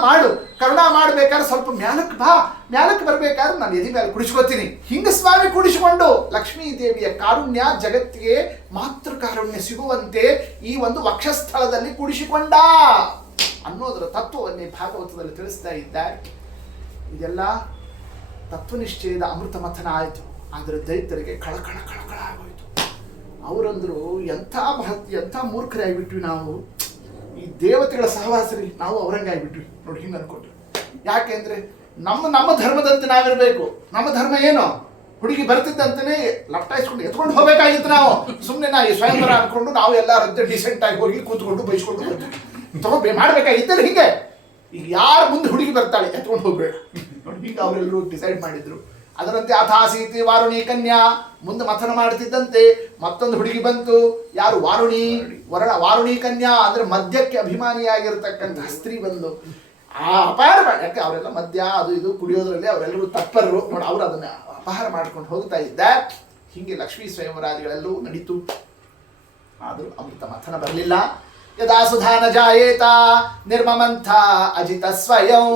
ಮಾಡ್ಬೇಕಾದ್ರೆ ಸ್ವಲ್ಪ ಮ್ಯಾಲಕ್ಕೆ ಬರ್ಬೇಕಾದ್ರೆ ನಾನು ಎದಿ ಮೇಲೆ ಕುಡಿಸ್ಕೋತೀನಿ. ಹಿಂಗೆ ಸ್ವಾಮಿ ಕುಡಿಸಿಕೊಂಡು ಲಕ್ಷ್ಮೀ ದೇವಿಯ ಕಾರುಣ್ಯ ಜಗತ್ತಿಗೆ ಮಾತೃ ಕಾರುಣ್ಯ ಸಿಗುವಂತೆ ಈ ಒಂದು ವಕ್ಷಸ್ಥಳದಲ್ಲಿ ಕುಡಿಸಿಕೊಂಡ ಅನ್ನೋದರ ತತ್ವವನ್ನೇ ಭಾಗವತದಲ್ಲಿ ತಿಳಿಸ್ತಾ ಇದ್ದಾರೆ. ಇದೆಲ್ಲ ತತ್ವನಿಶ್ಚಯದ ಅಮೃತ ಮಥನ ಆಯಿತು. ಆದರೆ ದೈತ್ಯರಿಗೆ ಕಳಕಳ ಆಗೋಯ್ತು. ಅವರಂದ್ರು ಎಂಥ ಮೂರ್ಖರಾಗಿಬಿಟ್ವಿ ನಾವು, ಈ ದೇವತೆಗಳ ಸಹವಾಸರಿ ನಾವು ಅವರಂಗಾಗಿಬಿಟ್ವಿ. ನೋಡಿ, ಹಿಂಗೆ ಅನ್ಕೊಂಡ್ರು. ಯಾಕೆಂದ್ರೆ ನಮ್ಮ ಧರ್ಮದಂತೆ ನಾವಿರಬೇಕು. ನಮ್ಮ ಧರ್ಮ ಏನು? ಹುಡುಗಿ ಬರ್ತಿದ್ದಂತನೇ ಲಪ್ಟಾಯಿಸ್ಕೊಂಡು ಎತ್ಕೊಂಡು ಹೋಗ್ಬೇಕಾಗಿತ್ತು. ನಾವು ಸುಮ್ಮನೆ ಈ ಸ್ವಯಂವರ ಅನ್ಕೊಂಡು ನಾವು ಎಲ್ಲರದ್ದು ಡಿಸೆಂಟ್ ಆಗಿ ಹೋಗಿ ಕೂತ್ಕೊಂಡು ಬೈಸ್ಕೊಂಡು ಬರ್ತೀವಿ. ಮಾಡ್ಬೇಕಾಗಿದ್ದರೆ ಹಿಂಗೆ. ಈಗ ಯಾರು ಮುಂದೆ ಹುಡುಗಿ ಬರ್ತಾಳೆ ಎತ್ಕೊಂಡು ಹೋಗ್ಬೇಡ. ನೋಡಿ, ಹಿಂಗೆ ಅವರೆಲ್ಲರೂ ಡಿಸೈಡ್ ಮಾಡಿದ್ರು. ಅದರಂತೆ ಅಥಾಸೀತಿ ವಾರುಣಿ ಕನ್ಯಾ. ಮುಂದೆ ಮಥನ ಮಾಡ್ತಿದ್ದಂತೆ ಮತ್ತೊಂದು ಹುಡುಗಿ ಬಂತು. ಯಾರು? ವಾರುಣಿ ಕನ್ಯಾ ಅಂದ್ರೆ ಮದ್ಯಕ್ಕೆ ಅಭಿಮಾನಿಯಾಗಿರ್ತಕ್ಕಂತಹ ಸ್ತ್ರೀ ಬಂದು ಅಪಹಾರ ಮಾಡಿ, ಯಾಕೆ ಅವರೆಲ್ಲ ಮದ್ಯ ಅದು ಇದು ಕುಡಿಯೋದ್ರಲ್ಲಿ ಅವರೆಲ್ಲರೂ ತತ್ಪರರು ನೋಡಿ, ಅವರು ಅದನ್ನ ಅಪಹಾರ ಮಾಡ್ಕೊಂಡು ಹೋಗ್ತಾ ಇದ್ದ. ಹೀಗೆ ಲಕ್ಷ್ಮೀ ಸ್ವಯಂವರಾದಿಗಳೆಲ್ಲವೂ ನಡೀತು. ಆದರೂ ಅಮೃತ ಮಥನ ಬರಲಿಲ್ಲ. ಯದಾ ಸುಧಾನ ಜಾಯೇತ ನಿರ್ಮಮಂಥ ಅಜಿತ ಸ್ವಯಂ.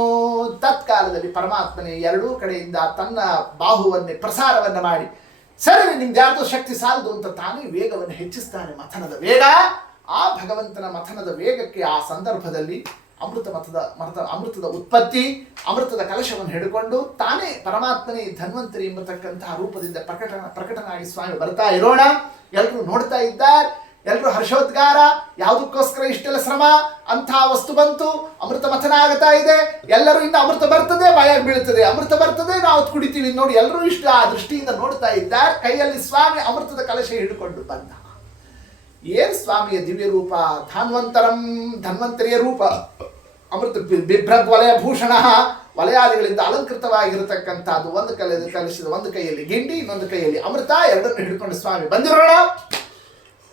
ತತ್ಕಾಲದಲ್ಲಿ ಪರಮಾತ್ಮನೇ ಎರಡೂ ಕಡೆಯಿಂದ ತನ್ನ ಬಾಹುವನ್ನೇ ಪ್ರಸಾರವನ್ನು ಮಾಡಿ, ಸರಿ ನಿಮ್ದು ಯಾರ್ದೋ ಶಕ್ತಿ ಸಾಲದು ಅಂತ ತಾನೇ ವೇಗವನ್ನು ಹೆಚ್ಚಿಸ್ತಾನೆ, ಮಥನದ ವೇಗ. ಆ ಭಗವಂತನ ಮಥನದ ವೇಗಕ್ಕೆ ಆ ಸಂದರ್ಭದಲ್ಲಿ ಅಮೃತದ ಉತ್ಪತ್ತಿ, ಅಮೃತದ ಕಲಶವನ್ನು ಹಿಡ್ಕೊಂಡು ತಾನೇ ಪರಮಾತ್ಮನೇ ಧನ್ವಂತರಿ ಎಂಬತಕ್ಕಂತಹ ರೂಪದಿಂದ ಪ್ರಕಟನಾಗಿ ಸ್ವಾಮಿ ಬರ್ತಾ ಇರೋಣ. ಎಲ್ಲರೂ ನೋಡ್ತಾ ಇದ್ದಾರೆ, ಎಲ್ಲರೂ ಹರ್ಷೋದ್ಗಾರ. ಯಾವುದಕ್ಕೋಸ್ಕರ ಇಷ್ಟೆಲ್ಲ ಶ್ರಮ, ಅಂತಹ ವಸ್ತು ಬಂತು, ಅಮೃತ ಮಥನ ಆಗ್ತಾ ಇದೆ. ಎಲ್ಲರೂ ಇನ್ನು ಅಮೃತ ಬರ್ತದೆ, ಬಾಯಾಗಿ ಬೀಳ್ತದೆ, ಅಮೃತ ಬರ್ತದೆ, ನಾವು ಕುಡಿತೀವಿ ನೋಡಿ ಎಲ್ಲರೂ ಇಷ್ಟ ಆ ದೃಷ್ಟಿಯಿಂದ ನೋಡ್ತಾ ಇದ್ದಾರೆ. ಕೈಯಲ್ಲಿ ಸ್ವಾಮಿ ಅಮೃತದ ಕಲಶ ಹಿಡ್ಕೊಂಡು ಬಂದ. ಏನ್ ಸ್ವಾಮಿಯ ದಿವ್ಯ ರೂಪ, ಧನ್ವಂತರಿಯ ರೂಪ. ಅಮೃತ ಬಿಭ್ರದ್ ವಲಯ ಭೂಷಣ, ವಲಯಾದಿಗಳಿಂದ ಅಲಂಕೃತವಾಗಿರತಕ್ಕಂಥದ್ದು. ಕಲಶದ ಒಂದು ಕೈಯಲ್ಲಿ ಗಿಂಡಿ, ಇನ್ನೊಂದು ಕೈಯಲ್ಲಿ ಅಮೃತ, ಎರಡನ್ನು ಹಿಡ್ಕೊಂಡು ಸ್ವಾಮಿ ಬಂದಿರೋಣ.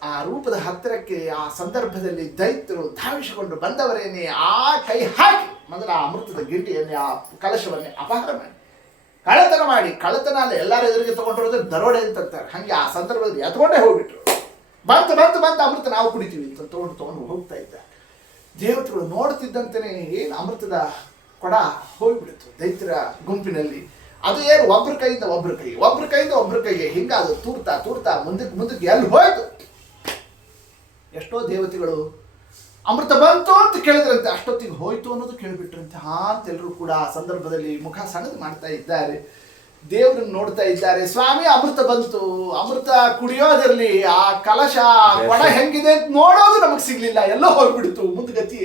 ಆ ರೂಪದ ಹತ್ತಿರಕ್ಕೆ ಆ ಸಂದರ್ಭದಲ್ಲಿ ದೈತ್ಯರು ಧಾವಿಸಿಕೊಂಡು ಬಂದವರೇನೆ ಆ ಕೈ ಹಾಕಿ ಮೊದಲ ಆ ಅಮೃತದ ಗಿಂಡಿಯನ್ನೇ ಆ ಕಲಶವನ್ನೇ ಅಪಹಾರ ಮಾಡಿ ಕಳ್ಳತನ ಮಾಡಿ, ಕಳ್ಳತನ ಅಲ್ಲ ಎಲ್ಲರ ಎದುರಿಗೆ ತಗೊಂಡಿರೋದು ದರೋಡೆ ಅಂತಾರೆ. ಹಾಗೆ ಆ ಸಂದರ್ಭದಲ್ಲಿ ಎತ್ಕೊಂಡೇ ಹೋಗ್ಬಿಟ್ರು. ಬಂತು ಅಮೃತ ನಾವು ಕುಡಿತೀವಿ ಅಂತ ತಗೊಂಡು ಹೋಗ್ತಾ ಇದ್ದ. ದೇವತೆಗಳು ನೋಡ್ತಿದ್ದಂತೆಯೇ ಏನು ಅಮೃತದ ಕೊಡ ಹೋಗ್ಬಿಡ್ತು ದೈತ್ಯರ ಗುಂಪಿನಲ್ಲಿ. ಅದು ಏನು ಒಬ್ರ ಕೈಯಿಂದ ಒಬ್ರ ಕೈಗೆ ಹಿಂಗ ಅದು ತೂರ್ತಾ ಮುಂದಕ್ಕೆ ಎಲ್ಲಿ ಹೋಯ್ತು. ಎಷ್ಟೋ ದೇವತೆಗಳು ಅಮೃತ ಬಂತು ಅಂತ ಕೇಳಿದ್ರಂತೆ, ಅಷ್ಟೊತ್ತಿಗೆ ಹೋಯ್ತು ಅನ್ನೋದು ಕೇಳಿಬಿಟ್ರಂತೆ. ಅಂತೆಲ್ಲರೂ ಕೂಡ ಆ ಸಂದರ್ಭದಲ್ಲಿ ಮುಖ ಸಣ್ಣದು ಮಾಡ್ತಾ ಇದ್ದಾರೆ, ದೇವ್ರನ್ನ ನೋಡ್ತಾ ಇದ್ದಾರೆ. ಸ್ವಾಮಿ ಅಮೃತ ಬಂತು, ಅಮೃತ ಕುಡಿಯೋದಿರಲಿ, ಆ ಕಲಶ ಕೊಡ ಹೆಂಗಿದೆ ಅಂತ ನೋಡೋದು ನಮಗೆ ಸಿಗ್ಲಿಲ್ಲ, ಎಲ್ಲೋ ಹೋಗ್ಬಿಡ್ತು ಮುಂದಗತಿ.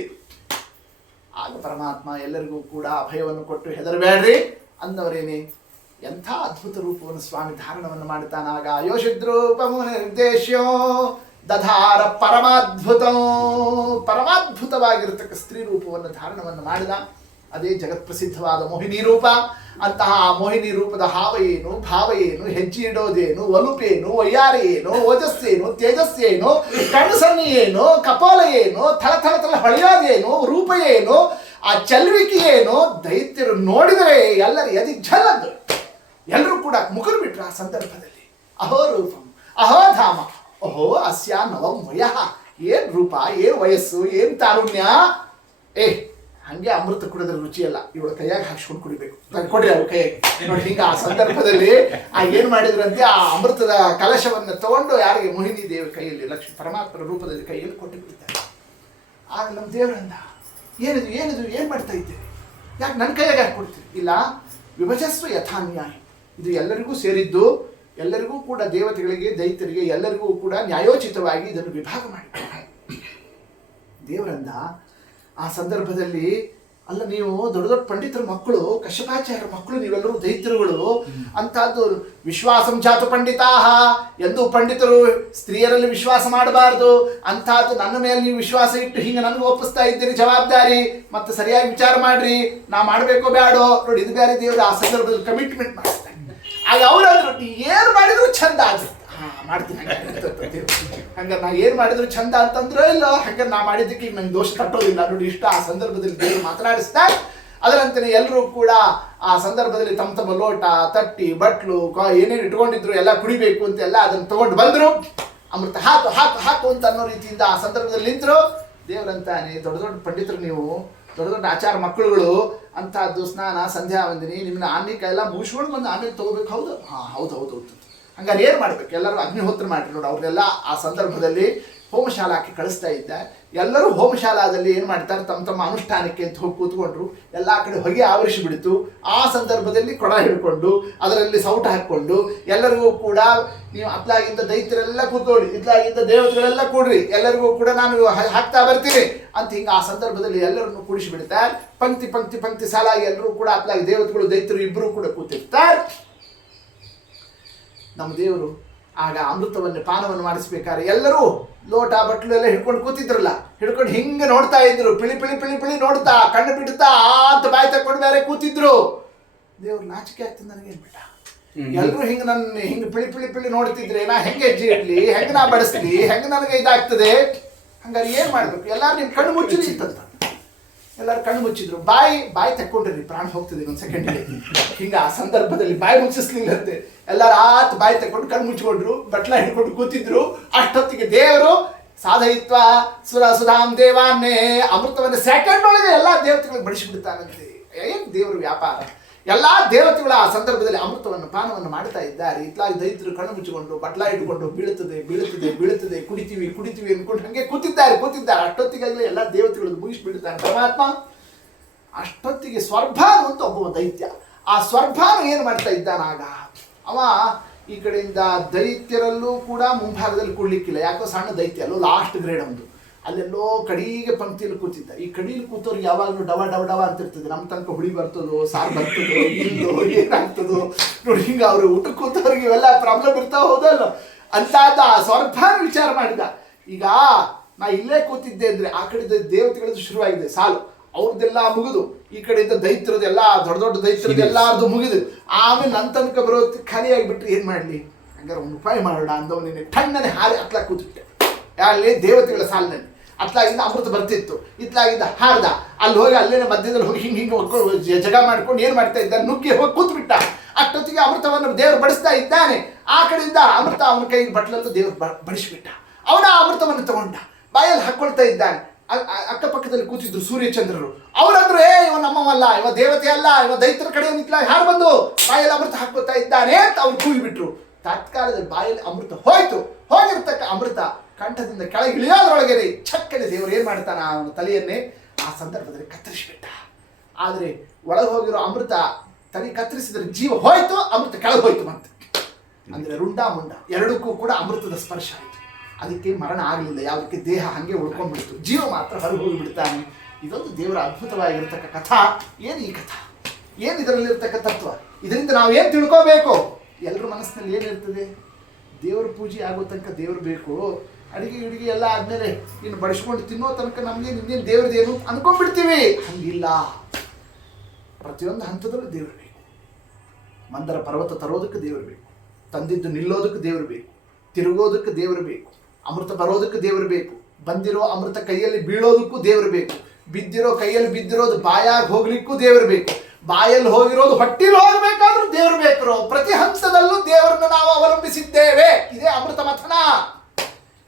ಆಗ ಪರಮಾತ್ಮ ಎಲ್ಲರಿಗೂ ಕೂಡ ಅಭಯವನ್ನು ಕೊಟ್ಟು ಹೆದರಬೇಡ್ರಿ ಅಂದವರೇನೆ ಎಂಥ ಅದ್ಭುತ ರೂಪವನ್ನು ಸ್ವಾಮಿ ಧಾರಣವನ್ನು ಮಾಡ್ತಾನಾಗ. ಯೋಷಿದ್ರೂಪಮು ನಿರ್ದೇಶ್ಯೋ ದಧಾರ ಪರಮಾದ್ಭುತವಾಗಿರತಕ್ಕ ಸ್ತ್ರೀ ರೂಪವನ್ನು ಧಾರಣವನ್ನು ಮಾಡಿದ. ಅದೇ ಜಗತ್ಪ್ರಸಿದ್ಧವಾದ ಮೋಹಿನಿ ರೂಪ. ಅಂತಹ ಮೋಹಿನಿ ರೂಪದ ಹಾವ ಏನು, ಭಾವ ಏನು, ಹೆಜ್ಜೆ ಇಡೋದೇನು, ಒಲುಪೇನು, ಒಯ್ಯಾರೆ ಏನು, ಓಜಸ್ಸೇನು, ತೇಜಸ್ಸೇನು, ಕಣ್ಣು ಏನು, ಕಪಾಲ ಏನು, ಥಳ ಹೊಳೆಯೋದೇನು, ರೂಪ ಏನು, ಆ ಚಲ್ವಿಕೆ ಏನು, ದೈತ್ಯರು ನೋಡಿದರೆ ಎಲ್ಲರ ಎದಿ ಝಲದ್ದು. ಎಲ್ಲರೂ ಕೂಡ ಮುಖರು ಬಿಟ್ರು ಆ ಸಂದರ್ಭದಲ್ಲಿ. ಅಹೋ ರೂಪಂ, ಅಹೋ ಧಾಮ, ಓಹೋ ಅಸ್ಯ ನವಂ ವಯಃ. ಏನ್ ರೂಪ, ಏನ್ ವಯಸ್ಸು, ಏನ್ ತಾರುಣ್ಯ. ಹಂಗೆ ಅಮೃತ ಕುಡಿದ್ರೆ ರುಚಿ ಅಲ್ಲ, ಇವಳ ಕೈಯಾಗ ಹಾಕ್ಸ್ಕೊಂಡು ಕುಡಿಬೇಕು. ಕೊಡ್ರಿ ಅವ್ರ ಕೈಯಾಗಿ ನೋಡಿ. ಹಿಂಗ ಆ ಸಂದರ್ಭದಲ್ಲಿ ಏನ್ ಮಾಡಿದ್ರಂತೆ, ಆ ಅಮೃತದ ಕಲಶವನ್ನು ತಗೊಂಡು ಯಾರಿಗೆ ಮೋಹಿನಿ ದೇವಿ ಕೈಯಲ್ಲಿ, ಲಕ್ಷ್ಮೀ ಪರಮಾತ್ಮರ ರೂಪದಲ್ಲಿ ಕೈಯಲ್ಲಿ ಕೊಟ್ಟು ಬಿಡ್ತಾರೆ. ಆಗ ನಮ್ಮ ದೇವರಂದ, ಏನಿದು ಏನ್ ಮಾಡ್ತಾ ಇದ್ದೇವೆ, ಯಾಕೆ ನನ್ನ ಕೈಯಾಗ ಯಾಕೆ ಕೊಡ್ತೀರಿ? ಇಲ್ಲ, ವಿಭಜಸ್ವ ಯಥಾನ್ಯಾಯ, ಇದು ಎಲ್ಲರಿಗೂ ಸೇರಿದ್ದು, ಎಲ್ಲರಿಗೂ ಕೂಡ ದೇವತೆಗಳಿಗೆ, ದೈತ್ಯರಿಗೆ ಎಲ್ಲರಿಗೂ ಕೂಡ ನ್ಯಾಯೋಚಿತವಾಗಿ ಇದನ್ನು ವಿಭಾಗ ಮಾಡಿ. ದೇವರಂದ ಆ ಸಂದರ್ಭದಲ್ಲಿ, ಅಲ್ಲ ನೀವು ದೊಡ್ಡ ಪಂಡಿತರ ಮಕ್ಕಳು, ಕಶ್ಯಪಾಚಾರ್ಯರ ಮಕ್ಕಳು, ನೀವೆಲ್ಲರೂ ದೈತ್ಯರುಗಳು, ಅಂತಹದ್ದು ವಿಶ್ವಾಸಂ ಜಾತು ಪಂಡಿತಾ, ಎಂದು ಪಂಡಿತರು ಸ್ತ್ರೀಯರಲ್ಲಿ ವಿಶ್ವಾಸ ಮಾಡಬಾರ್ದು, ಅಂತಹದ್ದು ನನ್ನ ಮೇಲೆ ನೀವು ವಿಶ್ವಾಸ ಇಟ್ಟು ಹಿಂಗೆ ನನಗೆ ಒಪ್ಪಿಸ್ತಾ ಇದ್ದೀರಿ, ಜವಾಬ್ದಾರಿ ಮತ್ತೆ ಸರಿಯಾಗಿ ವಿಚಾರ ಮಾಡ್ರಿ, ನಾ ಮಾಡಬೇಕೋ ಬೇಡೋ ನೋಡಿ. ಇದು ಬೇರೆ ದೇವರು ಆ ಸಂದರ್ಭದಲ್ಲಿ ಕಮಿಟ್ಮೆಂಟ್ ಮಾಡ್ತಾರೆ. ಆಗ ಅವರಾದ್ರು ಏನು ಮಾಡಿದ್ರು ಚಂದ ಆಗುತ್ತೆ, ಮಾಡ್ತೀನಿ ಹಂಗ ನಾ ಏನು ಮಾಡಿದ್ರು ಚಂದ ಅಂತಂದ್ರೆ ಇಲ್ಲ, ಹಂಗ ನಾ ಮಾಡಿದ್ದಕ್ಕೆ ಈಗ ನಂಗೆ ದೋಷ ತಟ್ಟೋದಿಲ್ಲ ನೋಡಿ. ಇಷ್ಟ ಆ ಸಂದರ್ಭದಲ್ಲಿ ದೇವರು ಮಾತನಾಡಿಸ್ತಾ. ಅದರಂತೆಯೇ ಎಲ್ಲರೂ ಕೂಡ ಆ ಸಂದರ್ಭದಲ್ಲಿ ತಮ್ಮ ಲೋಟ, ತಟ್ಟಿ, ಬಟ್ಲು ಏನೇನು ಇಟ್ಕೊಂಡಿದ್ರು ಎಲ್ಲ ಕುಡಿಬೇಕು ಅಂತೆಲ್ಲ ಅದನ್ನು ತಗೊಂಡು ಬಂದರು. ಅಮೃತ ಹಾಕು ಅಂತ ಅನ್ನೋ ರೀತಿಯಿಂದ ಆ ಸಂದರ್ಭದಲ್ಲಿ ನಿಂತರು. ದೇವರಂತಾನೆ, ದೊಡ್ಡ ಪಂಡಿತರು ನೀವು, ದೊಡ್ಡ ಆಚಾರ ಮಕ್ಕಳುಗಳು, ಅಂತಹದ್ದು ಸ್ನಾನ ಸಂಧ್ಯಾ ವಂದನೆ ನಿಮ್ಮನ್ನ ಆನ್ನಿಕ ಎಲ್ಲ ಮುಗಿಸ್ಕೊಂಡು ಬಂದು ಆಮೇಲೆ ತಗೋಬೇಕು. ಹೌದು, ಹೌದು. ಹಂಗಾರೆ ಏನು ಮಾಡ್ಬೇಕು, ಎಲ್ಲರೂ ಅಗ್ನಿಹೋತ್ರ ಮಾಡ್ರಿ ನೋಡಿ. ಅವ್ರನ್ನೆಲ್ಲ ಆ ಸಂದರ್ಭದಲ್ಲಿ ಹೋಮಶಾಲಾಕ್ಕೆ ಕಳಿಸ್ತಾ ಇದ್ದ. ಎಲ್ಲರೂ ಹೋಮಶಾಲಾದಲ್ಲಿ ಏನು ಮಾಡ್ತಾರೆ, ತಮ್ಮ ಅನುಷ್ಠಾನಕ್ಕೆ ಅಂತ ಹೋಗಿ ಕೂತ್ಕೊಂಡ್ರು. ಎಲ್ಲ ಕಡೆ ಹೊಗೆ ಆವರಿಸಿ ಬಿಡ್ತು. ಆ ಸಂದರ್ಭದಲ್ಲಿ ಕೊಡ ಹಿಡ್ಕೊಂಡು ಅದರಲ್ಲಿ ಸೌಟ ಹಾಕ್ಕೊಂಡು ಎಲ್ಲರಿಗೂ ಕೂಡ, ನೀವು ಅತ್ಲಾಗಿಂದ ದೈತ್ಯರೆಲ್ಲ ಕೂತ್ಕೊಳ್ಳಿ, ಇತ್ಲಾಗಿಂದ ದೇವತೆಗಳೆಲ್ಲ ಕೂಡ್ರಿ, ಎಲ್ಲರಿಗೂ ಕೂಡ ನಾನು ಹಾಕ್ತಾ ಬರ್ತೀನಿ ಅಂತ ಹಿಂಗೆ ಆ ಸಂದರ್ಭದಲ್ಲಿ ಎಲ್ಲರನ್ನು ಕೂಡಿಸಿ ಬಿಡ್ತಾರೆ. ಪಂಕ್ತಿ ಸಾಲಾಗಿ ಎಲ್ಲರೂ ಕೂಡ ಅತ್ಲಾಗಿ ದೇವತೆಗಳು ದೈತ್ಯರು ಇಬ್ಬರು ಕೂಡ ಕೂತಿರ್ತಾರೆ. ನಮ್ಮ ದೇವರು ಆಗ ಅಮೃತವನ್ನು ಪಾನವನ್ನು ಮಾಡಿಸ್ಬೇಕಾದ್ರೆ ಎಲ್ಲರೂ ಲೋಟ ಬಟ್ಲು ಎಲ್ಲ ಹಿಡ್ಕೊಂಡು ಕೂತಿದ್ರಲ್ಲ, ಹಿಡ್ಕೊಂಡು ಹಿಂಗೆ ನೋಡ್ತಾ ಇದ್ರು. ಪಿಳಿ ನೋಡ್ತಾ, ಕಣ್ಣು ಬಿಡ್ತಾ ಅಂತ ಬಾಯಿ ತಕ್ಕೊಂಡು ಬೇರೆ ಕೂತಿದ್ರು. ದೇವ್ರು ನಾಚಿಕೆ ಆಗ್ತದೆ ನನಗೇನು ಬಿಟ್ಟ. ಎಲ್ಲರೂ ಹಿಂಗೆ ನನ್ನ ಹಿಂಗೆ ಪಿಳಿ ನೋಡ್ತಿದ್ರೆ ನಾ ಹೆಂಗೆ ಹೆಜ್ಜೆ ಇಡ್ಲಿ, ಹೆಂಗೆ ನಾ ಬಡಿಸ್ಲಿ, ಹೆಂಗೆ ನನಗೆ ಇದಾಗ್ತದೆ. ಹಂಗಾರೆ ಏನು ಮಾಡ್ಬೇಕು, ಎಲ್ಲರೂ ನಿಮ್ಮ ಕಣ್ಣು ಮುಚ್ಚಲಿ ಇತ್ತಂತ. ಎಲ್ಲರೂ ಕಣ್ಣು ಮುಚ್ಚಿದ್ರು. ಬಾಯಿ ತಕ್ಕೊಂಡ್ರಿ, ಪ್ರಾಣ ಹೋಗ್ತದೆ ಒಂದು ಸೆಕೆಂಡ್. ಹಿಂಗ ಆ ಸಂದರ್ಭದಲ್ಲಿ ಬಾಯಿ ಮುಚ್ಚಿಸ್ಲಿಲ್ಲಂತೆ. ಎಲ್ಲರೂ ಬಾಯಿ ತಕ್ಕೊಂಡು ಕಣ್ಣು ಮುಚ್ಕೊಂಡ್ರು, ಬಟ್ಲ ಹಿಡ್ಕೊಂಡು ಕೂತಿದ್ರು. ಅಷ್ಟೊತ್ತಿಗೆ ದೇವರು ಸಾಧಯಿತ್ವ ಸುಧಾಮ್ ದೇವಾನ್ನೇ ಅಮೃತವನ್ನು ಸೆಕೆಂಡ್ ಒಳಗೆ ಎಲ್ಲ ದೇವತೆಗಳಿಗೆ ಬಡಿಸಿಬಿಡ್ತಾನಂತೆ. ಏನು ದೇವರ ವ್ಯಾಪಾರ! ಎಲ್ಲ ದೇವತೆಗಳು ಆ ಸಂದರ್ಭದಲ್ಲಿ ಅಮೃತವನ್ನು ಪಾನವನ್ನು ಮಾಡ್ತಾ ಇದ್ದಾರೆ. ಇತ್ಲಾಗಿ ದೈತ್ಯರು ಕಣ್ಣು ಮುಚ್ಚಿಕೊಂಡು ಬಟ್ಲ ಇಟ್ಕೊಂಡು ಬೀಳುತ್ತದೆ ಕುಡಿತೀವಿ ಅನ್ಕೊಂಡು ಹಂಗೆ ಕೂತಿದ್ದಾರೆ. ಅಷ್ಟೊತ್ತಿಗಾಗಲೇ ಎಲ್ಲ ದೇವತೆಗಳು ಮುಗಿಸ್ಬಿಡ್ತಾನೆ ಪರಮಾತ್ಮ. ಅಷ್ಟೊತ್ತಿಗೆ ಸ್ವರ್ಭಾನು ಅಂತ ಒಬ್ಬ ದೈತ್ಯ. ಆ ಸ್ವರ್ಭಾನು ಏನು ಮಾಡ್ತಾ ಇದ್ದಾನಾಗ, ಅವ ಈ ಕಡೆಯಿಂದ ದೈತ್ಯರಲ್ಲೂ ಕೂಡ ಮುಂಭಾಗದಲ್ಲಿ ಕೂಡ್ಲಿಕ್ಕಿಲ್ಲ. ಯಾಕೋ ಸಣ್ಣ ದೈತ್ಯ, ಅಲ್ಲೋ ಲಾಸ್ಟ್ ಗ್ರೇಡ್ ಒಂದು, ಅಲ್ಲೆಲ್ಲೋ ಕಡೀಗೆ ಪಂಕ್ತಿಯಲ್ಲಿ ಕೂತಿದ್ದ. ಈ ಕಡೀಲಿ ಕೂತವ್ರಿಗೆ ಯಾವಾಗಲೂ ಡವ ಅಂತಿರ್ತದೆ. ನಮ್ಮ ತನಕ ಹುಳಿ ಬರ್ತದೋ, ಸಾರು ಬರ್ತದೋ, ಇಲ್ಲೋ ಏನಾಗ್ತದೋ ನೋಡಿ. ಹಿಂಗೆ ಅವರು ಊಟ ಕೂತವ್ರಿಗೆ ಇವೆಲ್ಲ ಪ್ರಾಬ್ಲಮ್ ಇರ್ತಾವ, ಹೌದಲ್ಲ ಅಂತಾದ ಸ್ವರ್ಭಾನು ವಿಚಾರ ಮಾಡಿದ. ಈಗ ನಾ ಇಲ್ಲೇ ಕೂತಿದ್ದೆ ಅಂದ್ರೆ ಆ ಕಡೆ ದೇವತೆಗಳದ್ದು ಶುರುವಾಗಿದೆ ಸಾಲು, ಅವ್ರದ್ದೆಲ್ಲ ಮುಗಿದು, ಈ ಕಡೆಯಿಂದ ದೈತ್ಯರದೆಲ್ಲ ದೊಡ್ಡ ದೈತ್ಯರದೆಲ್ಲಾರ್ದು ಮುಗಿದು, ಆಮೇಲೆ ನನ್ನ ತನಕ ಬರೋ ಖಾಲಿ ಆಗಿಬಿಟ್ರೆ ಏನು ಮಾಡಲಿ? ಹಂಗಾರೆ ಒಂದು ಉಪಾಯ ಮಾಡೋಣ ಅಂದವನೇನೆ ಟಣ್ಣನೆ ಹಾರಿ ಅತ್ಲಾಗ ಕೂತಿಟ್ಟೆ. ಅಲ್ಲಿ ದೇವತೆಗಳ ಸಾಲಿನಲ್ಲಿ ಅತ್ಲಾಗಿಂದ ಅಮೃತ ಬರ್ತಿತ್ತು, ಇತ್ಲಾಗಿಂದ ಹಾರ್ದ. ಅಲ್ಲಿ ಹೋಗಿ ಅಲ್ಲೇನೆ ಮಧ್ಯದಲ್ಲಿ ಹೋಗಿ ಹಿಂಗೆ ಜಗ ಮಾಡ್ಕೊಂಡು ಏನು ಮಾಡ್ತಾ ಇದ್ದಾನೆ, ನುಗ್ಗಿ ಹೋಗಿ ಕೂತ್ಬಿಟ್ಟ. ಅಷ್ಟೊತ್ತಿಗೆ ಅಮೃತವನ್ನು ದೇವರು ಬಡಿಸ್ತಾ ಇದ್ದಾನೆ. ಆ ಕಡೆಯಿಂದ ಅಮೃತ ಅವನ ಕೈಗೆ ಬಟ್ಲಂತ ದೇವರು ಬಡಿಸಿಬಿಟ್ಟ. ಅವನ ಅಮೃತವನ್ನು ತಗೊಂಡ ಬಾಯಲ್ಲಿ ಹಾಕ್ಕೊಳ್ತಾ ಇದ್ದಾನೆ. ಅಕ್ಕಪಕ್ಕದಲ್ಲಿ ಕೂತಿದ್ರು ಸೂರ್ಯಚಂದ್ರರು. ಅವರಂದ್ರು, ಇವ ನಮ್ಮವಲ್ಲ, ಇವ ದೇವತೆ ಅಲ್ಲ, ಇವ ದೈತ್ಯರ ಕಡೆ ನಿಂತಲ ಯಾರು ಬಂದು ಬಾಯಲ್ಲಿ ಅಮೃತ ಹಾಕ್ಕೊಳ್ತಾ ಇದ್ದಾನೆ ಅಂತ ಅವ್ರು ಕೂಗಿಬಿಟ್ರು. ತತ್ಕಾಲದಲ್ಲಿ ಬಾಯಲ್ಲಿ ಅಮೃತ ಹೋಗಿರ್ತಕ್ಕ ಅಮೃತ ಕಂಠದಿಂದ ಕೆಳಗೆ ಇಳಿಯೋದ್ರೊಳಗೆ ಚಕ್ಕನೆ ದೇವರು ಏನು ಮಾಡ್ತಾನ, ಅವನ ತಲೆಯನ್ನೇ ಆ ಸಂದರ್ಭದಲ್ಲಿ ಕತ್ತರಿಸಿಬಿಟ್ಟ. ಆದರೆ ಒಳಗೆ ಹೋಗಿರೋ ಅಮೃತ ತಲೆ ಕತ್ತರಿಸಿದ್ರೆ ಜೀವ ಹೋಯ್ತು, ಅಮೃತ ಕೆಳಗೆ ಹೋಯ್ತು. ಮತ್ತೆ ಅಂದರೆ ರುಂಡ ಮುಂಡ ಎರಡಕ್ಕೂ ಕೂಡ ಅಮೃತದ ಸ್ಪರ್ಶ ಆಯಿತು. ಅದಕ್ಕೆ ಮರಣ ಆಗಲಿಲ್ಲ, ಯಾವುದಕ್ಕೆ ದೇಹ ಹಾಗೆ ಉಳ್ಕೊಂಡ್ಬಿಡ್ತು, ಜೀವ ಮಾತ್ರ ಹೊರಗೆ ಹೋಗಿಬಿಡ್ತಾನೆ. ಇದೊಂದು ದೇವರ ಅದ್ಭುತವಾಗಿರ್ತಕ್ಕ ಕಥಾ. ಏನು ಈ ಕಥಾ, ಏನು ಇದರಲ್ಲಿರ್ತಕ್ಕ ತತ್ವ, ಇದರಿಂದ ನಾವು ಏನು ತಿಳ್ಕೋಬೇಕು? ಎಲ್ಲರ ಮನಸ್ಸಿನಲ್ಲಿ ಏನಿರ್ತದೆ, ದೇವ್ರ ಪೂಜೆ ಆಗೋ ತನಕ ದೇವ್ರು ಬೇಕು, ಅಡಿಗೆ ಎಲ್ಲ ಆದಮೇಲೆ ಇನ್ನು ಬಡಿಸ್ಕೊಂಡು ತಿನ್ನೋ ತನಕ ನಮಗೆ ಇನ್ನೇನು ದೇವ್ರದೇನು ಅನ್ಕೊಂಡ್ಬಿಡ್ತೀವಿ. ಹಂಗಿಲ್ಲ, ಪ್ರತಿಯೊಂದು ಹಂತದಲ್ಲೂ ದೇವರು ಬೇಕು. ಮಂದರ ಪರ್ವತ ತರೋದಕ್ಕೆ ದೇವರು ಬೇಕು, ತಂದಿದ್ದು ನಿಲ್ಲೋದಕ್ಕೆ ದೇವರು ಬೇಕು, ತಿರುಗೋದಕ್ಕೆ ದೇವರು ಬೇಕು, ಅಮೃತ ಬರೋದಕ್ಕೆ ದೇವರು ಬೇಕು, ಬಂದಿರೋ ಅಮೃತ ಕೈಯಲ್ಲಿ ಬೀಳೋದಕ್ಕೂ ದೇವರು ಬೇಕು, ಬಿದ್ದಿರೋ ಕೈಯಲ್ಲಿ ಬಿದ್ದಿರೋದು ಬಾಯಾಗಿ ಹೋಗ್ಲಿಕ್ಕೂ ದೇವರು ಬೇಕು, ಬಾಯಲ್ಲಿ ಹೋಗಿರೋದು ಹೊಟ್ಟಿಲಿ ಹೋಗಬೇಕಾದ್ರೂ ದೇವರು ಬೇಕು. ಪ್ರತಿ ಹಂತದಲ್ಲೂ ದೇವರನ್ನು ನಾವು ಅವಲಂಬಿಸಿದ್ದೇವೆ. ಇದೇ ಅಮೃತ ಮಥನ.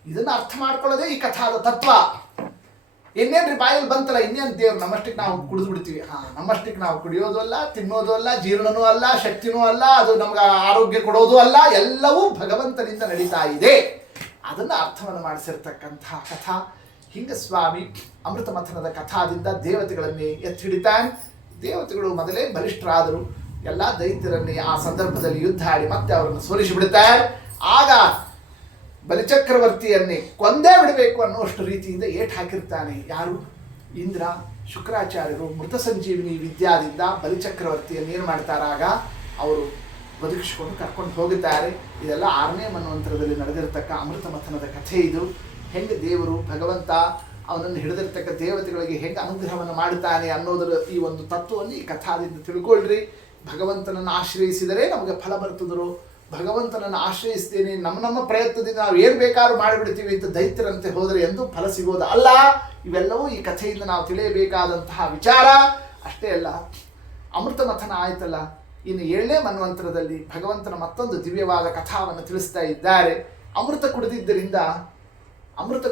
ಇದನ್ನು ಅರ್ಥ ಮಾಡ್ಕೊಳ್ಳೋದೇ ಈ ಕಥಾದ ತತ್ವ. ಇನ್ನೇನ್ರಿ ಬಾಯಲ್ಲಿ ಬಂತಲ್ಲ, ಇನ್ನೇನು ದೇವ್ರು ನಮ್ಮಷ್ಟಕ್ಕೆ ನಾವು ಕುಡಿದು ಬಿಡ್ತೀವಿ. ನಮ್ಮಷ್ಟಕ್ಕೆ ನಾವು ಕುಡಿಯೋದು ಅಲ್ಲ, ತಿನ್ನೋದು ಅಲ್ಲ, ಜೀರ್ಣನೂ ಅಲ್ಲ, ಶಕ್ತಿನೂ ಅಲ್ಲ, ಅದು ನಮ್ಗೆ ಆರೋಗ್ಯ ಕೊಡೋದು ಅಲ್ಲ, ಎಲ್ಲವೂ ಭಗವಂತನಿಂದ ನಡೀತಾ ಇದೆ. ಅದನ್ನು ಅರ್ಥವನ್ನು ಮಾಡಿಸಿರ್ತಕ್ಕಂತಹ ಕಥಾ. ಹಿಂಗ ಸ್ವಾಮಿ ಅಮೃತ ಮಥನದ ಕಥಾದಿಂದ ದೇವತೆಗಳನ್ನೇ ಎತ್ತಿ ಹಿಡಿತಾನೆ. ದೇವತೆಗಳು ಮೊದಲೇ ಬಲಿಷ್ಠರಾದರು. ಎಲ್ಲ ದೈತ್ಯರನ್ನೇ ಆ ಸಂದರ್ಭದಲ್ಲಿ ಯುದ್ಧ ಆಡಿ ಮತ್ತೆ ಅವರನ್ನು ಸೋಲಿಸಿ ಬಿಡುತ್ತಾರೆ. ಆಗ ಬಲಿಚಕ್ರವರ್ತಿಯನ್ನೇ ಕೊಂದೇ ಬಿಡಬೇಕು ಅನ್ನುವಷ್ಟು ರೀತಿಯಿಂದ ಏಟ್ ಹಾಕಿರ್ತಾನೆ. ಯಾರು? ಇಂದ್ರ. ಶುಕ್ರಾಚಾರ್ಯರು ಮೃತ ಸಂಜೀವಿನಿ ವಿದ್ಯಾದಿಂದ ಬಲಿಚಕ್ರವರ್ತಿಯನ್ನು ಏನು ಮಾಡ್ತಾರಾಗ ಅವರು ಬದುಕಿಸಿಕೊಂಡು ಕರ್ಕೊಂಡು ಹೋಗುತ್ತಾರೆ. ಇದೆಲ್ಲ 6ನೇ ಮನ್ವಂತರದಲ್ಲಿ ನಡೆದಿರತಕ್ಕ ಅಮೃತ ಮಥನದ ಕಥೆ ಇದು. ಹೆಂಗೆ ದೇವರು ಭಗವಂತ ಅವನನ್ನು ಹಿಡಿದಿರ್ತಕ್ಕ ದೇವತೆಗಳಿಗೆ ಹೆಂಗೆ ಅನುಗ್ರಹವನ್ನು ಮಾಡುತ್ತಾನೆ ಅನ್ನೋದರ ಈ ಒಂದು ತತ್ವವನ್ನು ಈ ಕಥಾದಿಂದ ತಿಳ್ಕೊಳ್ರಿ. ಭಗವಂತನನ್ನು ಆಶ್ರಯಿಸಿದರೆ ನಮಗೆ ಫಲ ಬರ್ತದರು. ಭಗವಂತನನ್ನು ಆಶ್ರಯಿಸ್ತೇನೆ, ನಮ್ಮ ಪ್ರಯತ್ನದಿಂದ ನಾವು ಏನು ಬೇಕಾದ್ರೂ ಮಾಡಿಬಿಡ್ತೀವಿ ಅಂತ ದೈತ್ಯರಂತೆ ಹೋದರೆ ಎಂದು ಫಲ ಸಿಗೋದು ಅಲ್ಲ. ಇವೆಲ್ಲವೂ ಈ ಕಥೆಯಿಂದ ನಾವು ತಿಳಿಯಬೇಕಾದಂತಹ ವಿಚಾರ. ಅಷ್ಟೇ ಅಲ್ಲ, ಅಮೃತ ಮಥನ ಆಯ್ತಲ್ಲ, ಇನ್ನು 7ನೇ ಮನ್ವಂತರದಲ್ಲಿ ಭಗವಂತನ ಮತ್ತೊಂದು ದಿವ್ಯವಾದ ಕಥಾವನ್ನು ತಿಳಿಸ್ತಾ ಇದ್ದಾರೆ. ಅಮೃತ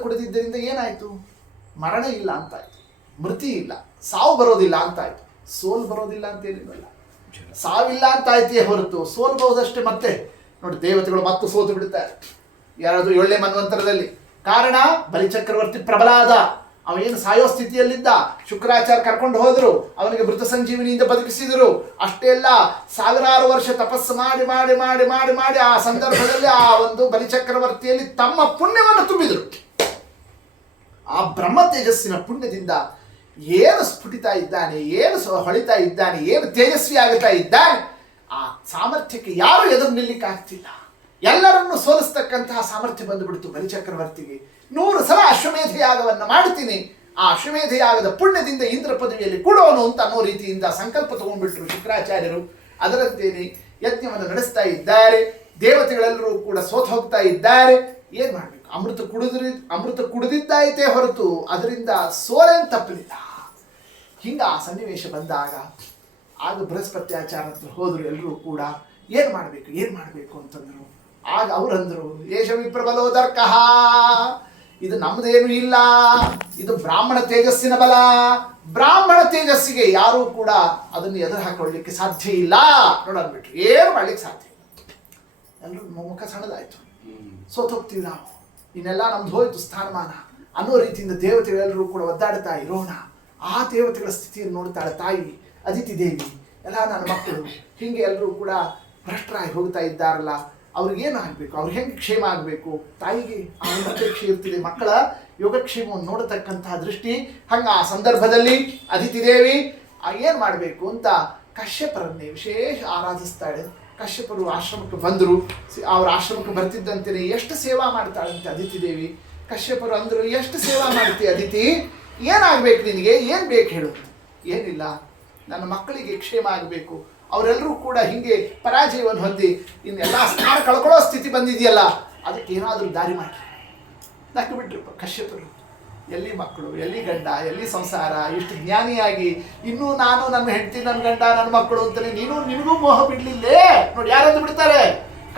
ಕುಡಿದಿದ್ದರಿಂದ ಏನಾಯಿತು? ಮರಣ ಇಲ್ಲ ಅಂತಾಯ್ತು, ಮೃತಿ ಇಲ್ಲ, ಸಾವು ಬರೋದಿಲ್ಲ ಅಂತಾಯ್ತು, ಸೋಲು ಬರೋದಿಲ್ಲ ಅಂತೇನಿಲ್ಲ, ಸಾವಿಲ್ಲ ಅಂತಾಯ್ತೇ ಹೊರತು ಸೋಲ್ಬಹುದಷ್ಟೇ. ಮತ್ತೆ ನೋಡಿ, ದೇವತೆಗಳು ಮತ್ತೆ ಸೋತು ಬಿಡುತ್ತಾರೆ. ಯಾರಾದರೂ 7ನೇ ಮನ್ವಂತರದಲ್ಲಿ. ಕಾರಣ, ಬಲಿಚಕ್ರವರ್ತಿ ಪ್ರಬಲಾದ, ಅವನೇನು ಸಾಯೋ ಸ್ಥಿತಿಯಲ್ಲಿದ್ದ. ಶುಕ್ರಾಚಾರ್ಯ ಕರ್ಕೊಂಡು ಹೋದರು, ಅವನಿಗೆ ಮೃತ ಸಂಜೀವಿನಿಯಿಂದ ಬದುಕಿಸಿದರು. ಅಷ್ಟೇ ಅಲ್ಲ, 1000 ವರ್ಷ ತಪಸ್ಸು ಮಾಡಿ ಮಾಡಿ ಮಾಡಿ ಮಾಡಿ ಮಾಡಿ ಆ ಸಂದರ್ಭದಲ್ಲಿ ಆ ಒಂದು ಬಲಿಚಕ್ರವರ್ತಿಯಲ್ಲಿ ತಮ್ಮ ಪುಣ್ಯವನ್ನು ತುಂಬಿದರು. ಆ ಬ್ರಹ್ಮ ತೇಜಸ್ಸಿನ ಪುಣ್ಯದಿಂದ ಏನು ಸ್ಫುಟಿತಾ ಇದ್ದಾನೆ, ಏನು ಹೊಳಿತಾ ಇದ್ದಾನೆ, ಏನು ತೇಜಸ್ವಿ ಆಗುತ್ತಾ ಇದ್ದಾನೆ. ಆ ಸಾಮರ್ಥ್ಯಕ್ಕೆ ಯಾರು ಎದುರು ನಿಲ್ಲಿಕ್ಕಾಗ್ತಿಲ್ಲ. ಎಲ್ಲರನ್ನು ಸೋಲಿಸ್ತಕ್ಕಂತಹ ಸಾಮರ್ಥ್ಯ ಬಂದುಬಿಡ್ತು ಬಲಿಚಕ್ರವರ್ತಿಗೆ. 100 ಸಲ ಅಶ್ವಮೇಧ ಯಾಗವನ್ನು ಮಾಡ್ತೀನಿ, ಆ ಅಶ್ವಮೇಧ ಯಾಗದ ಪುಣ್ಯದಿಂದ ಇಂದ್ರ ಪದವಿಯಲ್ಲಿ ಕೊಡೋನು ಅಂತ ಅನ್ನೋ ರೀತಿಯಿಂದ ಸಂಕಲ್ಪ ತಗೊಂಡ್ಬಿಟ್ರು ಶುಕ್ರಾಚಾರ್ಯರು. ಅದರಂತೇನೆ ಯಜ್ಞವನ್ನು ನಡೆಸ್ತಾ ಇದ್ದಾರೆ. ದೇವತೆಗಳೆಲ್ಲರೂ ಕೂಡ ಸೋತು ಹೋಗ್ತಾ ಇದ್ದಾರೆ. ಏನು ಮಾಡಬೇಕು? ಅಮೃತ ಕುಡಿದಿದ್ದಾಯಿತೇ ಹೊರತು ಅದರಿಂದ ಸೋಲೇನು ತಪ್ಪಲಿಲ್ಲ. ಹಿಂಗೆ ಆ ಸನ್ನಿವೇಶ ಬಂದಾಗ ಆಗ ಬೃಹಸ್ಪತಿ ಆಚಾರ್ಯ ಹತ್ರ ಹೋದರು ಎಲ್ಲರೂ ಕೂಡ. ಏನು ಮಾಡಬೇಕು ಅಂತಂದರು. ಆಗ ಅವರಂದರು, ಏಷ ವಿಪ್ರಬಲೋದರ್ಕಃ, ಇದು ನಮ್ಮದೇನು ಇಲ್ಲ, ಇದು ಬ್ರಾಹ್ಮಣ ತೇಜಸ್ಸಿನ ಬಲ. ಬ್ರಾಹ್ಮಣ ತೇಜಸ್ಸಿಗೆ ಯಾರೂ ಕೂಡ ಅದನ್ನು ಎದುರು ಹಾಕೊಳ್ಳಿಕ್ಕೆ ಸಾಧ್ಯ ಇಲ್ಲ. ನೋಡನ್ಬಿಟ್ರು, ಏನು ಮಾಡ್ಲಿಕ್ಕೆ ಸಾಧ್ಯ ಇಲ್ಲ. ಎಲ್ಲರೂ ಮುಖ ಸಣ್ಣದಾಯ್ತು. ಸೋತೋಗ್ತೀವಿ ನಾವು, ಇನ್ನೆಲ್ಲ ನಮ್ದು ಹೋಯ್ತು ಸ್ಥಾನಮಾನ ಅನ್ನೋ ರೀತಿಯಿಂದ ದೇವತೆಗಳೆಲ್ಲರೂ ಕೂಡ ಒದ್ದಾಡ್ತಾ ಇರೋಣ. ಆ ದೇವತೆಗಳ ಸ್ಥಿತಿಯನ್ನು ನೋಡ್ತಾಳೆ ತಾಯಿ ಅದಿತಿ ದೇವಿ. ಎಲ್ಲ ನನ್ನ ಮಕ್ಕಳು ಹೀಗೆ ಎಲ್ಲರೂ ಕೂಡ ಭ್ರಷ್ಟರಾಗಿ ಹೋಗ್ತಾ ಇದ್ದಾರಲ್ಲ, ಅವ್ರಿಗೇನು ಆಗಬೇಕು, ಅವ್ರಿಗೆ ಹೆಂಗೆ ಕ್ಷೇಮ ಆಗಬೇಕು. ತಾಯಿಗೆ ಆ ಒಂದು ಅಪೇಕ್ಷೆ ಇರ್ತಿದೆ, ಮಕ್ಕಳ ಯೋಗಕ್ಷೇಮವನ್ನು ನೋಡತಕ್ಕಂತಹ ದೃಷ್ಟಿ. ಹಂಗೆ ಆ ಸಂದರ್ಭದಲ್ಲಿ ಅದಿತಿ ದೇವಿ ಏನು ಮಾಡಬೇಕು ಅಂತ ಕಶ್ಯಪರನ್ನೇ ವಿಶೇಷ ಆರಾಧಿಸ್ತಾಳೆ. ಕಶ್ಯಪರು ಆಶ್ರಮಕ್ಕೆ ಬಂದರು. ಅವ್ರ ಆಶ್ರಮಕ್ಕೆ ಬರ್ತಿದ್ದಂತೆಯೇ ಎಷ್ಟು ಸೇವಾ ಮಾಡ್ತಾಳಂತೆ ಅದಿತಿ ದೇವಿ. ಕಶ್ಯಪರು ಅಂದರು, ಎಷ್ಟು ಸೇವಾ ಮಾಡ್ತೀಯ ಅದಿತಿ, ಏನಾಗಬೇಕು ನಿನಗೆ, ಏನು ಬೇಕು ಹೇಳು. ಏನಿಲ್ಲ, ನನ್ನ ಮಕ್ಕಳಿಗೆ ಕ್ಷೇಮ ಆಗಬೇಕು, ಅವರೆಲ್ಲರೂ ಕೂಡ ಹೀಗೆ ಪರಾಜಯವನ್ನು ಹೊಂದಿ ಇನ್ನೆಲ್ಲ ಸ್ಥಾನ ಕಳ್ಕೊಳ್ಳೋ ಸ್ಥಿತಿ ಬಂದಿದೆಯಲ್ಲ, ಅದಕ್ಕೆ ಏನಾದರೂ ದಾರಿ ಮಾಡಿ. ನಕ್ಕು ಬಿಟ್ರು ಕಶ್ಯಪರು. ಎಲ್ಲಿ ಮಕ್ಕಳು, ಎಲ್ಲಿ ಗಂಡ, ಎಲ್ಲಿ ಸಂಸಾರ, ಇಷ್ಟು ಜ್ಞಾನಿಯಾಗಿ ಇನ್ನೂ ನಾನು ನನ್ನ ಹೆಂಡತಿ, ನನ್ನ ಗಂಡ, ನನ್ನ ಮಕ್ಕಳು ಅಂತಲೇ ನಿನಗೂ ಮೋಹ ಬಿಡ್ಲಿಲ್ಲೇ. ನೋಡಿ ಯಾರಂತ ಬಿಡ್ತಾರೆ,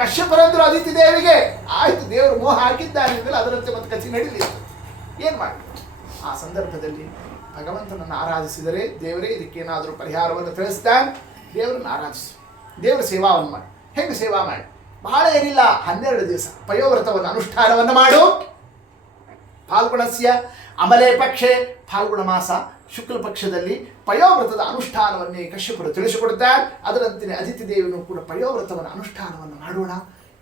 ಕಶ್ಯಪರಂದ್ರು ಅದಿತಿ ದೇವಿಗೆ. ಆಯ್ತು, ದೇವರು ಮೋಹ ಹಾಕಿದ್ದಾನೆ ಅಂದಮೇಲೆ ಅದರಂತೆ ಮತ್ತೆ ಕಥೆ ನಡೀಲಿ. ಏನು ಮಾಡಿ ಆ ಸಂದರ್ಭದಲ್ಲಿ ಭಗವಂತನನ್ನು ಆರಾಧಿಸಿದರೆ ದೇವರೇ ಇದಕ್ಕೇನಾದರೂ ಪರಿಹಾರವನ್ನು ತಿಳಿಸ್ತಾನೆ. ದೇವರನ್ನು ಆರಾಧಿಸು, ದೇವರ ಸೇವಾವನ್ನು ಮಾಡಿ. ಹೆಂಗೆ ಸೇವಾ ಮಾಡಿ? ಬಹಳ ಏನಿಲ್ಲ, 12 ದಿವಸ ಪಯೋವ್ರತವನ್ನು ಅನುಷ್ಠಾನವನ್ನು ಮಾಡು. ಫಾಲ್ಗುಣಸ್ಯ ಅಮಲೇ ಪಕ್ಷೆ, ಫಾಲ್ಗುಣ ಮಾಸ ಶುಕ್ಲ ಪಕ್ಷದಲ್ಲಿ ಪಯೋವ್ರತದ ಅನುಷ್ಠಾನವನ್ನೇ ಕಶ್ಯಪರು ತಿಳಿಸಿಕೊಡುತ್ತಾರೆ. ಅದರಂತೆ ಅದಿತಿ ದೇವಿಯೂ ಕೂಡ ಪಯೋವ್ರತವನ್ನು ಅನುಷ್ಠಾನವನ್ನು ಮಾಡೋಣ.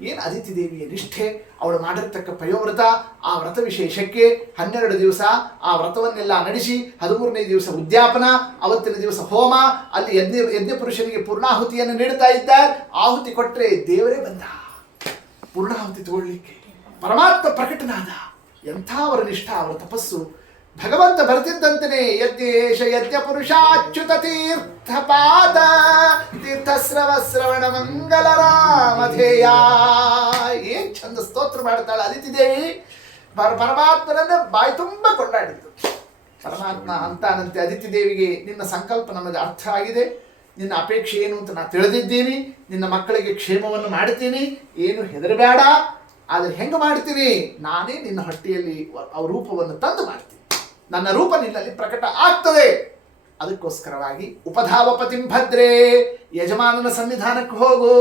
ಏನು ಅದಿತಿ ದೇವಿಯ ನಿಷ್ಠೆ, ಅವಳು ಮಾಡಿರ್ತಕ್ಕ ಪಯೋವ್ರತ, ಆ ವ್ರತ ವಿಶೇಷಕ್ಕೆ 12 ದಿವಸ ಆ ವ್ರತವನ್ನೆಲ್ಲ ನಡೆಸಿ 13ನೇ ದಿವಸ ಉದ್ಯಾಪನ, ಅವತ್ತಿನ ದಿವಸ ಹೋಮ, ಅಲ್ಲಿ ಯಜ್ಞ ಪುರುಷನಿಗೆ ಪೂರ್ಣಾಹುತಿಯನ್ನು ನೀಡ್ತಾ ಇದ್ದಾರೆ. ಆಹುತಿ ಕೊಟ್ಟರೆ ದೇವರೇ ಬಂದ ಪೂರ್ಣಾಹುತಿ ತಗೊಳ್ಳಿಕ್ಕೆ. ಪರಮಾತ್ಮ ಪ್ರಕಟನಾದ. ಎಂಥ ಅವರ ನಿಷ್ಠ, ಅವರ ತಪಸ್ಸು. ಭಗವಂತ ಬರ್ತಿದ್ದಂತೆಯೇ ಯಜ್ಞೇಶ ಯಜ್ಞ ಪುರುಷಾಚ್ಯುತ ತೀರ್ಥಪಾದ ತೀರ್ಥಸ್ರವ ಶ್ರವಣ ಮಂಗಲ ರಾಮಧೇಯ. ಏನ್ ಚಂದ ಸ್ತೋತ್ರ ಮಾಡ್ತಾಳೆ ಅದಿತಿ ದೇವಿ. ಪರಮಾತ್ಮನನ್ನ ಬಾಯಿ ತುಂಬ ಕೊಂಡಾಡಿದ್ದು. ಪರಮಾತ್ಮ ಅಂತಾನಂತೆ ಅದಿತಿ ದೇವಿಗೆ, ನಿನ್ನ ಸಂಕಲ್ಪ ನಮಗೆ ಅರ್ಥ ಆಗಿದೆ, ನಿನ್ನ ಅಪೇಕ್ಷೆ ಏನು ಅಂತ ನಾನು ತಿಳಿದಿದ್ದೀನಿ, ನಿನ್ನ ಮಕ್ಕಳಿಗೆ ಕ್ಷೇಮವನ್ನು ಮಾಡ್ತೀನಿ, ಏನು ಹೆದರಬೇಡ. ಆದರೆ ಹೆಂಗೆ ಮಾಡ್ತೀನಿ, ನಾನೇ ನಿನ್ನ ಹೊಟ್ಟೆಯಲ್ಲಿ ರೂಪವನ್ನು ತಂದು ಮಾಡ್ತೀನಿ, ನನ್ನ ರೂಪ ನಿನ್ನಲ್ಲಿ ಪ್ರಕಟ ಆಗ್ತದೆ. ಅದಕ್ಕೋಸ್ಕರವಾಗಿ ಉಪಧಾವಪತಿಂ ಭದ್ರೇ, ಯಜಮಾನನ ಸನ್ನಿಧಾನಕ್ಕೆ ಹೋಗು,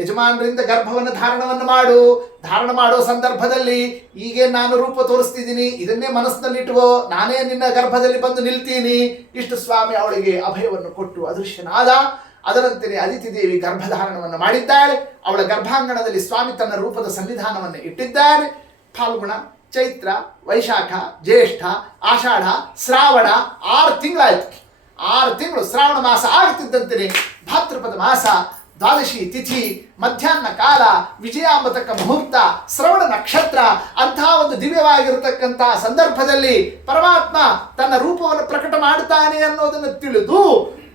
ಯಜಮಾನರಿಂದ ಗರ್ಭವನ್ನು ಧಾರಣ ಮಾಡೋ ಸಂದರ್ಭದಲ್ಲಿ ಹೀಗೆ ನಾನು ರೂಪ ತೋರಿಸ್ತಿದ್ದೀನಿ, ಇದನ್ನೇ ಮನಸ್ಸಿನಲ್ಲಿಟ್ಟುವೋ, ನಾನೇ ನಿನ್ನ ಗರ್ಭದಲ್ಲಿ ಬಂದು ನಿಲ್ತೀನಿ. ಇಷ್ಟು ಸ್ವಾಮಿ ಅವಳಿಗೆ ಅಭಯವನ್ನು ಕೊಟ್ಟು ಅದೃಶ್ಯನಾದ. ಅದರಂತೆಯೇ ಅದಿತಿ ದೇವಿ ಗರ್ಭಧಾರಣವನ್ನು ಮಾಡಿದ್ದಾಳೆ. ಅವಳ ಗರ್ಭಾಂಗಣದಲ್ಲಿ ಸ್ವಾಮಿ ತನ್ನ ರೂಪದ ಸನ್ನಿಧಾನವನ್ನು ಇಟ್ಟಿದ್ದಾರೆ. ಫಾಲ್ಗುಣ, ಚೈತ್ರ, ವೈಶಾಖ, ಜ್ಯೇಷ್ಠ, ಆಷಾಢ, ಶ್ರಾವಣ 6 ತಿಂಗಳಾಯಿತು. 6 ತಿಂಗಳು ಶ್ರಾವಣ ಮಾಸ ಆಗುತ್ತಿದ್ದಂತೆಯೇ ಭಾದ್ರಪದ ಮಾಸ ದ್ವಾದಶಿ ತಿಥಿ, ಮಧ್ಯಾಹ್ನ ಕಾಲ, ವಿಜಯಾಂಬತಕ ಮುಹೂರ್ತ, ಶ್ರವಣ ನಕ್ಷತ್ರ, ಅಂತಹ ಒಂದು ದಿವ್ಯವಾಗಿರತಕ್ಕಂತಹ ಸಂದರ್ಭದಲ್ಲಿ ಪರಮಾತ್ಮ ತನ್ನ ರೂಪವನ್ನು ಪ್ರಕಟ ಮಾಡುತ್ತಾನೆ ಅನ್ನೋದನ್ನು ತಿಳಿದು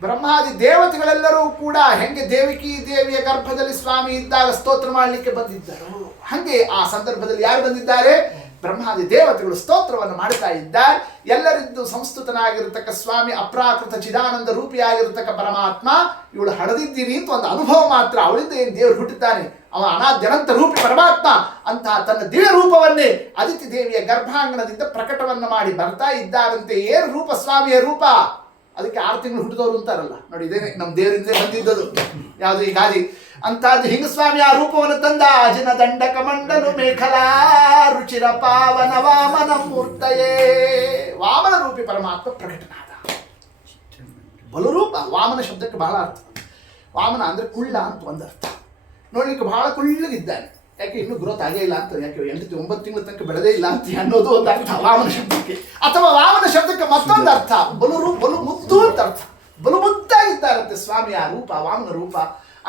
ಬ್ರಹ್ಮಾದಿ ದೇವತೆಗಳೆಲ್ಲರೂ ಕೂಡ ಹೆಂಗೆ ದೇವಕಿ ದೇವಿಯ ಗರ್ಭದಲ್ಲಿ ಸ್ವಾಮಿ ಇದ್ದಾಗ ಸ್ತೋತ್ರ ಮಾಡಲಿಕ್ಕೆ ಬಂದಿದ್ದರು, ಹಾಗೆ ಆ ಸಂದರ್ಭದಲ್ಲಿ ಯಾರು ಬಂದಿದ್ದಾರೆ? ಬ್ರಹ್ಮಾದಿ ದೇವತೆಗಳು ಸ್ತೋತ್ರವನ್ನು ಮಾಡ್ತಾ ಇದ್ದಾರೆ. ಎಲ್ಲರಿದ್ದು ಸಂಸ್ತುತನಾಗಿರತಕ್ಕ ಸ್ವಾಮಿ, ಅಪ್ರಾಕೃತ ಚಿದಾನಂದ ರೂಪಿಯಾಗಿರತಕ್ಕ ಪರಮಾತ್ಮ, ಇವಳು ಹಡದಿದ್ದೀರಿ ಅಂತ ಒಂದು ಅನುಭವ ಮಾತ್ರ. ಅವಳಿಂದ ಏನು ದೇವರು ಹುಟ್ಟುತ್ತಾನೆ, ಅವ ಅನಾದ್ಯನಂತ ರೂಪಿ ಪರಮಾತ್ಮ ಅಂತಹ ತನ್ನ ದಿವ್ಯ ರೂಪವನ್ನೇ ಅದಿತಿ ದೇವಿಯ ಗರ್ಭಾಂಗಣದಿಂದ ಪ್ರಕಟವನ್ನು ಮಾಡಿ ಬರ್ತಾ ಇದ್ದಾರಂತೆ. ಏನು ರೂಪ ಸ್ವಾಮಿಯ ರೂಪ, ಅದಕ್ಕೆ 6 ತಿಂಗಳು ಹುಟ್ಟಿದವರು ಅಂತಾರಲ್ಲ ನೋಡಿ, ಇದೇನೆ ನಮ್ಮ ದೇವರಿಂದ ಬಂದಿದ್ದದು. ಯಾವುದು ಈ ಗಾದಿ ಅಂತದ್ದು. ಹಿಂಗ ಸ್ವಾಮಿ ಆ ರೂಪವನ್ನು ತಂದ. ಅಜಿನ ದಂಡಕ ಮಂಡಲು ಮೇಖಲಾ ರುಚಿರ ಪಾವನ ವಾಮನ ಮೂರ್ತಯೇ. ವಾಮನ ರೂಪಿ ಪರಮಾತ್ಮ ಪ್ರಕಟನಾದ. ಬಲರೂಪ. ವಾಮನ ಶಬ್ದಕ್ಕೆ ಬಹಳ ಅರ್ಥ. ವಾಮನ ಅಂದ್ರೆ ಕುಳ್ಳ ಅಂತ ಒಂದು ಅರ್ಥ. ನೋಡ್ಲಿಕ್ಕೆ ಬಹಳ ಕುಳ್ಳಗಿದ್ದಾನೆ. ಯಾಕೆ ಇನ್ನೂ ಗ್ರೋತ್ ಆಗೇ ಇಲ್ಲ ಅಂತ, ಯಾಕೆ 8-9 ತಿಂಗಳ ತನಕ ಬೆಳೆದೇ ಇಲ್ಲ ಅಂತ ಅನ್ನೋದು ಒಂದು ಅರ್ಥ ವಾಮನ ಶಬ್ದಕ್ಕೆ. ಅಥವಾ ವಾಮನ ಶಬ್ದಕ್ಕೆ ಮತ್ತೊಂದು ಅರ್ಥ, ಬಲು ಮುದ್ದು ಅಂತ ಅರ್ಥ. ಬಲು ಮುದ್ದಾಗಿದ್ದಾರಂತೆ ಸ್ವಾಮಿ ಆ ರೂಪ, ವಾಮನ ರೂಪ.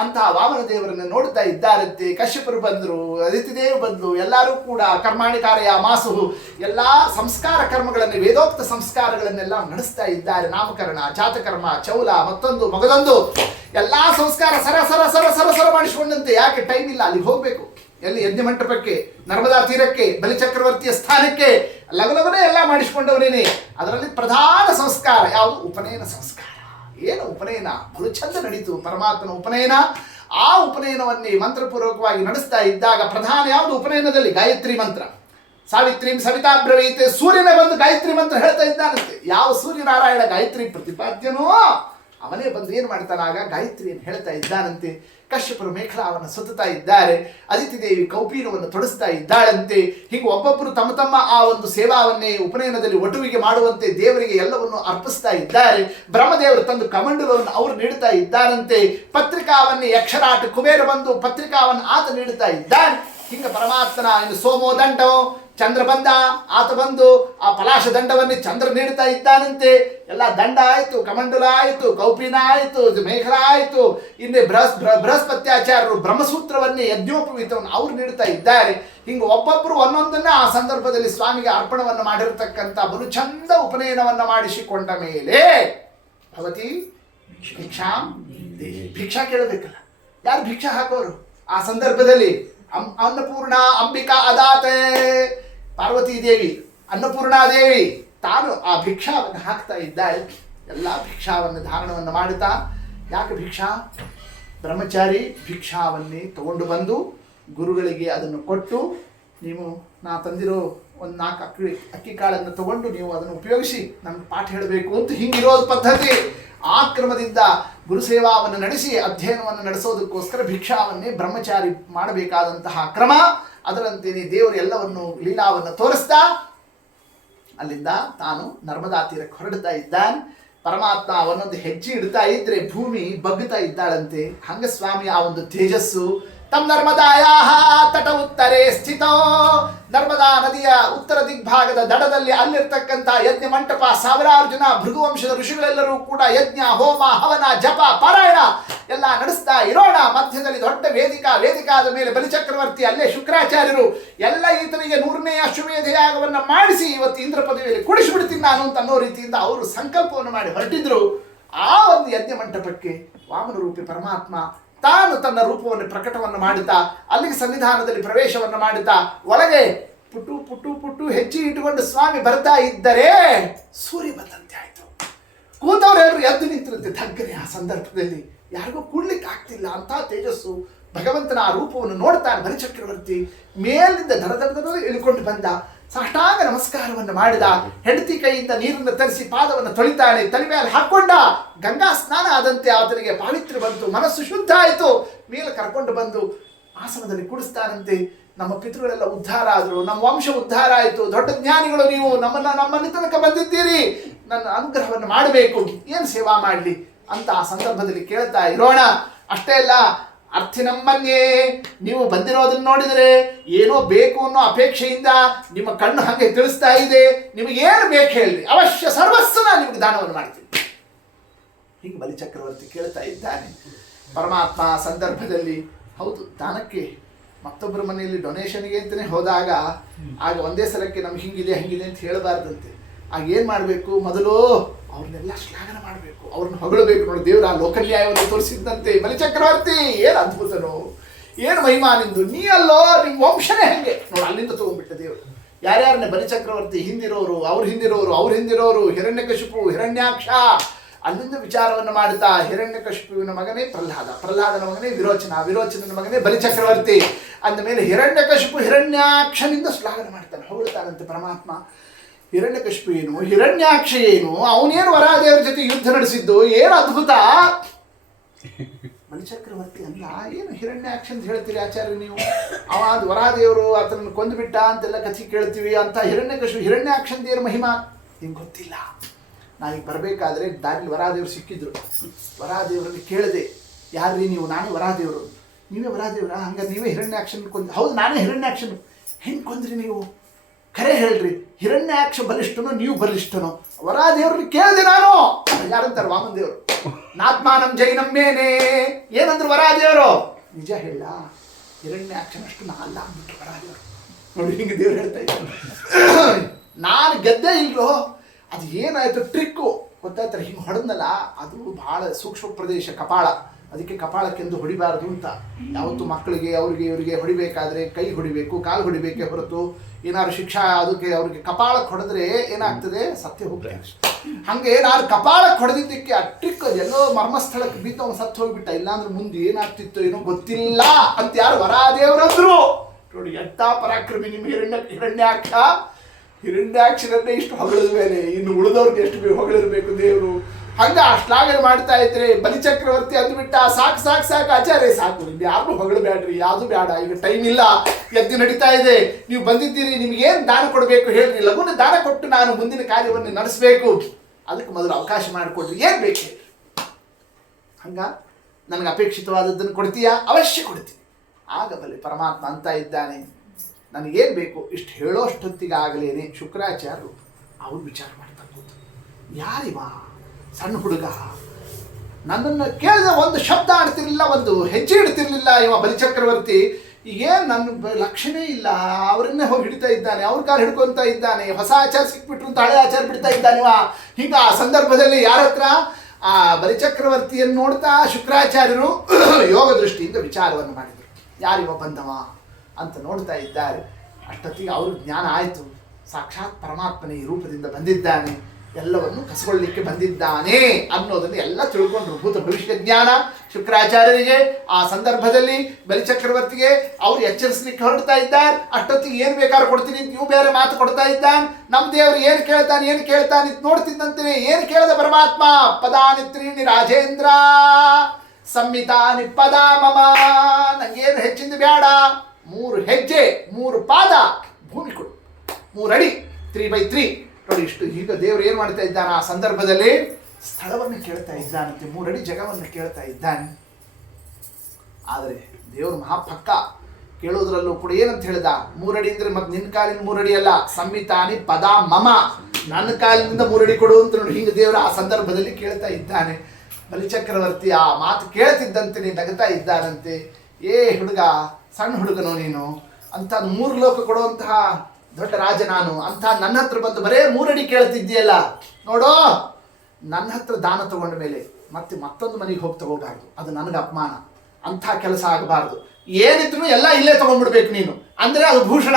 ಅಂತಹ ವಾಮನ ದೇವರನ್ನು ನೋಡ್ತಾ ಇದ್ದಾರಂತೆ. ಕಶ್ಯಪರು ಬಂದರು, ಅದಿತಿ ದೇವಿ ಬಂದರು. ಎಲ್ಲರೂ ಕೂಡ ಕರ್ಮಾಣಿಕಾರಯ ಮಾಸುಹು, ಎಲ್ಲ ಸಂಸ್ಕಾರ ಕರ್ಮಗಳನ್ನು, ವೇದೋಕ್ತ ಸಂಸ್ಕಾರಗಳನ್ನೆಲ್ಲ ನಡೆಸ್ತಾ ಇದ್ದಾರೆ. ನಾಮಕರಣ, ಜಾತಕರ್ಮ, ಚೌಲ, ಮತ್ತೊಂದು ಮಗದೊಂದು ಎಲ್ಲ ಸಂಸ್ಕಾರ ಸರ ಸರ ಸರ ಸರ ಸರ ಮಾಡಿಸಿಕೊಂಡಂತೆ. ಯಾಕೆ ಟೈಮ್ ಇಲ್ಲ, ಅಲ್ಲಿಗೆ ಹೋಗಬೇಕು. ಎಲ್ಲಿ ಯಜ್ಞ ಮಂಟಪಕ್ಕೆ, ನರ್ಮದಾ ತೀರಕ್ಕೆ, ಬಲಿಚಕ್ರವರ್ತಿಯ ಸ್ಥಾನಕ್ಕೆ ಲಗಲಗನೆ ಎಲ್ಲ ಮಾಡಿಸಿಕೊಂಡವನೇನೆ. ಅದರಲ್ಲಿ ಪ್ರಧಾನ ಸಂಸ್ಕಾರ ಯಾವುದು? ಉಪನಯನ ಸಂಸ್ಕಾರ. ಏನು ಉಪನಯನ ಬಲು ಚಂದ ನಡೀತು ಪರಮಾತ್ಮನ ಉಪನಯನ. ಆ ಉಪನಯನವನ್ನೇ ಮಂತ್ರಪೂರ್ವಕವಾಗಿ ನಡೆಸ್ತಾ ಇದ್ದಾಗ ಪ್ರಧಾನ ಯಾವುದು ಉಪನಯನದಲ್ಲಿ? ಗಾಯತ್ರಿ ಮಂತ್ರ. ಸಾವಿತ್ರೀಂ ಸವಿತಾ ಬ್ರವೀತ್, ಸೂರ್ಯನ ಬಂದು ಗಾಯತ್ರಿ ಮಂತ್ರ ಹೇಳ್ತಾ ಇದ್ದಾನಂತೆ. ಯಾವ ಸೂರ್ಯನಾರಾಯಣ ಗಾಯತ್ರಿ ಪ್ರತಿಪಾದ್ಯನೋ ಅವನೇ ಬಂದು ಏನು ಮಾಡ್ತಾನಾಗ ಗಾಯತ್ರಿಯನ್ನು ಹೇಳ್ತಾ ಇದ್ದಾನಂತೆ. ಕಶ್ಯಪರು ಮೇಖಲಾವನ್ನು ಸುತ್ತಾ ಇದ್ದಾರೆ, ಅದಿತಿ ದೇವಿ ಕೌಪೀನವನ್ನು ತೊಡಿಸ್ತಾ ಇದ್ದಾಳಂತೆ. ಹೀಗೆ ಒಬ್ಬೊಬ್ಬರು ತಮ್ಮ ತಮ್ಮ ಆ ಒಂದು ಸೇವಾವನ್ನೇ ಉಪನಯನದಲ್ಲಿ ಒಟುವಿಗೆ ಮಾಡುವಂತೆ ದೇವರಿಗೆ ಎಲ್ಲವನ್ನು ಅರ್ಪಿಸ್ತಾ ಇದ್ದಾರೆ. ಬ್ರಹ್ಮದೇವರು ತಂದು ಕಮಂಡಲವನ್ನು ಅವರು ನೀಡುತ್ತಾ ಇದ್ದಾರಂತೆ. ಪತ್ರಿಕಾವನ್ನೇ ಯಕ್ಷರಾಟ ಕುಬೇರ ಬಂದು ಪತ್ರಿಕಾವನ್ನು ಆತ ನೀಡುತ್ತಾ ಇದ್ದಾನೆ. ಹಿಂಗೆ ಪರಮಾತ್ಮನ ಇನ್ನು ಸೋಮೋ ದಂಡೋ ಚಂದ್ರ ಬಂದ, ಆತ ಬಂದು ಆ ಪಲಾಶ ದಂಡವನ್ನೇ ಚಂದ್ರ ನೀಡುತ್ತಾ ಇದ್ದಾನಂತೆ. ಎಲ್ಲ ದಂಡ ಆಯಿತು, ಕಮಂಡಲ ಆಯಿತು, ಕೌಪಿನ ಆಯಿತು, ಮೇಘಲ ಆಯಿತು. ಇನ್ನೇ ಬೃಹಸ್ಪತ್ಯಾಚಾರ್ಯರು ಬ್ರಹ್ಮಸೂತ್ರವನ್ನೇ ಯಜ್ಞೋಪವೀತವನ್ನು ಅವರು ನೀಡುತ್ತಾ ಇದ್ದಾರೆ. ಹಿಂಗೆ ಒಬ್ಬೊಬ್ಬರು ಒಂದೊಂದನ್ನು ಆ ಸಂದರ್ಭದಲ್ಲಿ ಸ್ವಾಮಿಗೆ ಅರ್ಪಣವನ್ನು ಮಾಡಿರತಕ್ಕಂಥ ಬಲು ಚಂದ ಉಪನಯನವನ್ನು ಮಾಡಿಸಿಕೊಂಡ ಮೇಲೆ ಭವತಿ ಭಿಕ್ಷಾಂ ದೇಹಿ, ಭಿಕ್ಷಾ ಕೇಳಬೇಕಲ್ಲ. ಯಾರು ಭಿಕ್ಷಾ ಹಾಕೋರು ಆ ಸಂದರ್ಭದಲ್ಲಿ? ಅನ್ನಪೂರ್ಣ ಅಂಬಿಕಾ ಅದಾತೆ, ಪಾರ್ವತೀ ದೇವಿ ಅನ್ನಪೂರ್ಣಾದೇವಿ ತಾನು ಆ ಭಿಕ್ಷಾವನ್ನು ಹಾಕ್ತಾ ಇದ್ದಾಳೆ. ಎಲ್ಲ ಭಿಕ್ಷಾವನ್ನು ಧಾರಣವನ್ನು ಮಾಡುತ್ತಾ, ಯಾಕೆ ಭಿಕ್ಷಾ? ಬ್ರಹ್ಮಚಾರಿ ಭಿಕ್ಷಾವನ್ನೇ ತಗೊಂಡು ಬಂದು ಗುರುಗಳಿಗೆ ಅದನ್ನು ಕೊಟ್ಟು, ನೀವು ನಾ ತಂದಿರೋ ಒಂದು 4 ಅಕ್ಕಿ ಕಾಳನ್ನು ತಗೊಂಡು ನೀವು ಅದನ್ನು ಉಪಯೋಗಿಸಿ ನಮ್ಗೆ ಪಾಠ ಹೇಳಬೇಕು ಅಂತ ಹಿಂಗಿರೋದು ಪದ್ಧತಿ. ಆ ಕ್ರಮದಿಂದ ಗುರುಸೇವಾವನ್ನು ನಡೆಸಿ ಅಧ್ಯಯನವನ್ನು ನಡೆಸೋದಕ್ಕೋಸ್ಕರ ಭಿಕ್ಷಾವನ್ನೇ ಬ್ರಹ್ಮಚಾರಿ ಮಾಡಬೇಕಾದಂತಹ ಕ್ರಮ. ಅದರಂತೆಯೇ ದೇವರು ಎಲ್ಲವನ್ನು ಲೀಲಾವನ್ನು ತೋರಿಸ್ತಾ ಅಲ್ಲಿಂದ ತಾನು ನರ್ಮದಾ ತೀರಕ್ಕೆ ಹೊರಡ್ತಾ ಇದ್ದಾನೆ. ಪರಮಾತ್ಮ ಅವನೊಂದು ಹೆಜ್ಜೆ ಇಡ್ತಾ ಇದ್ರೆ ಭೂಮಿ ಬಗ್ಗುತ್ತಾ ಇದ್ದಾಳಂತೆ. ಹಂಗ ಸ್ವಾಮಿ ಆ ಒಂದು ತೇಜಸ್ಸು ತಮ್ ನರ್ಮದಾಯ ತಟ ಉತ್ತರೇ ಸ್ಥಿತೋ, ನರ್ಮದಾ ನದಿಯ ಉತ್ತರ ದಿಗ್ಭಾಗದ ದಡದಲ್ಲಿ ಅಲ್ಲಿರ್ತಕ್ಕಂಥ ಯಜ್ಞ ಮಂಟಪ, ಸಾವಿರಾರು ಜನ ಭೃಗುವಂಶದ ಋಷಿಗಳೆಲ್ಲರೂ ಕೂಡ ಯಜ್ಞ ಹೋಮ ಹವನ ಜಪ ಪಾರಾಯಣ ಎಲ್ಲ ನಡೆಸ್ತಾ ಇರೋಣ. ಮಧ್ಯದಲ್ಲಿ ದೊಡ್ಡ ವೇದಿಕಾದ ಮೇಲೆ ಬಲಿಚಕ್ರವರ್ತಿ, ಅಲ್ಲೇ ಶುಕ್ರಾಚಾರ್ಯರು ಎಲ್ಲ ಈತನಿಗೆ 100ನೇ ಅಶ್ವಮೇಧ ಯಾಗವನ್ನು ಮಾಡಿಸಿ ಇವತ್ತು ಇಂದ್ರ ಪದವಿಯಲ್ಲಿ ಕುಡಿಸಿಬಿಡ್ತೀನಿ ನಾನು ಅಂತ ಅನ್ನೋ ರೀತಿಯಿಂದ ಅವರು ಸಂಕಲ್ಪವನ್ನು ಮಾಡಿ ಹೊರಟಿದ್ರು. ಆ ಒಂದು ಯಜ್ಞ ಮಂಟಪಕ್ಕೆ ವಾಮನ ರೂಪಿ ಪರಮಾತ್ಮ ತಾನು ತನ್ನ ರೂಪವನ್ನು ಪ್ರಕಟವನ್ನು ಮಾಡುತ್ತಾ ಅಲ್ಲಿಗೆ ಸನ್ನಿಧಾನದಲ್ಲಿ ಪ್ರವೇಶವನ್ನು ಮಾಡುತ್ತಾ ಒಳಗೆ ಪುಟ್ಟು ಪುಟ್ಟು ಪುಟ್ಟು ಹೆಜ್ಜೆ ಇಟ್ಟುಕೊಂಡು ಸ್ವಾಮಿ ಬರ್ತಾ ಇದ್ದರೆ ಸೂರ್ಯ ಬಂದಂತೆ ಆಯಿತು. ಕೂತವರೆಲ್ಲರೂ ಎದ್ದು ನಿಂತಿರುತ್ತೆ ತಗ್ಗನೆ. ಆ ಸಂದರ್ಭದಲ್ಲಿ ಯಾರಿಗೂ ಕೂಡ್ಲಿಕ್ಕೆ ಆಗ್ತಿಲ್ಲ ಅಂತ ತೇಜಸ್ಸು. ಭಗವಂತನ ಆ ರೂಪವನ್ನು ನೋಡ್ತಾನೆ ಬಲಿಚಕ್ರವರ್ತಿ. ಮೇಲಿಂದ ದಡದಡದಲ್ಲಿ ಇಳ್ಕೊಂಡು ಬಂದ, ಸಾಷ್ಟಾಂಗ ನಮಸ್ಕಾರವನ್ನು ಮಾಡಿದ. ಹೆಂಡತಿ ಕೈಯಿಂದ ನೀರನ್ನು ತರಿಸಿ ಪಾದವನ್ನು ತೊಳಿತಾನೆ, ತಲೆ ಮೇಲೆ ಹಾಕೊಂಡ. ಗಂಗಾ ಸ್ನಾನ ಆದಂತೆ ಆತನಿಗೆ ಪಾವಿತ್ರ್ಯ ಬಂತು, ಮನಸ್ಸು ಶುದ್ಧ ಆಯಿತು. ಮೇಲೆ ಕರ್ಕೊಂಡು ಬಂದು ಆಸನದಲ್ಲಿ ಕೂಡಿಸ್ತಾನಂತೆ. ನಮ್ಮ ಪಿತೃಗಳೆಲ್ಲ ಉದ್ಧಾರ ಆದರು, ನಮ್ಮ ವಂಶ ಉದ್ಧಾರ ಆಯಿತು, ದೊಡ್ಡ ಜ್ಞಾನಿಗಳು ನೀವು, ನಮ್ಮಲ್ಲಿ ತನಕ ಬಂದಿದ್ದೀರಿ, ನನ್ನ ಅನುಗ್ರಹವನ್ನು ಮಾಡಬೇಕು, ಏನು ಸೇವಾ ಮಾಡಲಿ ಅಂತ ಆ ಸಂದರ್ಭದಲ್ಲಿ ಕೇಳ್ತಾ ಇರೋಣ. ಅಷ್ಟೇ ಅಲ್ಲ, ಅರ್ಥಿನಮ್ಮನ್ಯೇ ನೀವು ಬಂದಿರೋದನ್ನು ನೋಡಿದರೆ ಏನೋ ಬೇಕು ಅನ್ನೋ ಅಪೇಕ್ಷೆಯಿಂದ ನಿಮ್ಮ ಕಣ್ಣು ಹಾಗೆ ತಿಳಿಸ್ತಾ ಇದೆ. ನಿಮಗೇನು ಬೇಕು ಹೇಳ್ರಿ, ಅವಶ್ಯ ಸರ್ವಸ್ವನ ನಿಮಗೆ ದಾನವನ್ನು ಮಾಡ್ತೀನಿ. ಹೀಗೆ ಬಲಿಚಕ್ರವರ್ತಿ ಕೇಳ್ತಾ ಇದ್ದಾನೆ. ಪರಮಾತ್ಮ ಸಂದರ್ಭದಲ್ಲಿ ಹೌದು ದಾನಕ್ಕೆ ಮತ್ತೊಬ್ಬರ ಮನೆಯಲ್ಲಿ ಡೊನೇಷನ್ಗೆ ಅಂತಲೇ ಹೋದಾಗ ಆಗ ಒಂದೇ ಸಲಕ್ಕೆ ನಮ್ಗೆ ಹಿಂಗಿದೆ ಅಂತ ಹೇಳಬಾರ್ದಂತೆ. ಆಗ ಏನು ಮಾಡಬೇಕು? ಮೊದಲು ಅವ್ರನ್ನೆಲ್ಲ ಶ್ಲಾಘನ ಮಾಡಬೇಕು, ಅವ್ರನ್ನ ಹೊಗಳಬೇಕು. ನೋಡಿ, ದೇವರು ಆ ಲೋಕನ್ಯಾಯವನ್ನು ತೋರಿಸಿದ್ದಂತೆ. ಬಲಿಚಕ್ರವರ್ತಿ ಏನು ಅದ್ಭುತನೋ, ಏನು ಮಹಿಮಾ ನಿಂದು, ನೀ ಅಲ್ಲೋ ನಿಮ್ಮ ವಂಶನೇ ಹಂಗೆ ನೋಡಿ. ಅಲ್ಲಿಂದ ತೊಗೊಂಡ್ಬಿಟ್ಟ ದೇವರು. ಯಾರ್ಯಾರನ್ನ ಬಲಿಚಕ್ರವರ್ತಿ ಹಿಂದಿರೋರು, ಅವ್ರ ಹಿಂದಿರೋರು ಹಿರಣ್ಯಕಶಿಪು, ಹಿರಣ್ಯಾಕ್ಷ, ಅಲ್ಲಿಂದ ವಿಚಾರವನ್ನು ಮಾಡುತ್ತಾ ಹಿರಣ್ಯಕಶಿಪುವಿನ ಮಗನೇ ಪ್ರಹ್ಲಾದನ ಮಗನೇ ವಿರೋಚನನ ಮಗನೇ ಬಲಿಚಕ್ರವರ್ತಿ ಅಂದ ಮೇಲೆ ಹಿರಣ್ಯಕಶಿಪು ಹಿರಣ್ಯಾಕ್ಷನಿಂದ ಶ್ಲಾಘನ ಮಾಡ್ತಾನೆ, ಹೊಗಳ್ತಾನಂತೆ ಪರಮಾತ್ಮ. ಹಿರಣ್ಯಕಶಿಪು ಏನು, ಹಿರಣ್ಯಾಕ್ಷ ಏನು, ಅವನೇನು ವರಾದೇವರ ಜೊತೆ ಯುದ್ಧ ನಡೆಸಿದ್ದು, ಏನು ಅದ್ಭುತ. ಬಲಿಚಕ್ರವರ್ತಿ ಅಲ್ಲ, ಏನು ಹಿರಣ್ಯಾಕ್ಷ ಅಂತ ಹೇಳ್ತೀರಿ ಆಚಾರ್ಯ ನೀವು? ಅವ ಅದು ವರಾದೇವರು ಆತನನ್ನು ಕೊಂದುಬಿಟ್ಟ ಅಂತೆಲ್ಲ ಕಥೆ ಕೇಳ್ತೀವಿ ಅಂತ. ಹಿರಣ್ಯಾಕ್ಷ ಅಂತ ಏನು ಮಹಿಮಾ ನಿಂಗೆ ಗೊತ್ತಿಲ್ಲ. ನಾನೀಗ ಬರಬೇಕಾದ್ರೆ ದಾರಿಲಿ ವರಾದೇವರು ಸಿಕ್ಕಿದ್ರು. ವರಾದೇವರಲ್ಲಿ ಕೇಳಿದೆ, ಯಾರ್ರೀ ನೀವು? ನಾನೇ ವರಾದೇವರು. ನೀವೇ ವರಾದೇವರಾ? ಹಂಗಾರೆ ನೀವೇ ಹಿರಣ್ಯಾಕ್ಷನ್ ಕೊಂದು? ಹೌದು, ನಾನೇ ಹಿರಣ್ಯಾಕ್ಷನ್. ಹೆಂಗೆ ಕೊಂದ್ರಿ ನೀವು? ಖರೆ ಹೇಳ್ರಿ, ಹಿರಣ್ಯಾಕ್ಷ ಬಲಿಷ್ಠನೋ ನೀವು ಬಲಿಷ್ಠನೋ? ವರಾದೇವ್ರನ್ನ ಕೇಳಿದೆ ನಾನು. ಯಾರಂತಾರೆ? ವಾಮನ ದೇವರು. ನಾತ್ಮಾನಂ ಜೈನಮ್ಮೇನೆ ಏನಂದ್ರು ವರಾದೇವರು? ನಿಜ ಹೇಳ, ಹಿರಣ್ಯಾಕ್ಷನಷ್ಟು ನಾ ಅಲ್ಲ ಅಂದ್ಬಿಟ್ರು ವರಾದೇವರು. ನೋಡಿ ಹಿಂಗೆ ದೇವ್ರು ಹೇಳ್ತಾ ಇದ್ದಾರೆ, ನಾನು ಗೆದ್ದೆ ಇಲ್ವೋ? ಅದು ಏನಾಯ್ತು ಟ್ರಿಕ್ಕು ಗೊತ್ತಾಯ್ತಾರೆ? ಹಿಂಗೆ ಹೊಡೆದ್ನಲ್ಲ, ಅದು ಬಹಳ ಸೂಕ್ಷ್ಮ ಪ್ರದೇಶ ಕಪಾಳ, ಅದಕ್ಕೆ ಕಪಾಳಕ್ಕೆಂದು ಹೊಡಿಬಾರದು ಅಂತ. ಯಾವತ್ತು ಮಕ್ಕಳಿಗೆ ಅವ್ರಿಗೆ ಇವರಿಗೆ ಹೊಡಿಬೇಕಾದ್ರೆ ಕೈ ಹೊಡಿಬೇಕು, ಕಾಲು ಹೊಡಿಬೇಕೇ ಹೊರತು ಏನಾದ್ರು ಶಿಕ್ಷಾ ಅದಕ್ಕೆ ಅವ್ರಿಗೆ ಕಪಾಳಕ್ಕೆ ಹೊಡೆದ್ರೆ ಏನಾಗ್ತದೆ, ಸತ್ಯ ಹೋಗ್ತದೆ. ಹಾಗೆ ನಾನು ಕಪಾಳಕ್ಕೆ ಹೊಡೆದಿದ್ದಕ್ಕೆ ಅಟ್ಟಿಕ್ಕ ಎಲ್ಲೋ ಮರ್ಮಸ್ಥಳಕ್ಕೆ ಬಿದ್ದು ಅವನು ಸತ್ತು ಹೋಗ್ಬಿಟ್ಟ, ಇಲ್ಲಾಂದ್ರೆ ಮುಂದೆ ಏನಾಗ್ತಿತ್ತು ಏನೋ ಗೊತ್ತಿಲ್ಲ ಅಂತ ಯಾರು ವರಾದೇವರಂದ್ರು. ನೋಡಿ ಎಂಥ ಪರಾಕ್ರಮಿ ನಿಮ್ಮ ಹಿರಣ್ಯಾಕ್ಷರನ್ನೇ ಇಷ್ಟು ಹೊಗಳಿದ ಮೇಲೆ ಇನ್ನು ಉಳಿದವ್ರಿಗೆ ಎಷ್ಟು ಹೊಗಳಿರ್ಬೇಕು ದೇವರು. ಹಂಗ ಶ್ಲಾಘನೆ ಮಾಡ್ತಾ ಇದ್ರೆ ಬಲಿಚಕ್ರವರ್ತಿ ಅಂದ್ಬಿಟ್ಟ, ಸಾಕು ಸಾಕು ಸಾಕು ಆಚಾರ್ಯ ಸಾಕು, ನಿಮ್ಗೆ ಯಾರು ಹೊಗಳಬೇಡ್ರಿ, ಯಾವುದು ಬೇಡ, ಈಗ ಟೈಮ್ ಇಲ್ಲ, ಎದ್ದು ನಡೀತಾ ಇದೆ, ನೀವು ಬಂದಿದ್ದೀರಿ, ನಿಮ್ಗೇನು ದಾನ ಕೊಡಬೇಕು ಹೇಳ್ರಿ, ಲಘುನ ದಾನ ಕೊಟ್ಟು ನಾನು ಮುಂದಿನ ಕಾರ್ಯವನ್ನು ನಡೆಸಬೇಕು, ಅದಕ್ಕೆ ಮೊದಲು ಅವಕಾಶ ಮಾಡಿಕೊಡ್ರಿ, ಏನು ಬೇಕು ಹಂಗ ನನಗೆ ಅಪೇಕ್ಷಿತವಾದದ್ದನ್ನು ಕೊಡ್ತೀಯಾ, ಅವಶ್ಯ ಕೊಡ್ತೀನಿ. ಆಗ ಬಲಿ ಪರಮಾತ್ಮ ಅಂತ ಇದ್ದಾನೆ, ನನಗೇನು ಬೇಕು ಇಷ್ಟು ಹೇಳೋಷ್ಟೊತ್ತಿಗಾಗಲೇನೆ ಶುಕ್ರಾಚಾರ್ಯರು ಅವ್ರು ವಿಚಾರ ಮಾಡ್ತಾ ಕೂತು, ಯಾರಿವ ಸಣ್ಣ ಹುಡುಗ, ನನ್ನನ್ನು ಕೇಳಿದ ಒಂದು ಶಬ್ದ ಆಡ್ತಿರ್ಲಿಲ್ಲ, ಒಂದು ಹೆಜ್ಜೆ ಇಡ್ತಿರ್ಲಿಲ್ಲ ಇವ ಬಲಿಚಕ್ರವರ್ತಿ, ಈಗೇನು ನನ್ನ ಲಕ್ಷಣೇ ಇಲ್ಲ, ಅವರನ್ನೇ ಹೋಗಿ ಹಿಡಿತಾ ಇದ್ದಾನೆ, ಅವ್ರ ಕಾಲು ಹಿಡ್ಕೊತಾ ಇದ್ದಾನೆ, ಹೊಸ ಆಚಾರ ಸಿಕ್ಬಿಟ್ರು ಅಂತ ಹಳೆ ಆಚಾರ ಬಿಡ್ತಾ ಇದ್ದಾನೆ ಇವ. ಹೀಗೆ ಆ ಸಂದರ್ಭದಲ್ಲಿ ಯಾರ ಹತ್ರ ಆ ಬಲಿಚಕ್ರವರ್ತಿಯನ್ನು ನೋಡ್ತಾ ಶುಕ್ರಾಚಾರ್ಯರು ಯೋಗ ದೃಷ್ಟಿಯಿಂದ ವಿಚಾರವನ್ನು ಮಾಡಿದರು, ಯಾರಿವ ಬಂದವ ಅಂತ ನೋಡ್ತಾ ಇದ್ದಾರೆ. ಅಷ್ಟೊತ್ತಿಗೆ ಅವ್ರ ಜ್ಞಾನ ಆಯಿತು, ಸಾಕ್ಷಾತ್ ಪರಮಾತ್ಮನೇ ಈ ರೂಪದಿಂದ ಬಂದಿದ್ದಾನೆ, ಎಲ್ಲವನ್ನು ಕಸಗೊಳ್ಳಿಕ್ಕೆ ಬಂದಿದ್ದಾನೆ ಅನ್ನೋದನ್ನು ಎಲ್ಲ ತಿಳ್ಕೊಂಡ್ರು. ಭೂತ ಭವಿಷ್ಯ ಜ್ಞಾನ ಶುಕ್ರಾಚಾರ್ಯರಿಗೆ. ಆ ಸಂದರ್ಭದಲ್ಲಿ ಬಲಿಚಕ್ರವರ್ತಿಗೆ ಅವ್ರು ಎಚ್ಚರಿಸಲಿಕ್ಕೆ ಹೊರಡ್ತಾ ಇದ್ದಾರೆ. ಅಷ್ಟೊತ್ತಿಗೆ ಏನು ಬೇಕಾದ್ರೂ ಕೊಡ್ತೀನಿ ನೀವು ಬೇರೆ ಮಾತು ಕೊಡ್ತಾ ಇದ್ದಾನೆ. ನಮ್ಮ ದೇವರು ಏನು ಕೇಳ್ತಾನೆ ನೋಡ್ತಿದ್ದಂತೆ ಏನು ಕೇಳಿದ ಪರಮಾತ್ಮ, ಪದಾನಿತ್ರೀಣಿ ರಾಜೇಂದ್ರ ಸಂಹಿತಾನಿ ಪದ ಮಮ, ನಂಗೇನು ಹೆಚ್ಚಿಂದ ಬೇಡ, 3 ಹೆಜ್ಜೆ 3 ಪಾದ ಭೂಮಿ ಕೊಡು, 3 ಅಡಿ 3x3. ನೋಡಿ ಇಷ್ಟು. ಈಗ ದೇವರು ಏನು ಮಾಡ್ತಾ ಇದ್ದಾನೆ, ಆ ಸಂದರ್ಭದಲ್ಲಿ ಸ್ಥಳವನ್ನು ಕೇಳ್ತಾ ಇದ್ದಾನಂತೆ, 3 ಅಡಿ ಜಗವನ್ನು ಕೇಳ್ತಾ ಇದ್ದಾನೆ. ಆದರೆ ದೇವರು ಮಹಾಪಕ್ಕ ಕೇಳೋದ್ರಲ್ಲೂ ಕೂಡ ಏನಂತ ಹೇಳ್ದ, 3 ಅಡಿ ಅಂದ್ರೆ ಮತ್ತೆ ನಿನ್ನ ಕಾಲಿನ 3 ಅಡಿ ಅಲ್ಲ, ಸಂಹಿತಾನಿ ಪದ ಮಮ, ನನ್ನ ಕಾಲಿನಿಂದ 3 ಅಡಿ ಕೊಡು ಅಂತ ನೋಡಿ. ಹಿಂಗೆ ದೇವರು ಆ ಸಂದರ್ಭದಲ್ಲಿ ಕೇಳ್ತಾ ಇದ್ದಾನೆ. ಬಲಿಚಕ್ರವರ್ತಿ ಆ ಮಾತು ಕೇಳ್ತಿದ್ದಂತೆ ನಗತಾ ಇದ್ದಾನಂತೆ. ಏ ಹುಡುಗ, ಸಣ್ಣ ಹುಡುಗನೋ ನೀನು, ಅಂತ 3 ಲೋಕ ಕೊಡುವಂತಹ ದೊಡ್ಡ ರಾಜ ನಾನು, ಅಂತ ನನ್ನ ಹತ್ರ ಬಂದು ಬರೇ 3 ಅಡಿ ಕೇಳ್ತಿದ್ದೀಯಲ್ಲ, ನೋಡೋ ನನ್ನ ಹತ್ರ ದಾನ ತಗೊಂಡ ಮೇಲೆ ಮತ್ತೆ ಮತ್ತೊಂದು ಮನೆಗೆ ಹೋಗಿ ತಗೋಬಾರ್ದು, ಅದು ನನಗೆ ಅಪಮಾನ, ಅಂಥ ಕೆಲಸ ಆಗಬಾರ್ದು, ಏನಿದ್ರು ಎಲ್ಲ ಇಲ್ಲೇ ತಗೊಂಡ್ಬಿಡ್ಬೇಕು ನೀನು, ಅಂದರೆ ಅದು ಭೂಷಣ.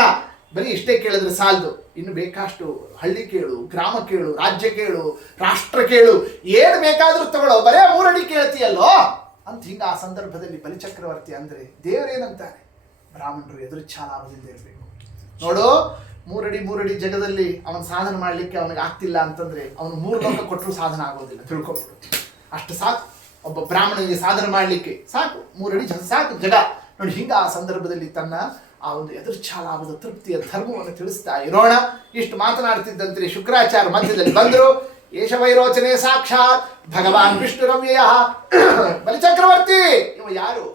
ಬರೀ ಇಷ್ಟೇ ಕೇಳಿದ್ರೆ ಸಾಲದು, ಇನ್ನು ಬೇಕಷ್ಟು ಹಳ್ಳಿ ಕೇಳು, ಗ್ರಾಮ ಕೇಳು, ರಾಜ್ಯ ಕೇಳು, ರಾಷ್ಟ್ರ ಕೇಳು, ಏನು ಬೇಕಾದರೂ ತಗೊಳ್ಳೋ, ಬರೇ 3 ಅಡಿ ಕೇಳ್ತೀಯಲ್ಲೋ ಅಂತ. ಹಿಂಗೆ ಆ ಸಂದರ್ಭದಲ್ಲಿ ಬಲಿಚಕ್ರವರ್ತಿ ಅಂದರೆ ದೇವರೇನಂತಾರೆ, ಬ್ರಾಹ್ಮಣರು ಎದುರಿಚ್ಛಾಲಾಭದಿಂದ ಇರಬೇಕು. ನೋಡು 3 ಅಡಿ ಜಗದಲ್ಲಿ ಅವನು ಸಾಧನೆ ಮಾಡಲಿಕ್ಕೆ ಅವನಿಗೆ ಆಗ್ತಿಲ್ಲ ಅಂತಂದರೆ ಅವನು 3 ಲೋಕ ಕೊಟ್ಟರು ಸಾಧನೆ ಆಗೋದಿಲ್ಲ, ತಿಳ್ಕೊಬಿಡು. ಅಷ್ಟು ಸಾಕು ಒಬ್ಬ ಬ್ರಾಹ್ಮಣನಿಗೆ ಸಾಧನೆ ಮಾಡಲಿಕ್ಕೆ, ಸಾಕು 3 ಅಡಿ ಸಾಕು ಜಗ. ನೋಡಿ ಹಿಂಗೆ ಆ ಸಂದರ್ಭದಲ್ಲಿ ತನ್ನ ಆ ಒಂದು ಎದುರ್ಛಾಲಾಭದ ತೃಪ್ತಿಯ ಧರ್ಮವನ್ನು ತಿಳಿಸ್ತಾ ಇರೋಣ. ಇಷ್ಟು ಮಾತನಾಡ್ತಿದ್ದಂತೆ ಶುಕ್ರಾಚಾರ್ಯ ಮಧ್ಯದಲ್ಲಿ ಬಂದರು. ಏಷ ವೈರೋಚನೆ ಸಾಕ್ಷಾತ್ ಭಗವಾನ್ ವಿಷ್ಣುರವ್ಯಯ. ಬಲಿಚಕ್ರವರ್ತಿ ಇವ ಯಾರು,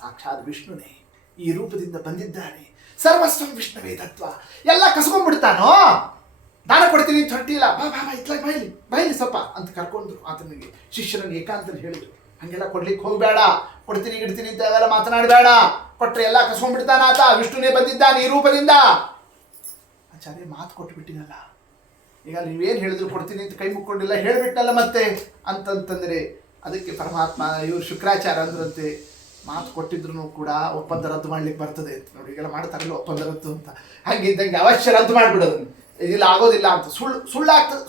ಸಾಕ್ಷಾತ್ ವಿಷ್ಣುನೇ ಈ ರೂಪದಿಂದ ಬಂದಿದ್ದಾನೆ. ಸರ್ವಸ್ವ ವಿಷ್ಣುವೇ ತತ್ವ, ಎಲ್ಲ ಕಸ್ಕೊಂಡ್ಬಿಡ್ತಾನೋ. ದಾನ ಕೊಡ್ತೀನಿ ಅಂತ ಹೊರಟಿಲ್ಲ, ಬಾ ಬಾ ಬಾ ಇತ್ಲಾಗ ಬಾಯಿಲಿ ಸ್ವಲ್ಪ ಅಂತ ಕರ್ಕೊಂಡ್ರು. ಆತನಿಗೆ ಶಿಷ್ಯರನ್ನು ಏಕಾಂತಲ್ಲಿ ಹೇಳಿದ್ರು, ಹಂಗೆಲ್ಲ ಕೊಡ್ಲಿಕ್ಕೆ ಹೋಗಬೇಡ, ಕೊಡ್ತೀನಿ ಗಿಡ್ತೀನಿ ಅಂತ ಅವೆಲ್ಲ ಮಾತನಾಡಬೇಡ, ಕೊಟ್ಟರೆ ಎಲ್ಲ ಕಸ್ಕೊಂಡ್ಬಿಡ್ತಾನ ಆತ, ವಿಷ್ಣುನೇ ಬಂದಿದ್ದಾನೆ ಈ ರೂಪದಿಂದ. ಆಚಾರ್ಯ ಮಾತು ಕೊಟ್ಟು ಬಿಟ್ಟಿನಲ್ಲ, ಈಗ ನೀವೇನು ಹೇಳಿದ್ರು ಕೊಡ್ತೀನಿ ಅಂತ ಕೈ ಮುಕ್ಕೊಂಡಿಲ್ಲ, ಹೇಳಿಬಿಟ್ಟಲ್ಲ ಮತ್ತೆ ಅಂತಂತಂದರೆ ಅದಕ್ಕೆ ಪರಮಾತ್ಮ ಇವರು ಶುಕ್ರಾಚಾರ್ಯ ಅಂದ್ರಂತೆ, ಮಾತು ಕೊಟ್ಟಿದ್ರು ಕೂಡ ಒಪ್ಪಂದ ರದ್ದು ಮಾಡ್ಲಿಕ್ಕೆ ಬರ್ತದೆ ಅಂತ. ನೋಡಿ ಈಗೆಲ್ಲ ಮಾಡ್ತಾರಲ್ಲ ಒಪ್ಪಂದ ರದ್ದು ಅಂತ, ಹಾಗೆ ಇದ್ದಂಗೆ ಅವಶ್ಯ ರದ್ದು ಮಾಡಿಬಿಡೋದನ್ನು, ಇಲ್ಲ ಆಗೋದಿಲ್ಲ ಅಂತ.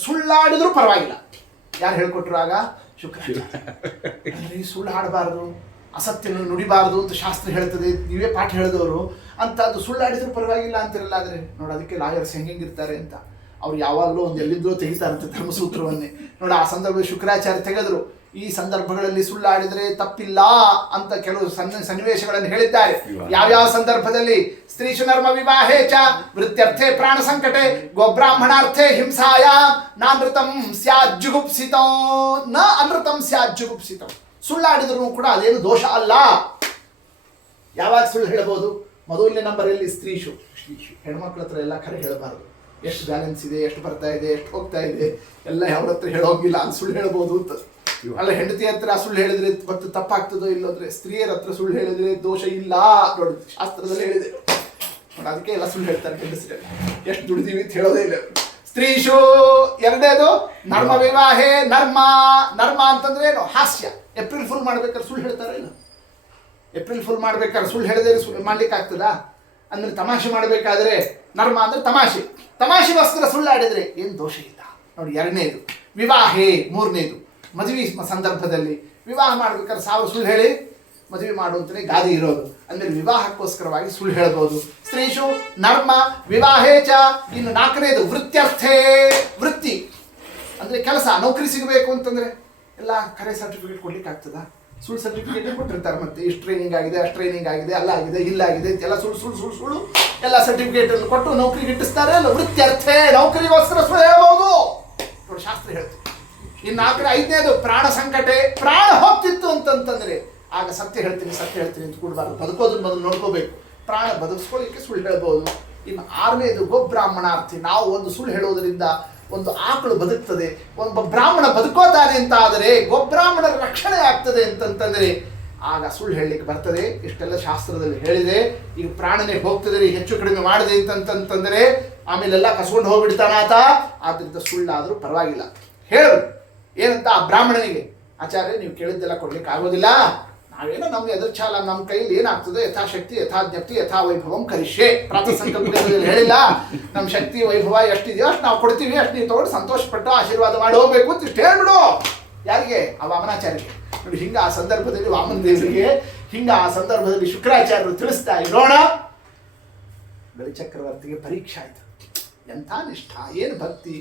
ಸುಳ್ಳಾಡಿದ್ರು ಪರವಾಗಿಲ್ಲ. ಯಾರು ಹೇಳ್ಕೊಟ್ರು ಆಗ, ಶುಕ್ರಾಚಾರ್ಯ. ಸುಳ್ಳು ಆಡಬಾರ್ದು, ಅಸತ್ಯನ ನುಡಿಬಾರ್ದು ಅಂತ ಶಾಸ್ತ್ರ ಹೇಳ್ತದೆ, ನೀವೇ ಪಾಠ ಹೇಳಿದವರು ಅಂತ. ಅದು ಸುಳ್ಳಾಡಿದ್ರು ಪರವಾಗಿಲ್ಲ ಅಂತಿರಲ್ಲ. ಆದರೆ ನೋಡಿ ಅದಕ್ಕೆ ಲಾಯರ್ಸ್ ಹೆಂಗಿರ್ತಾರೆ ಅಂತ, ಅವ್ರು ಯಾವಾಗಲೂ ಒಂದು ಎಲ್ಲಿಂದೋ ತೆಗಿತಾರಂತೆ ಧರ್ಮಸೂತ್ರವನ್ನೇ. ನೋಡಿ ಆ ಸಂದರ್ಭದಲ್ಲಿ ಶುಕ್ರಾಚಾರ್ಯ ತೆಗೆದರು. ಈ ಸಂದರ್ಭಗಳಲ್ಲಿ ಸುಳ್ಳಾಡಿದರೆ ತಪ್ಪಿಲ್ಲ ಅಂತ ಕೆಲವು ಸನ್ನಿವೇಶಗಳನ್ನು ಹೇಳಿದ್ದಾರೆ. ಯಾವ್ಯಾವ ಸಂದರ್ಭದಲ್ಲಿ, ಸ್ತ್ರೀಷು ನರ್ಮ ವಿವಾಹೇ ಚ ವೃತ್ಯರ್ಥೆ ಪ್ರಾಣ ಸಂಕಟೆ ಗೋಬ್ರಾಹ್ಮಣಾರ್ಥೆ ಹಿಂಸಾಯ ನಾನೃತಂ ಸ್ಯಾಜ್ಜುಗುಪ್ಸಿತೋ ನ ಅನೃತಂ ಸ್ಯಾಜ್ಜುಗುಪ್ಸಿತೋ. ಸುಳ್ಳಾಡಿದ್ರು ಕೂಡ ಅದೇನು ದೋಷ ಅಲ್ಲ. ಯಾವಾಗ ಸುಳ್ಳು ಹೇಳಬಹುದು, ಮೊದಲನೇ ನಂಬರಲ್ಲಿ ಸ್ತ್ರೀಷು, ಹೆಣ್ಮಕ್ಳ ಹತ್ರ ಎಲ್ಲ ಖರೆ ಹೇಳಬಾರ್ದು. ಎಷ್ಟು ಬ್ಯಾಲೆನ್ಸ್ ಇದೆ, ಎಷ್ಟು ಬರ್ತಾ ಇದೆ, ಎಷ್ಟು ಹೋಗ್ತಾ ಇದೆ ಎಲ್ಲ ಯಾವ್ರ ಹತ್ರ ಹೇಳೋಗಿಲ್ಲ, ಅದು ಸುಳ್ಳು ಹೇಳ್ಬೋದು ಅಂತ. ಅಲ್ಲ, ಹೆಂಡತಿ ಹತ್ರ ಸುಳ್ಳು ಹೇಳಿದ್ರೆ ಮತ್ತು ತಪ್ಪಾಗ್ತದೋ ಇಲ್ಲೋದ್ರೆ, ಸ್ತ್ರೀಯರ ಹತ್ರ ಸುಳ್ಳು ಹೇಳಿದ್ರೆ ದೋಷ ಇಲ್ಲ ನೋಡಿ, ಶಾಸ್ತ್ರದಲ್ಲಿ ಹೇಳಿದೆ ನೋಡಿ. ಅದಕ್ಕೆ ಎಲ್ಲ ಸುಳ್ಳು ಹೇಳ್ತಾರೆ ಗಂಡಸರೆ, ಎಷ್ಟು ದುಡಿದೀವಿ ಅಂತ ಹೇಳೋದೇ ಇಲ್ಲ. ಸ್ತ್ರೀಷು ಎರಡನೇದು ನರ್ಮ ವಿವಾಹೇ. ನರ್ಮ ಅಂತಂದ್ರೆ ಏನು, ಹಾಸ್ಯ. ಏಪ್ರಿಲ್ ಫುಲ್ ಮಾಡ್ಬೇಕಾದ್ರೆ ಸುಳ್ಳು ಹೇಳ್ತಾರ ಇಲ್ಲ? ಏಪ್ರಿಲ್ ಫುಲ್ ಮಾಡ್ಬೇಕಾದ್ರೆ ಸುಳ್ಳು ಹೇಳಿದ್ರೆ ಮಾಡ್ಲಿಕ್ಕೆ ಆಗ್ತದಾ? ಅಂದ್ರೆ ತಮಾಷೆ ಮಾಡಬೇಕಾದ್ರೆ ನರ್ಮ ಅಂದ್ರೆ ತಮಾಷೆಗೋಸ್ಕರ ಸುಳ್ಳಾಡಿದ್ರೆ ಏನು ದೋಷ ಇಲ್ಲ ನೋಡಿ. ಎರಡನೇದು ವಿವಾಹೇ, ಮೂರನೇದು ಮದುವೆ ಸಂದರ್ಭದಲ್ಲಿ ವಿವಾಹ ಮಾಡ್ಬೇಕಾದ್ರೆ 1000 ಸುಳ್ಳು ಹೇಳಿ ಮದುವೆ ಮಾಡುವಂತಲೇ ಗಾದಿ ಇರೋದು. ಅಂದ್ರೆ ವಿವಾಹಕ್ಕೋಸ್ಕರವಾಗಿ ಸುಳ್ಳು ಹೇಳ್ಬೋದು. ಸ್ತ್ರೀಷು ನರ್ಮ ವಿವಾಹೇ ಚ. ಇನ್ನು 4ನೇದು ವೃತ್ತ್ಯರ್ಥೇ, ವೃತ್ತಿ ಅಂದ್ರೆ ಕೆಲಸ, ನೌಕರಿ ಸಿಗಬೇಕು ಅಂತಂದ್ರೆ ಎಲ್ಲ ಕರೆ ಸರ್ಟಿಫಿಕೇಟ್ ಕೊಡ್ಲಿಕ್ಕೆ ಆಗ್ತದ? ಸುಳ್ಳು ಸರ್ಟಿಫಿಕೇಟ್ ಕೊಟ್ಟಿರ್ತಾರೆ. ಮತ್ತೆ ಇಷ್ಟು ಟ್ರೈನಿಂಗ್ ಆಗಿದೆ, ಅಷ್ಟು ಟ್ರೈನಿಂಗ್ ಆಗಿದೆ, ಅಲ್ಲ ಆಗಿದೆ, ಇಲ್ಲಾಗಿದೆ ಎಲ್ಲ ಸುಳ್ಳು ಎಲ್ಲ ಸರ್ಟಿಫಿಕೇಟ್ ಕೊಟ್ಟು ನೌಕರಿ ಗಿಟ್ಟಿಸ್ತಾರೆ ಅಲ್ಲ. ವೃತ್ತ್ಯರ್ಥೇ, ನೌಕರಿಗೋಸ್ಕರ ಸುಳ್ಳು ಹೇಳ್ಬೋದು ನೋಡಿ, ಶಾಸ್ತ್ರ ಹೇಳ್ತೀವಿ. ಇನ್ನು 5ನೇದು ಪ್ರಾಣ ಸಂಕಟೆ, ಪ್ರಾಣ ಹೋಗ್ತಿತ್ತು ಅಂತಂತಂದ್ರೆ ಆಗ ಸತ್ಯ ಹೇಳ್ತೀನಿ ಅಂತ ಕೂಡಬಾರ್ದು, ಬದುಕೋದ್ರ ಮೊದಲು ನೋಡ್ಕೋಬೇಕು. ಪ್ರಾಣ ಬದುಕಿಸ್ಕೊಳ್ಳಿಕ್ಕೆ ಸುಳ್ಳು ಹೇಳ್ಬೋದು. ಇನ್ನು 6ನೇದು ಗೋಬ್ರಾಹ್ಮಣಾರ್ಥಿ, ನಾವು ಒಂದು ಸುಳ್ಳು ಹೇಳೋದ್ರಿಂದ ಒಂದು ಆಕಳು ಬದುಕ್ತದೆ, ಒಬ್ಬ ಬ್ರಾಹ್ಮಣ ಬದುಕೋತಾನೆ ಅಂತ ಆದರೆ ಗೋಬ್ರಾಹ್ಮಣರ ರಕ್ಷಣೆ ಆಗ್ತದೆ ಅಂತಂತಂದ್ರೆ ಆಗ ಸುಳ್ಳು ಹೇಳಲಿಕ್ಕೆ ಬರ್ತದೆ. ಇಷ್ಟೆಲ್ಲ ಶಾಸ್ತ್ರದಲ್ಲಿ ಹೇಳಿದೆ. ಈಗ ಪ್ರಾಣನೇ ಹೋಗ್ತದೆ ರೀ, ಹೆಚ್ಚು ಕಡಿಮೆ ಮಾಡಿದೆ ಅಂತಂತಂದ್ರೆ ಆಮೇಲೆಲ್ಲ ಕಸ್ಕೊಂಡು ಹೋಗ್ಬಿಡ್ತಾನ ಆತ. ಆದ್ದರಿಂದ ಸುಳ್ಳಾದರೂ ಪರವಾಗಿಲ್ಲ ಹೇಳು. ಏನಂತ ಆ ಬ್ರಾಹ್ಮಣನಿಗೆ, ಆಚಾರ್ಯ ನೀವು ಕೇಳಿದ್ದೆಲ್ಲ ಕೊಡ್ಲಿಕ್ಕೆ ಆಗೋದಿಲ್ಲ, ನಾವೇನೋ ನಮ್ಗೆ ಎದುರು ಚಾಲ, ನಮ್ಮ ಕೈಯಲ್ಲಿ ಏನಾಗ್ತದೆ ಯಥಾಶಕ್ತಿ ಯಥಾಜ್ಞಪ್ತಿ ಯಥಾ ವೈಭವಂ ಕರಿಷ್ಯೆ. ಪ್ರಾತಃ ಸಂಕಲ್ಪದಲ್ಲಿ ಹೇಳಿಲ್ಲ, ನಮ್ಮ ಶಕ್ತಿ ವೈಭವ ಎಷ್ಟಿದೆಯೋ ಅಷ್ಟು ನಾವು ಕೊಡ್ತೀವಿ, ಅಷ್ಟು ನೀವು ತಗೊಂಡು ಸಂತೋಷಪಟ್ಟು ಆಶೀರ್ವಾದ ಮಾಡಿ ಹೋಗ್ಬೇಕು ಅಂತ ಇಷ್ಟು ಹೇಳ್ಬಿಡು. ಯಾರಿಗೆ? ಆ ವಾಮನಾಚಾರ್ಯರಿಗೆ. ನೋಡಿ, ಹಿಂಗ ಆ ಸಂದರ್ಭದಲ್ಲಿ ವಾಮನ ದೇವರಿಗೆ, ಹಿಂಗ ಆ ಸಂದರ್ಭದಲ್ಲಿ ಶುಕ್ರಾಚಾರ್ಯರು ತಿಳಿಸ್ತಾ ಇರೋಣ. ಬಲಿಚಕ್ರವರ್ತಿಗೆ ಪರೀಕ್ಷೆ ಆಯ್ತು. ಎಂಥ ನಿಷ್ಠ, ಏನು ಭಕ್ತಿ!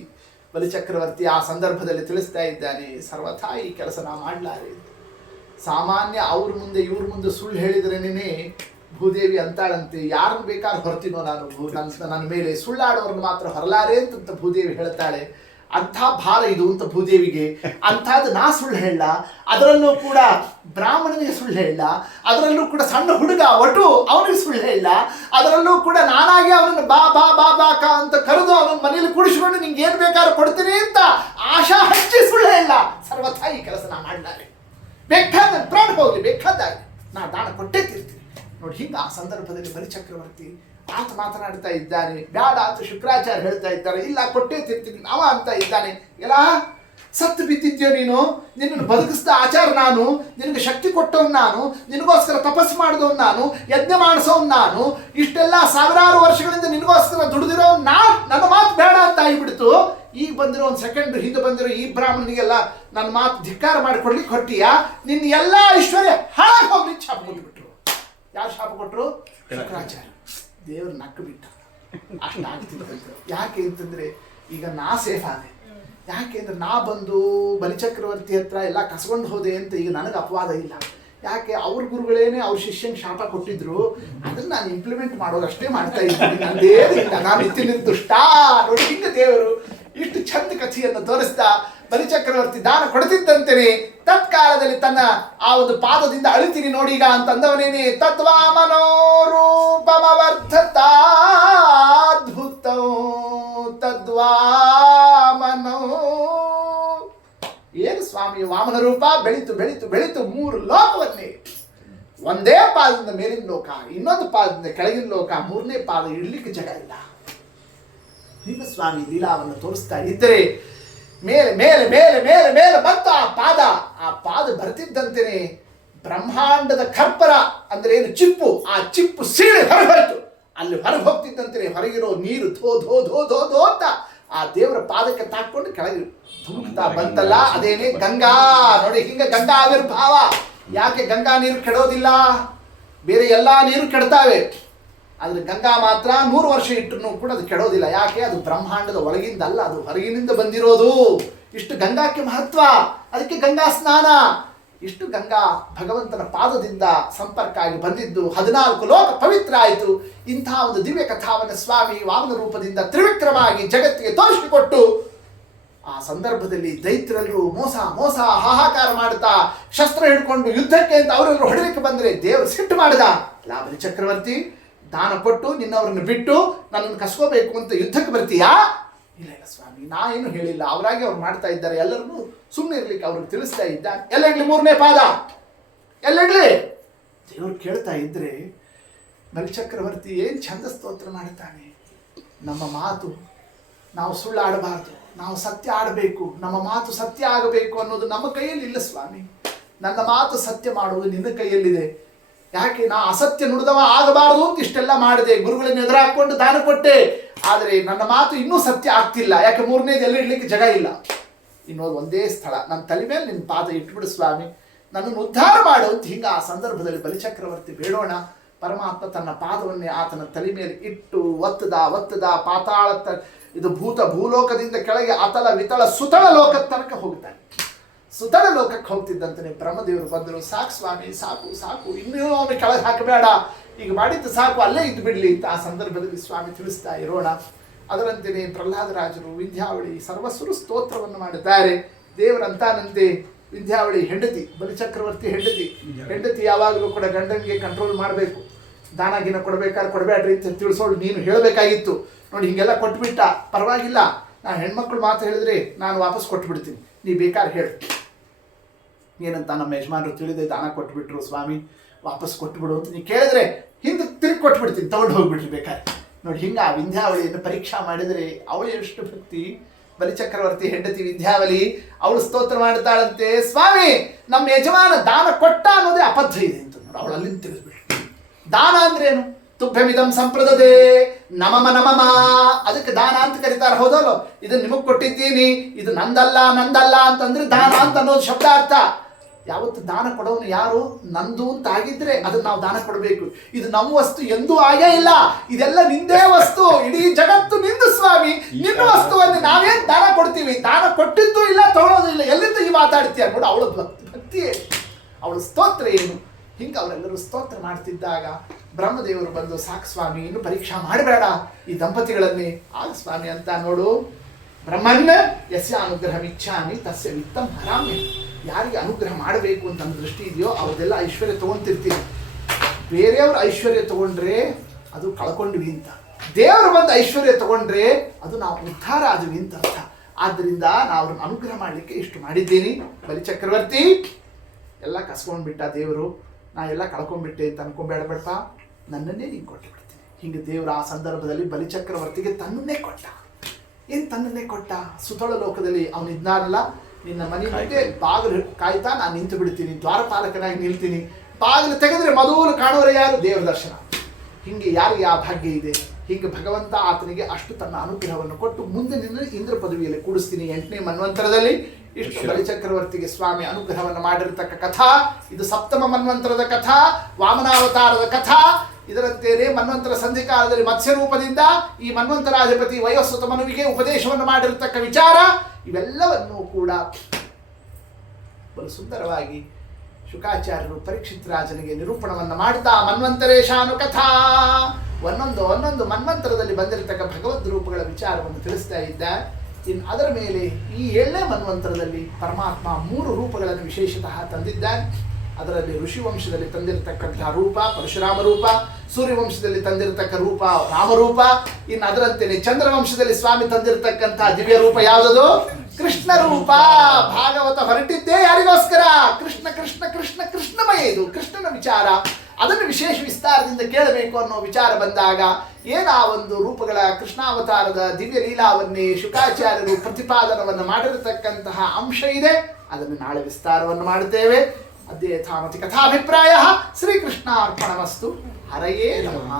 ಬಲಿಚಕ್ರವರ್ತಿ ಆ ಸಂದರ್ಭದಲ್ಲಿ ತಿಳಿಸ್ತಾ ಇದ್ದಾನೆ, ಸರ್ವಥಾ ಈ ಕೆಲಸ ನಾ ಮಾಡಲಾರೆ. ಸಾಮಾನ್ಯ ಅವ್ರ ಮುಂದೆ ಇವ್ರ ಮುಂದೆ ಸುಳ್ಳು ಹೇಳಿದ್ರೇನೇ ಭೂದೇವಿ ಅಂತಾಳಂತೆ, ಯಾರನ್ನು ಬೇಕಾದ್ರೂ ಹೊರ್ತೀನೋ ನಾನು, ನನ್ನ ಮೇಲೆ ಸುಳ್ಳಾಡೋರನ್ನು ಮಾತ್ರ ಹೊರಲಾರೆ ಅಂತ ಭೂದೇವಿ ಹೇಳ್ತಾಳೆ. ಅಂಥ ಭಾರ ಇದು ಅಂತ ಭೂದೇವಿಗೆ. ಅಂಥದ್ದು ನಾ ಸುಳ್ಳು ಹೇಳ, ಅದರಲ್ಲೂ ಕೂಡ ಬ್ರಾಹ್ಮಣನಿಗೆ ಸುಳ್ಳು ಹೇಳ, ಅದರಲ್ಲೂ ಕೂಡ ಸಣ್ಣ ಹುಡುಗ ಒಟ್ಟು ಅವನಿಗೆ ಸುಳ್ಳು ಹೇಳ, ಅದರಲ್ಲೂ ಕೂಡ ನಾನಾಗಿ ಅವನನ್ನು ಬಾ ಬಾ ಬಾ ಬಾಕ ಅಂತ ಕರೆದು ಅವನ ಮನೇಲಿ ಕೂಡಿಸ್ಕೊಂಡು ನಿಂಗೆ ಏನು ಬೇಕಾದ್ರೂ ಕೊಡ್ತೀನಿ ಅಂತ ಆಶಾ ಹಚ್ಚಿ ಸುಳ್ಳು ಹೇಳ. ಸರ್ವಥಾ ಈ ಕೆಲಸ ನಾ ಮಾಡಲಾರೆ, ಬೇಕಾದ ಪ್ರಾಣ ಹೋಗ್ಲಿ, ಬೇಕಾದಾಗ ನಾ ದಾನ ಕೊಟ್ಟೇ ತೀರ್ತೀನಿ ನೋಡಿ. ಹಿಂಗ ಆ ಸಂದರ್ಭದಲ್ಲಿ ಬಲಿಚಕ್ರವರ್ತಿ ಆತ ಮಾತನಾಡ್ತಾ ಇದ್ದಾನೆ. ಬ್ಯಾಡ ಅಂತ ಶುಕ್ರಾಚಾರ್ಯ ಹೇಳ್ತಾ ಇದ್ದಾರೆ, ಇಲ್ಲ ಕೊಟ್ಟೇ ತೀರ್ತೀನಿ ನಾವ ಅಂತ ಇದ್ದಾನೆ. ಎಲ್ಲ ಸತ್ತು ಬಿದ್ದಿದ್ಯೋ ನೀನು, ನಿನ್ನನ್ನು ಬದುಕಿಸಿದ ಆಚಾರ ನಾನು, ನಿನಗೆ ಶಕ್ತಿ ಕೊಟ್ಟವನು ನಾನು, ನಿನಗೋಸ್ಕರ ತಪಸ್ಸು ಮಾಡಿದವನು ನಾನು, ಯಜ್ಞ ಮಾಡಿಸೋನು ನಾನು, ಇಷ್ಟೆಲ್ಲ ಸಾವಿರಾರು ವರ್ಷಗಳಿಂದ ನಿನಗೋಸ್ಕರ ದುಡಿದಿರೋನು ನನ್ನ ಮಾತು ಬೇಡ ಅಂತ ಆಗಿಬಿಡ್ತು. ಈಗ ಬಂದಿರೋ ಒಂದು ಸೆಕೆಂಡ್ ಹಿಂದೆ ಬಂದಿರೋ ಈ ಬ್ರಾಹ್ಮಣನಿಗೆಲ್ಲ ನನ್ನ ಮಾತು ಧಿಕ್ಕಾರ ಮಾಡಿಕೊಡ್ಲಿಕ್ಕೆ ಹೊಟ್ಟಿಯಾ? ನಿನ್ನ ಎಲ್ಲ ಐಶ್ವರ್ಯ ಹಾಳಾಗಿ ಹೋಗ್ಲಿಕ್ಕೆ ಶಾಪ ಕೊಟ್ಟುಬಿಟ್ರು. ಯಾರು ಶಾಪ ಕೊಟ್ಟರು? ಶುಕ್ರಾಚಾರ್ಯ. ದೇವರು ನಕ್ಕು ಬಿಟ್ಟ. ಅಷ್ಟಾಗ್ತಿತ್ತು. ಯಾಕೆ ಅಂತಂದ್ರೆ ಈಗ ನಾ ಸೇಫ್ ಆದೆ. ಯಾಕೆ ಅಂದ್ರೆ ನಾ ಬಂದು ಬಲಿಚಕ್ರವರ್ತಿ ಹತ್ರ ಎಲ್ಲ ಕಸ್ಕೊಂಡು ಹೋದೆ ಅಂತ ಈಗ ನನಗೆ ಅಪವಾದ ಇಲ್ಲ. ಯಾಕೆ ಅವ್ರ ಗುರುಗಳೇನೆ ಅವ್ರ ಶಿಷ್ಯಂಗೆ ಶಾಪ ಕೊಟ್ಟಿದ್ರು, ಅದನ್ನ ನಾನು ಇಂಪ್ಲಿಮೆಂಟ್ ಮಾಡೋದಷ್ಟೇ ಮಾಡ್ತಾ ಇದ್ದೀನಿ, ನಂದೇನಿಲ್ಲ, ನಾನು ಇತ್ತಿ ನಿರ್ದುಷ್ಟ ನೋಡಿ. ಹಿಂಗ ದೇವರು ಇಷ್ಟು ಚಂದ ಕಥೆಯನ್ನು ತೋರಿಸ್ತಾ ಬಲಿಚಕ್ರವರ್ತಿ ದಾನ ಕೊಡ್ತಿದ್ದಂತೇನೆ ತತ್ಕಾಲದಲ್ಲಿ ತನ್ನ ಆ ಒಂದು ಪಾದದಿಂದ ಅಳಿತೀನಿ ನೋಡಿ ಈಗ ಅಂತಂದವನೇನೆ. ತದ್ವಾ ಮನೋರೂಪಮವರ್ಧತಾದ್ಭುತೌ ತದ್ವಾ ಮನೋ. ಏನು ಸ್ವಾಮಿ ವಾಮನ ರೂಪ ಬೆಳೀತು ಬೆಳೀತು ಬೆಳೀತು 3 ಲೋಕವನ್ನೇ. ಒಂದೇ ಪಾದದಿಂದ ಮೇಲಿನ ಲೋಕ, ಇನ್ನೊಂದು ಪಾದದಿಂದ ಕೆಳಗಿನ ಲೋಕ, 3ನೇ ಪಾದ ಇಡ್ಲಿಕ್ಕೆ ಜಗ ಇಲ್ಲ. ಹೀಗೆ ಸ್ವಾಮಿ ಲೀಲಾವನ್ನು ತೋರಿಸ್ತಾ ಇದ್ದರೆ ಮೇಲೆ ಮೇಲೆ ಮೇಲೆ ಮೇಲೆ ಮೇಲೆ ಬಂತು ಆ ಪಾದ ಬರ್ತಿದ್ದಂತೆಯೇ ಬ್ರಹ್ಮಾಂಡದ ಕರ್ಪರ ಅಂದ್ರೆ ಏನು ಚಿಪ್ಪು, ಆ ಚಿಪ್ಪು ಸೀಳಿ ಹೊರಗೆ ಹೋಯ್ತು. ಅಲ್ಲಿ ಹೊರಗೆ ಹೋಗ್ತಿದ್ದಂತೆ ಹೊರಗಿರೋ ನೀರು ಧೋ ಧೋ ಧೋ ಧೋ ಧೋ ಅಂತ ಆ ದೇವರ ಪಾದಕ್ಕೆ ತಾಕೊಂಡು ಕೆಳಗೆ ಧುಮುಕ್ತಾ ಬಂತಲ್ಲ, ಅದೇನೇ ಗಂಗಾ. ನೋಡಿ ಹಿಂಗ ಗಂಗಾ ಆವಿರ್ಭಾವ. ಯಾಕೆ ಗಂಗಾ ನೀರು ಕೆಡೋದಿಲ್ಲ? ಬೇರೆ ಎಲ್ಲಾ ನೀರು ಕೆಡ್ತಾವೆ, ಆದ್ರೆ ಗಂಗಾ ಮಾತ್ರ 100 ವರ್ಷ ಇಟ್ಟರು ಕೂಡ ಅದು ಕೆಡೋದಿಲ್ಲ. ಯಾಕೆ? ಅದು ಬ್ರಹ್ಮಾಂಡದ ಒಳಗಿಂದ ಅಲ್ಲ, ಅದು ಹೊರಗಿನಿಂದ ಬಂದಿರೋದು. ಇಷ್ಟು ಗಂಗಾಕ್ಕೆ ಮಹತ್ವ, ಅದಕ್ಕೆ ಗಂಗಾ ಸ್ನಾನ. ಇಷ್ಟು ಗಂಗಾ ಭಗವಂತನ ಪಾದದಿಂದ ಸಂಪರ್ಕ ಆಗಿ ಬಂದಿದ್ದು 14 ಲೋಕ ಪವಿತ್ರ ಆಯಿತು. ಇಂತಹ ಒಂದು ದಿವ್ಯ ಕಥಾವನ್ನು ಸ್ವಾಮಿ ವಾಮನ ರೂಪದಿಂದ ತ್ರಿವಿಕ್ರಮಾಗಿ ಜಗತ್ತಿಗೆ ತೋರಿಸಿಕೊಟ್ಟು ಆ ಸಂದರ್ಭದಲ್ಲಿ ದೈತ್ಯರೆಲ್ಲರೂ ಮೋಸ ಮೋಸ ಹಾಹಾಕಾರ ಮಾಡ್ತಾ ಶಸ್ತ್ರ ಹಿಡ್ಕೊಂಡು ಯುದ್ಧಕ್ಕೆ ಅಂತ ಅವರೆಲ್ಲರೂ ಹೊಡಲಿಕ್ಕೆ ಬಂದರೆ ದೇವರು ಸಿಟ್ಟು ಮಾಡಿದ. ಬಲಿ ಚಕ್ರವರ್ತಿ ದಾನ ಕೊಟ್ಟು ನಿನ್ನವರನ್ನು ಬಿಟ್ಟು ನನ್ನನ್ನು ಕಸ್ಕೋಬೇಕು ಅಂತ ಯುದ್ಧಕ್ಕೆ ಬರ್ತೀಯಾ? ಇಲ್ಲ ಇಲ್ಲ ಸ್ವಾಮಿ, ನಾ ಏನು ಹೇಳಿಲ್ಲ, ಅವರಾಗಿ ಅವ್ರು ಮಾಡ್ತಾ ಇದ್ದಾರೆ, ಎಲ್ಲರನ್ನೂ ಸುಮ್ಮನೆ ಇರ್ಲಿಕ್ಕೆ ಅವ್ರಿಗೆ ತಿಳಿಸ್ತಾ ಇದ್ದ. ಎಲ್ಲ ಇಡ್ಲಿ 3ನೇ ಪಾದ ಎಲ್ಲ ಇಡ್ಲಿ. ದೇವ್ರು ಕೇಳ್ತಾ ಇದ್ರೆ ಬಲಿಚಕ್ರವರ್ತಿ ಏನು ಚಂದ ಸ್ತೋತ್ರ ಮಾಡ್ತಾನೆ. ನಮ್ಮ ಮಾತು ನಾವು ಸುಳ್ಳಾಡಬಾರ್ದು, ನಾವು ಸತ್ಯ ಆಡಬೇಕು, ನಮ್ಮ ಮಾತು ಸತ್ಯ ಆಗಬೇಕು ಅನ್ನೋದು ನಮ್ಮ ಕೈಯಲ್ಲಿ ಇಲ್ಲ ಸ್ವಾಮಿ. ನನ್ನ ಮಾತು ಸತ್ಯ ಮಾಡುವುದು ನಿನ್ನ ಕೈಯಲ್ಲಿದೆ. ಯಾಕೆ ನಾ ಅಸತ್ಯ ನುಡಿದವ ಆಗಬಾರದು ಅಂತ ಇಷ್ಟೆಲ್ಲ ಮಾಡಿದೆ, ಗುರುಗಳನ್ನ ಎದುರಾಕೊಂಡು ದಾನ ಕೊಟ್ಟೆ. ಆದರೆ ನನ್ನ ಮಾತು ಇನ್ನೂ ಸತ್ಯ ಆಗ್ತಿಲ್ಲ. ಯಾಕೆ ಮೂರನೇದು ಎಲ್ಲ ಇಡ್ಲಿಕ್ಕೆ ಜಾಗ ಇಲ್ಲ. ಇನ್ನೊಂದು ಒಂದೇ ಸ್ಥಳ, ನನ್ನ ತಲೆ ಮೇಲೆ ನಿನ್ನ ಪಾದ ಇಟ್ಬಿಡು ಸ್ವಾಮಿ, ನನ್ನನ್ನು ಉದ್ಧಾರ ಮಾಡು ಅಂತ ಹಿಂಗೆ ಆ ಸಂದರ್ಭದಲ್ಲಿ ಬಲಿಚಕ್ರವರ್ತಿ ಬೇಡೋಣ. ಪರಮಾತ್ಮ ತನ್ನ ಪಾದವನ್ನೇ ಆತನ ತಲೆ ಮೇಲೆ ಇಟ್ಟು ಒತ್ತದ ಪಾತಾಳ ಇದು ಭೂಲೋಕದಿಂದ ಕೆಳಗೆ ಅತಲ ವಿತಳ ಸುತಳ ಲೋಕದ ತನಕ ಹೋಗ್ತಾನೆ. ಸುತಳ ಲೋಕಕ್ಕೆ ಹೋಗ್ತಿದ್ದಂತಾನೆ ಬ್ರಹ್ಮದೇವರು ಬಂದರು. ಸಾಕು ಸ್ವಾಮಿ, ಸಾಕು, ಇನ್ನೂ ಅವನು ಕೆಳಗೆ ಹಾಕಬೇಡ, ಈಗ ಮಾಡಿದ್ದು ಸಾಕು, ಅಲ್ಲೇ ಇದ್ದು ಬಿಡಲಿ ಅಂತ ಆ ಸಂದರ್ಭದಲ್ಲಿ ಸ್ವಾಮಿ ತಿಳಿಸ್ತಾ ಇರೋಣ. ಅದರಂತೆಯೇ ಪ್ರಹ್ಲಾದರಾಜರು ವಿಂಧ್ಯಾವಳಿ ಸರ್ವಸ್ವರು ಸ್ತೋತ್ರವನ್ನು ಮಾಡುತ್ತಾರೆ. ದೇವರಂತಾನಂತೆ ವಿಂಧ್ಯಾವಳಿ ಹೆಂಡತಿ, ಬಲಿಚಕ್ರವರ್ತಿ ಹೆಂಡತಿ ಯಾವಾಗಲೂ ಕೂಡ ಗಂಡನಿಗೆ ಕಂಟ್ರೋಲ್ ಮಾಡಬೇಕು. ದಾನಗಿನ ಕೊಡಬೇಕಾದ್ರೆ ಕೊಡಬೇಡ್ರಿ ಅಂತ ತಿಳಿಸೋಳು ನೀನು ಹೇಳಬೇಕಾಗಿತ್ತು. ನೋಡಿ ಹಿಂಗೆಲ್ಲ ಕೊಟ್ಬಿಟ್ಟ, ಪರವಾಗಿಲ್ಲ, ನಾನು ಹೆಣ್ಮಕ್ಳು ಮಾತು ಹೇಳಿದ್ರೆ ನಾನು ವಾಪಸ್ ಕೊಟ್ಬಿಡ್ತೀನಿ, ನೀ ಬೇಕಾದ್ರೆ ಹೇಳು ಏನಂತ. ನಮ್ಮ ಯಜಮಾನರು ತಿಳಿದೆ ದಾನ ಕೊಟ್ಬಿಟ್ರು ಸ್ವಾಮಿ, ವಾಪಸ್ ಕೊಟ್ಬಿಡು ಅಂತ ನೀ ಕೇಳಿದ್ರೆ ಹಿಂದೆ ತಿರುಗಿ ಕೊಟ್ಬಿಡ್ತೀನಿ, ತಗೊಂಡು ಹೋಗ್ಬಿಟ್ರಿ ಬೇಕಾದ್ರೆ. ನೋಡಿ ಹಿಂಗೆ ಆ ವಿಂಧ್ಯಾವಳಿಯನ್ನು ಪರೀಕ್ಷಾ ಮಾಡಿದರೆ ಅವಳು ಎಷ್ಟು ಭಕ್ತಿ. ಬಲಿಚಕ್ರವರ್ತಿ ಹೆಂಡತಿ ವಿಂಧ್ಯಾವಳಿ ಅವಳು ಸ್ತೋತ್ರ ಮಾಡ್ತಾಳಂತೆ, ಸ್ವಾಮಿ ನಮ್ಮ ಯಜಮಾನ ದಾನ ಕೊಟ್ಟ ಅನ್ನೋದೇ ಅಬದ್ಧ ಇದೆ ಅಂತ. ನೋಡಿ ಅವಳು ಅಲ್ಲಿಂದ ತಿಳಿದ್ಬಿಟ್ಟು, ದಾನ ಅಂದ್ರೆ ಏನು? ತುಭ್ಯಮಿದಂ ಸಂಪ್ರದದೆ ನಮಮ ಅದಕ್ಕೆ ದಾನ ಅಂತ ಕರೀತಾರೆ, ಹೌದಲ್ಲೋ? ಇದನ್ನ ನಿಮಗೆ ಕೊಟ್ಟಿದ್ದೀನಿ, ಇದು ನಂದಲ್ಲ ಅಂತಂದ್ರೆ ದಾನ ಅಂತ ಅನ್ನೋದು ಶಬ್ದ ಅರ್ಥ. ಯಾವತ್ತು ದಾನ ಕೊಡೋನು ಯಾರು? ನಂದು ಅಂತ ಆಗಿದ್ರೆ ಅದನ್ನ ನಾವು ದಾನ ಕೊಡಬೇಕು. ಇದು ನಮ್ಮ ವಸ್ತು ಎಂದೂ ಆಗೇ ಇಲ್ಲ, ಇದೆಲ್ಲ ನಿಂದೇ ವಸ್ತು, ಇಡೀ ಜಗತ್ತು ನಿಂದು ಸ್ವಾಮಿ, ನಿನ್ನ ವಸ್ತುವನ್ನು ನಾವೇನ್ ದಾನ ಕೊಡ್ತೀವಿ? ದಾನ ಕೊಟ್ಟಿದ್ದು ಇಲ್ಲ, ತಗೊಳ್ಳೋದು ಇಲ್ಲ, ಎಲ್ಲಿಂದ ಈ ಮಾತಾಡ್ತೀಯ? ನೋಡಿ ಅವಳ ಭಕ್ತಿ, ಅವಳ ಸ್ತೋತ್ರ ಏನು? ಹಿಂಗೆ ಅವರೆಲ್ಲರೂ ಸ್ತೋತ್ರ ಮಾಡ್ತಿದ್ದಾಗ ಬ್ರಹ್ಮದೇವರು ಬಂದು, ಸಾಕು ಸ್ವಾಮಿ, ಇನ್ನು ಪರೀಕ್ಷಾ ಮಾಡಬೇಡ ಈ ದಂಪತಿಗಳನ್ನೇ. ಆಗ ಸ್ವಾಮಿ ಅಂತ ನೋಡು, ಬ್ರಹ್ಮಣ್ಣ ಯಸ್ಯ ಅನುಗ್ರಹ ಇಚ್ಛಾಮಿ ತಸ್ಯ ವಿತ್ತಂ ಹರಾಮಿ. ಯಾರಿಗೆ ಅನುಗ್ರಹ ಮಾಡಬೇಕು ಅಂತ ನನ್ನ ದೃಷ್ಟಿ ಇದೆಯೋ ಅವ್ರದೆಲ್ಲ ಐಶ್ವರ್ಯ ತೊಗೊತಿರ್ತೀನಿ. ಬೇರೆಯವ್ರ ಐಶ್ವರ್ಯ ತಗೊಂಡ್ರೆ ಅದು ಕಳ್ಕೊಂಡ್ವಿ ಅಂತ, ದೇವರು ಬಂದು ಐಶ್ವರ್ಯ ತಗೊಂಡ್ರೆ ಅದು ನಾವು ಉದ್ಧಾರ ಆದ್ವಿ ಅಂತ ಅರ್ಥ. ಆದ್ದರಿಂದ ನಾವು ಅವ್ರನ್ನ ಅನುಗ್ರಹ ಮಾಡಲಿಕ್ಕೆ ಇಷ್ಟು ಮಾಡಿದ್ದೀನಿ. ಬಲಿಚಕ್ರವರ್ತಿ ಎಲ್ಲ ಕಸ್ಕೊಂಡ್ಬಿಟ್ಟ ದೇವರು, ನಾ ಎಲ್ಲ ಕಳ್ಕೊಂಡ್ಬಿಟ್ಟೆ ಅಂತ ಅನ್ಕೊಂಬೇಡ ಬಡಪ, ನನ್ನನ್ನೇ ನೀನು ಕೊಟ್ಟು ಬಿಡ್ತೀನಿ. ಹಿಂಗೆ ದೇವರು ಆ ಸಂದರ್ಭದಲ್ಲಿ ಬಲಿಚಕ್ರವರ್ತಿಗೆ ತನ್ನನ್ನೇ ಕೊಟ್ಟ. ಏನು ತನ್ನನ್ನೇ ಕೊಟ್ಟ? ಸುತಳ ಲೋಕದಲ್ಲಿ ಅವನಿದ್ನಾರಲ್ಲ, ನಿನ್ನ ಮನೆ ಮುಂದೆ ಬಾಗಿಲು ಕಾಯ್ತಾ ನಾನು ನಿಂತು ಬಿಡ್ತೀನಿ, ದ್ವಾರಪಾಲಕನಾಗಿ ನಿಲ್ತೀನಿ, ಬಾಗಿಲು ತೆಗೆದ್ರೆ ಮೊದಲು ಕಾಣೋರು ಯಾರು? ದೇವರ ದರ್ಶನ. ಹಿಂಗೆ ಯಾರಿಗೆ ಆ ಭಾಗ್ಯ ಇದೆ, ಹೀಗೆ ಭಗವಂತ ಆತನಿಗೆ ಅಷ್ಟು ತನ್ನ ಅನುಗ್ರಹವನ್ನು ಕೊಟ್ಟು ಮುಂದೆ ನಿನ್ನ ಇಂದ್ರ ಪದವಿಯಲ್ಲಿ ಕೂಡಿಸ್ತೀನಿ. 8ನೇ ಮನ್ವಂತರದಲ್ಲಿ ಇಷ್ಟು ಬಲಿಚಕ್ರವರ್ತಿಗೆ ಸ್ವಾಮಿ ಅನುಗ್ರಹವನ್ನು ಮಾಡಿರತಕ್ಕ ಕಥಾ ಇದು. ಸಪ್ತಮ ಮನ್ವಂತರದ ಕಥಾ, ವಾಮನಾವತಾರದ ಕಥಾ. ಇದರಂತೆಯೇ ಮನ್ವಂತರ ಸಂಧಿಕಾಲದಲ್ಲಿ ಮತ್ಸ್ಯ ರೂಪದಿಂದ ಈ ಮನ್ವಂತರಾಧಿಪತಿ ವಯೋಸ್ವತ ಮನುವಿಗೆ ಉಪದೇಶವನ್ನು ಮಾಡಿರತಕ್ಕ ವಿಚಾರ, ಇವೆಲ್ಲವನ್ನೂ ಕೂಡ ಬಲು ಸುಂದರವಾಗಿ ಶುಕಾಚಾರ್ಯರು ಪರೀಕ್ಷಿತ್ ರಾಜನಿಗೆ ನಿರೂಪಣವನ್ನು ಮಾಡ್ತಾ ಮನ್ವಂತರೇಶಾನು ಕಥಾ ಒಂದೊಂದು ಮನ್ವಂತರದಲ್ಲಿ ಬಂದಿರತಕ್ಕ ಭಗವದ್ ರೂಪಗಳ ವಿಚಾರವನ್ನು ತಿಳಿಸ್ತಾ ಇದ್ದ. ಇನ್ನು ಅದರ ಮೇಲೆ ಈ 7ನೇ ಮನ್ವಂತರದಲ್ಲಿ ಪರಮಾತ್ಮ 3 ರೂಪಗಳನ್ನು ವಿಶೇಷತಃ ತಂದಿದ್ದಾನೆ. ಅದರಲ್ಲಿ ಋಷಿವಂಶದಲ್ಲಿ ತಂದಿರತಕ್ಕಂತಹ ರೂಪ ಪರಶುರಾಮ ರೂಪ, ಸೂರ್ಯವಂಶದಲ್ಲಿ ತಂದಿರತಕ್ಕ ರೂಪ ರಾಮರೂಪ, ಇನ್ನು ಅದರಂತೆಯೇ ಚಂದ್ರವಂಶದಲ್ಲಿ ಸ್ವಾಮಿ ತಂದಿರತಕ್ಕಂತಹ ದಿವ್ಯ ರೂಪ ಯಾವುದದು? ಕೃಷ್ಣ ರೂಪ. ಭಾಗವತ ಹೊರಟಿದ್ದೇ ಯಾರಿಗೋಸ್ಕರ? ಕೃಷ್ಣ ಕೃಷ್ಣ ಕೃಷ್ಣ ಕೃಷ್ಣಮಯ, ಇದು ಕೃಷ್ಣನ ವಿಚಾರ. ಅದನ್ನು ವಿಶೇಷ ವಿಸ್ತಾರದಿಂದ ಕೇಳಬೇಕು ಅನ್ನೋ ವಿಚಾರ ಬಂದಾಗ ಆ ಒಂದು ರೂಪಗಳ ಕೃಷ್ಣಾವತಾರದ ದಿವ್ಯ ಲೀಲಾವನ್ನೇ ಶುಕಾಚಾರ್ಯರು ಪ್ರತಿಪಾದನವನ್ನು ಮಾಡಿರತಕ್ಕಂತಹ ಅಂಶ ಇದೆ. ಅದನ್ನು ನಾಳೆ ವಿಸ್ತಾರವನ್ನು ಮಾಡುತ್ತೇವೆ. ಅದ್ಯ ಯಥಾಮತಿ ಕಥಾಭಿಪ್ರಾಯ ಶ್ರೀಕೃಷ್ಣ ಅರ್ಪಣಮಸ್ತು. ಹರಯೇ ನಮಃ.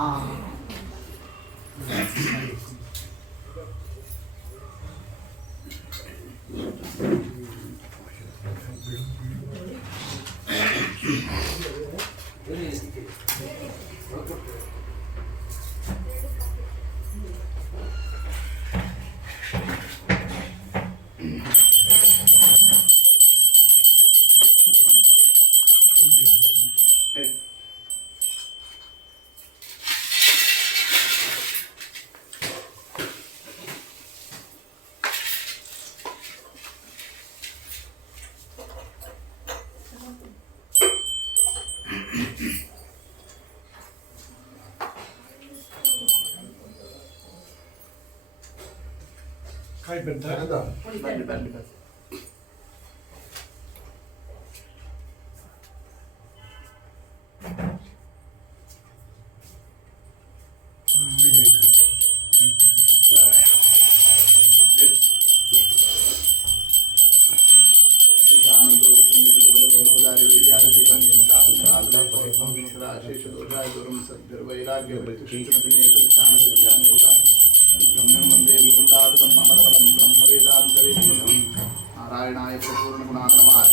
ಬನ್ನಿ. ಸಿದ್ಧಾನಂದವರು ಸಂಗೀತ ಬಲೋದಾರಿ शेषदोषाय गुरुं सद्भिर्वैराग्यवृत्तिष्ठुमतिमेतच्छानयोगान् ब्रह्मं वन्दे मुकुन्दार्कं ब्रह्मवेदान्तवेदिनं नारायणाय परिपूर्णगुणात्मनाय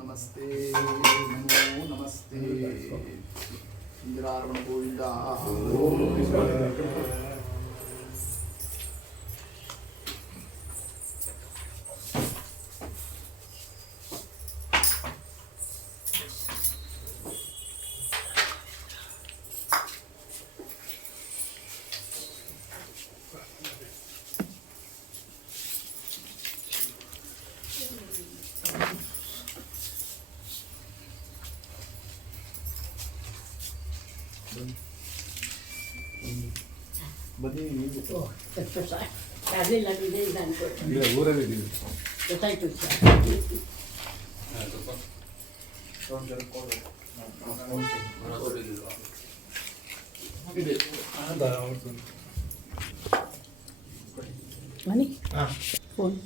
नमस्ते नमो नमस्ते इंदिरारमण गोविंदा ಅದೆಲ್ಲ ಇದೆ ಇದು ಅನ್ಕೊಳ್ತೀನಿ ಊರಲ್ಲಿ ಗೊತ್ತಾಯ್ತು ಸರ್ ಮನಿ ಫೋನ್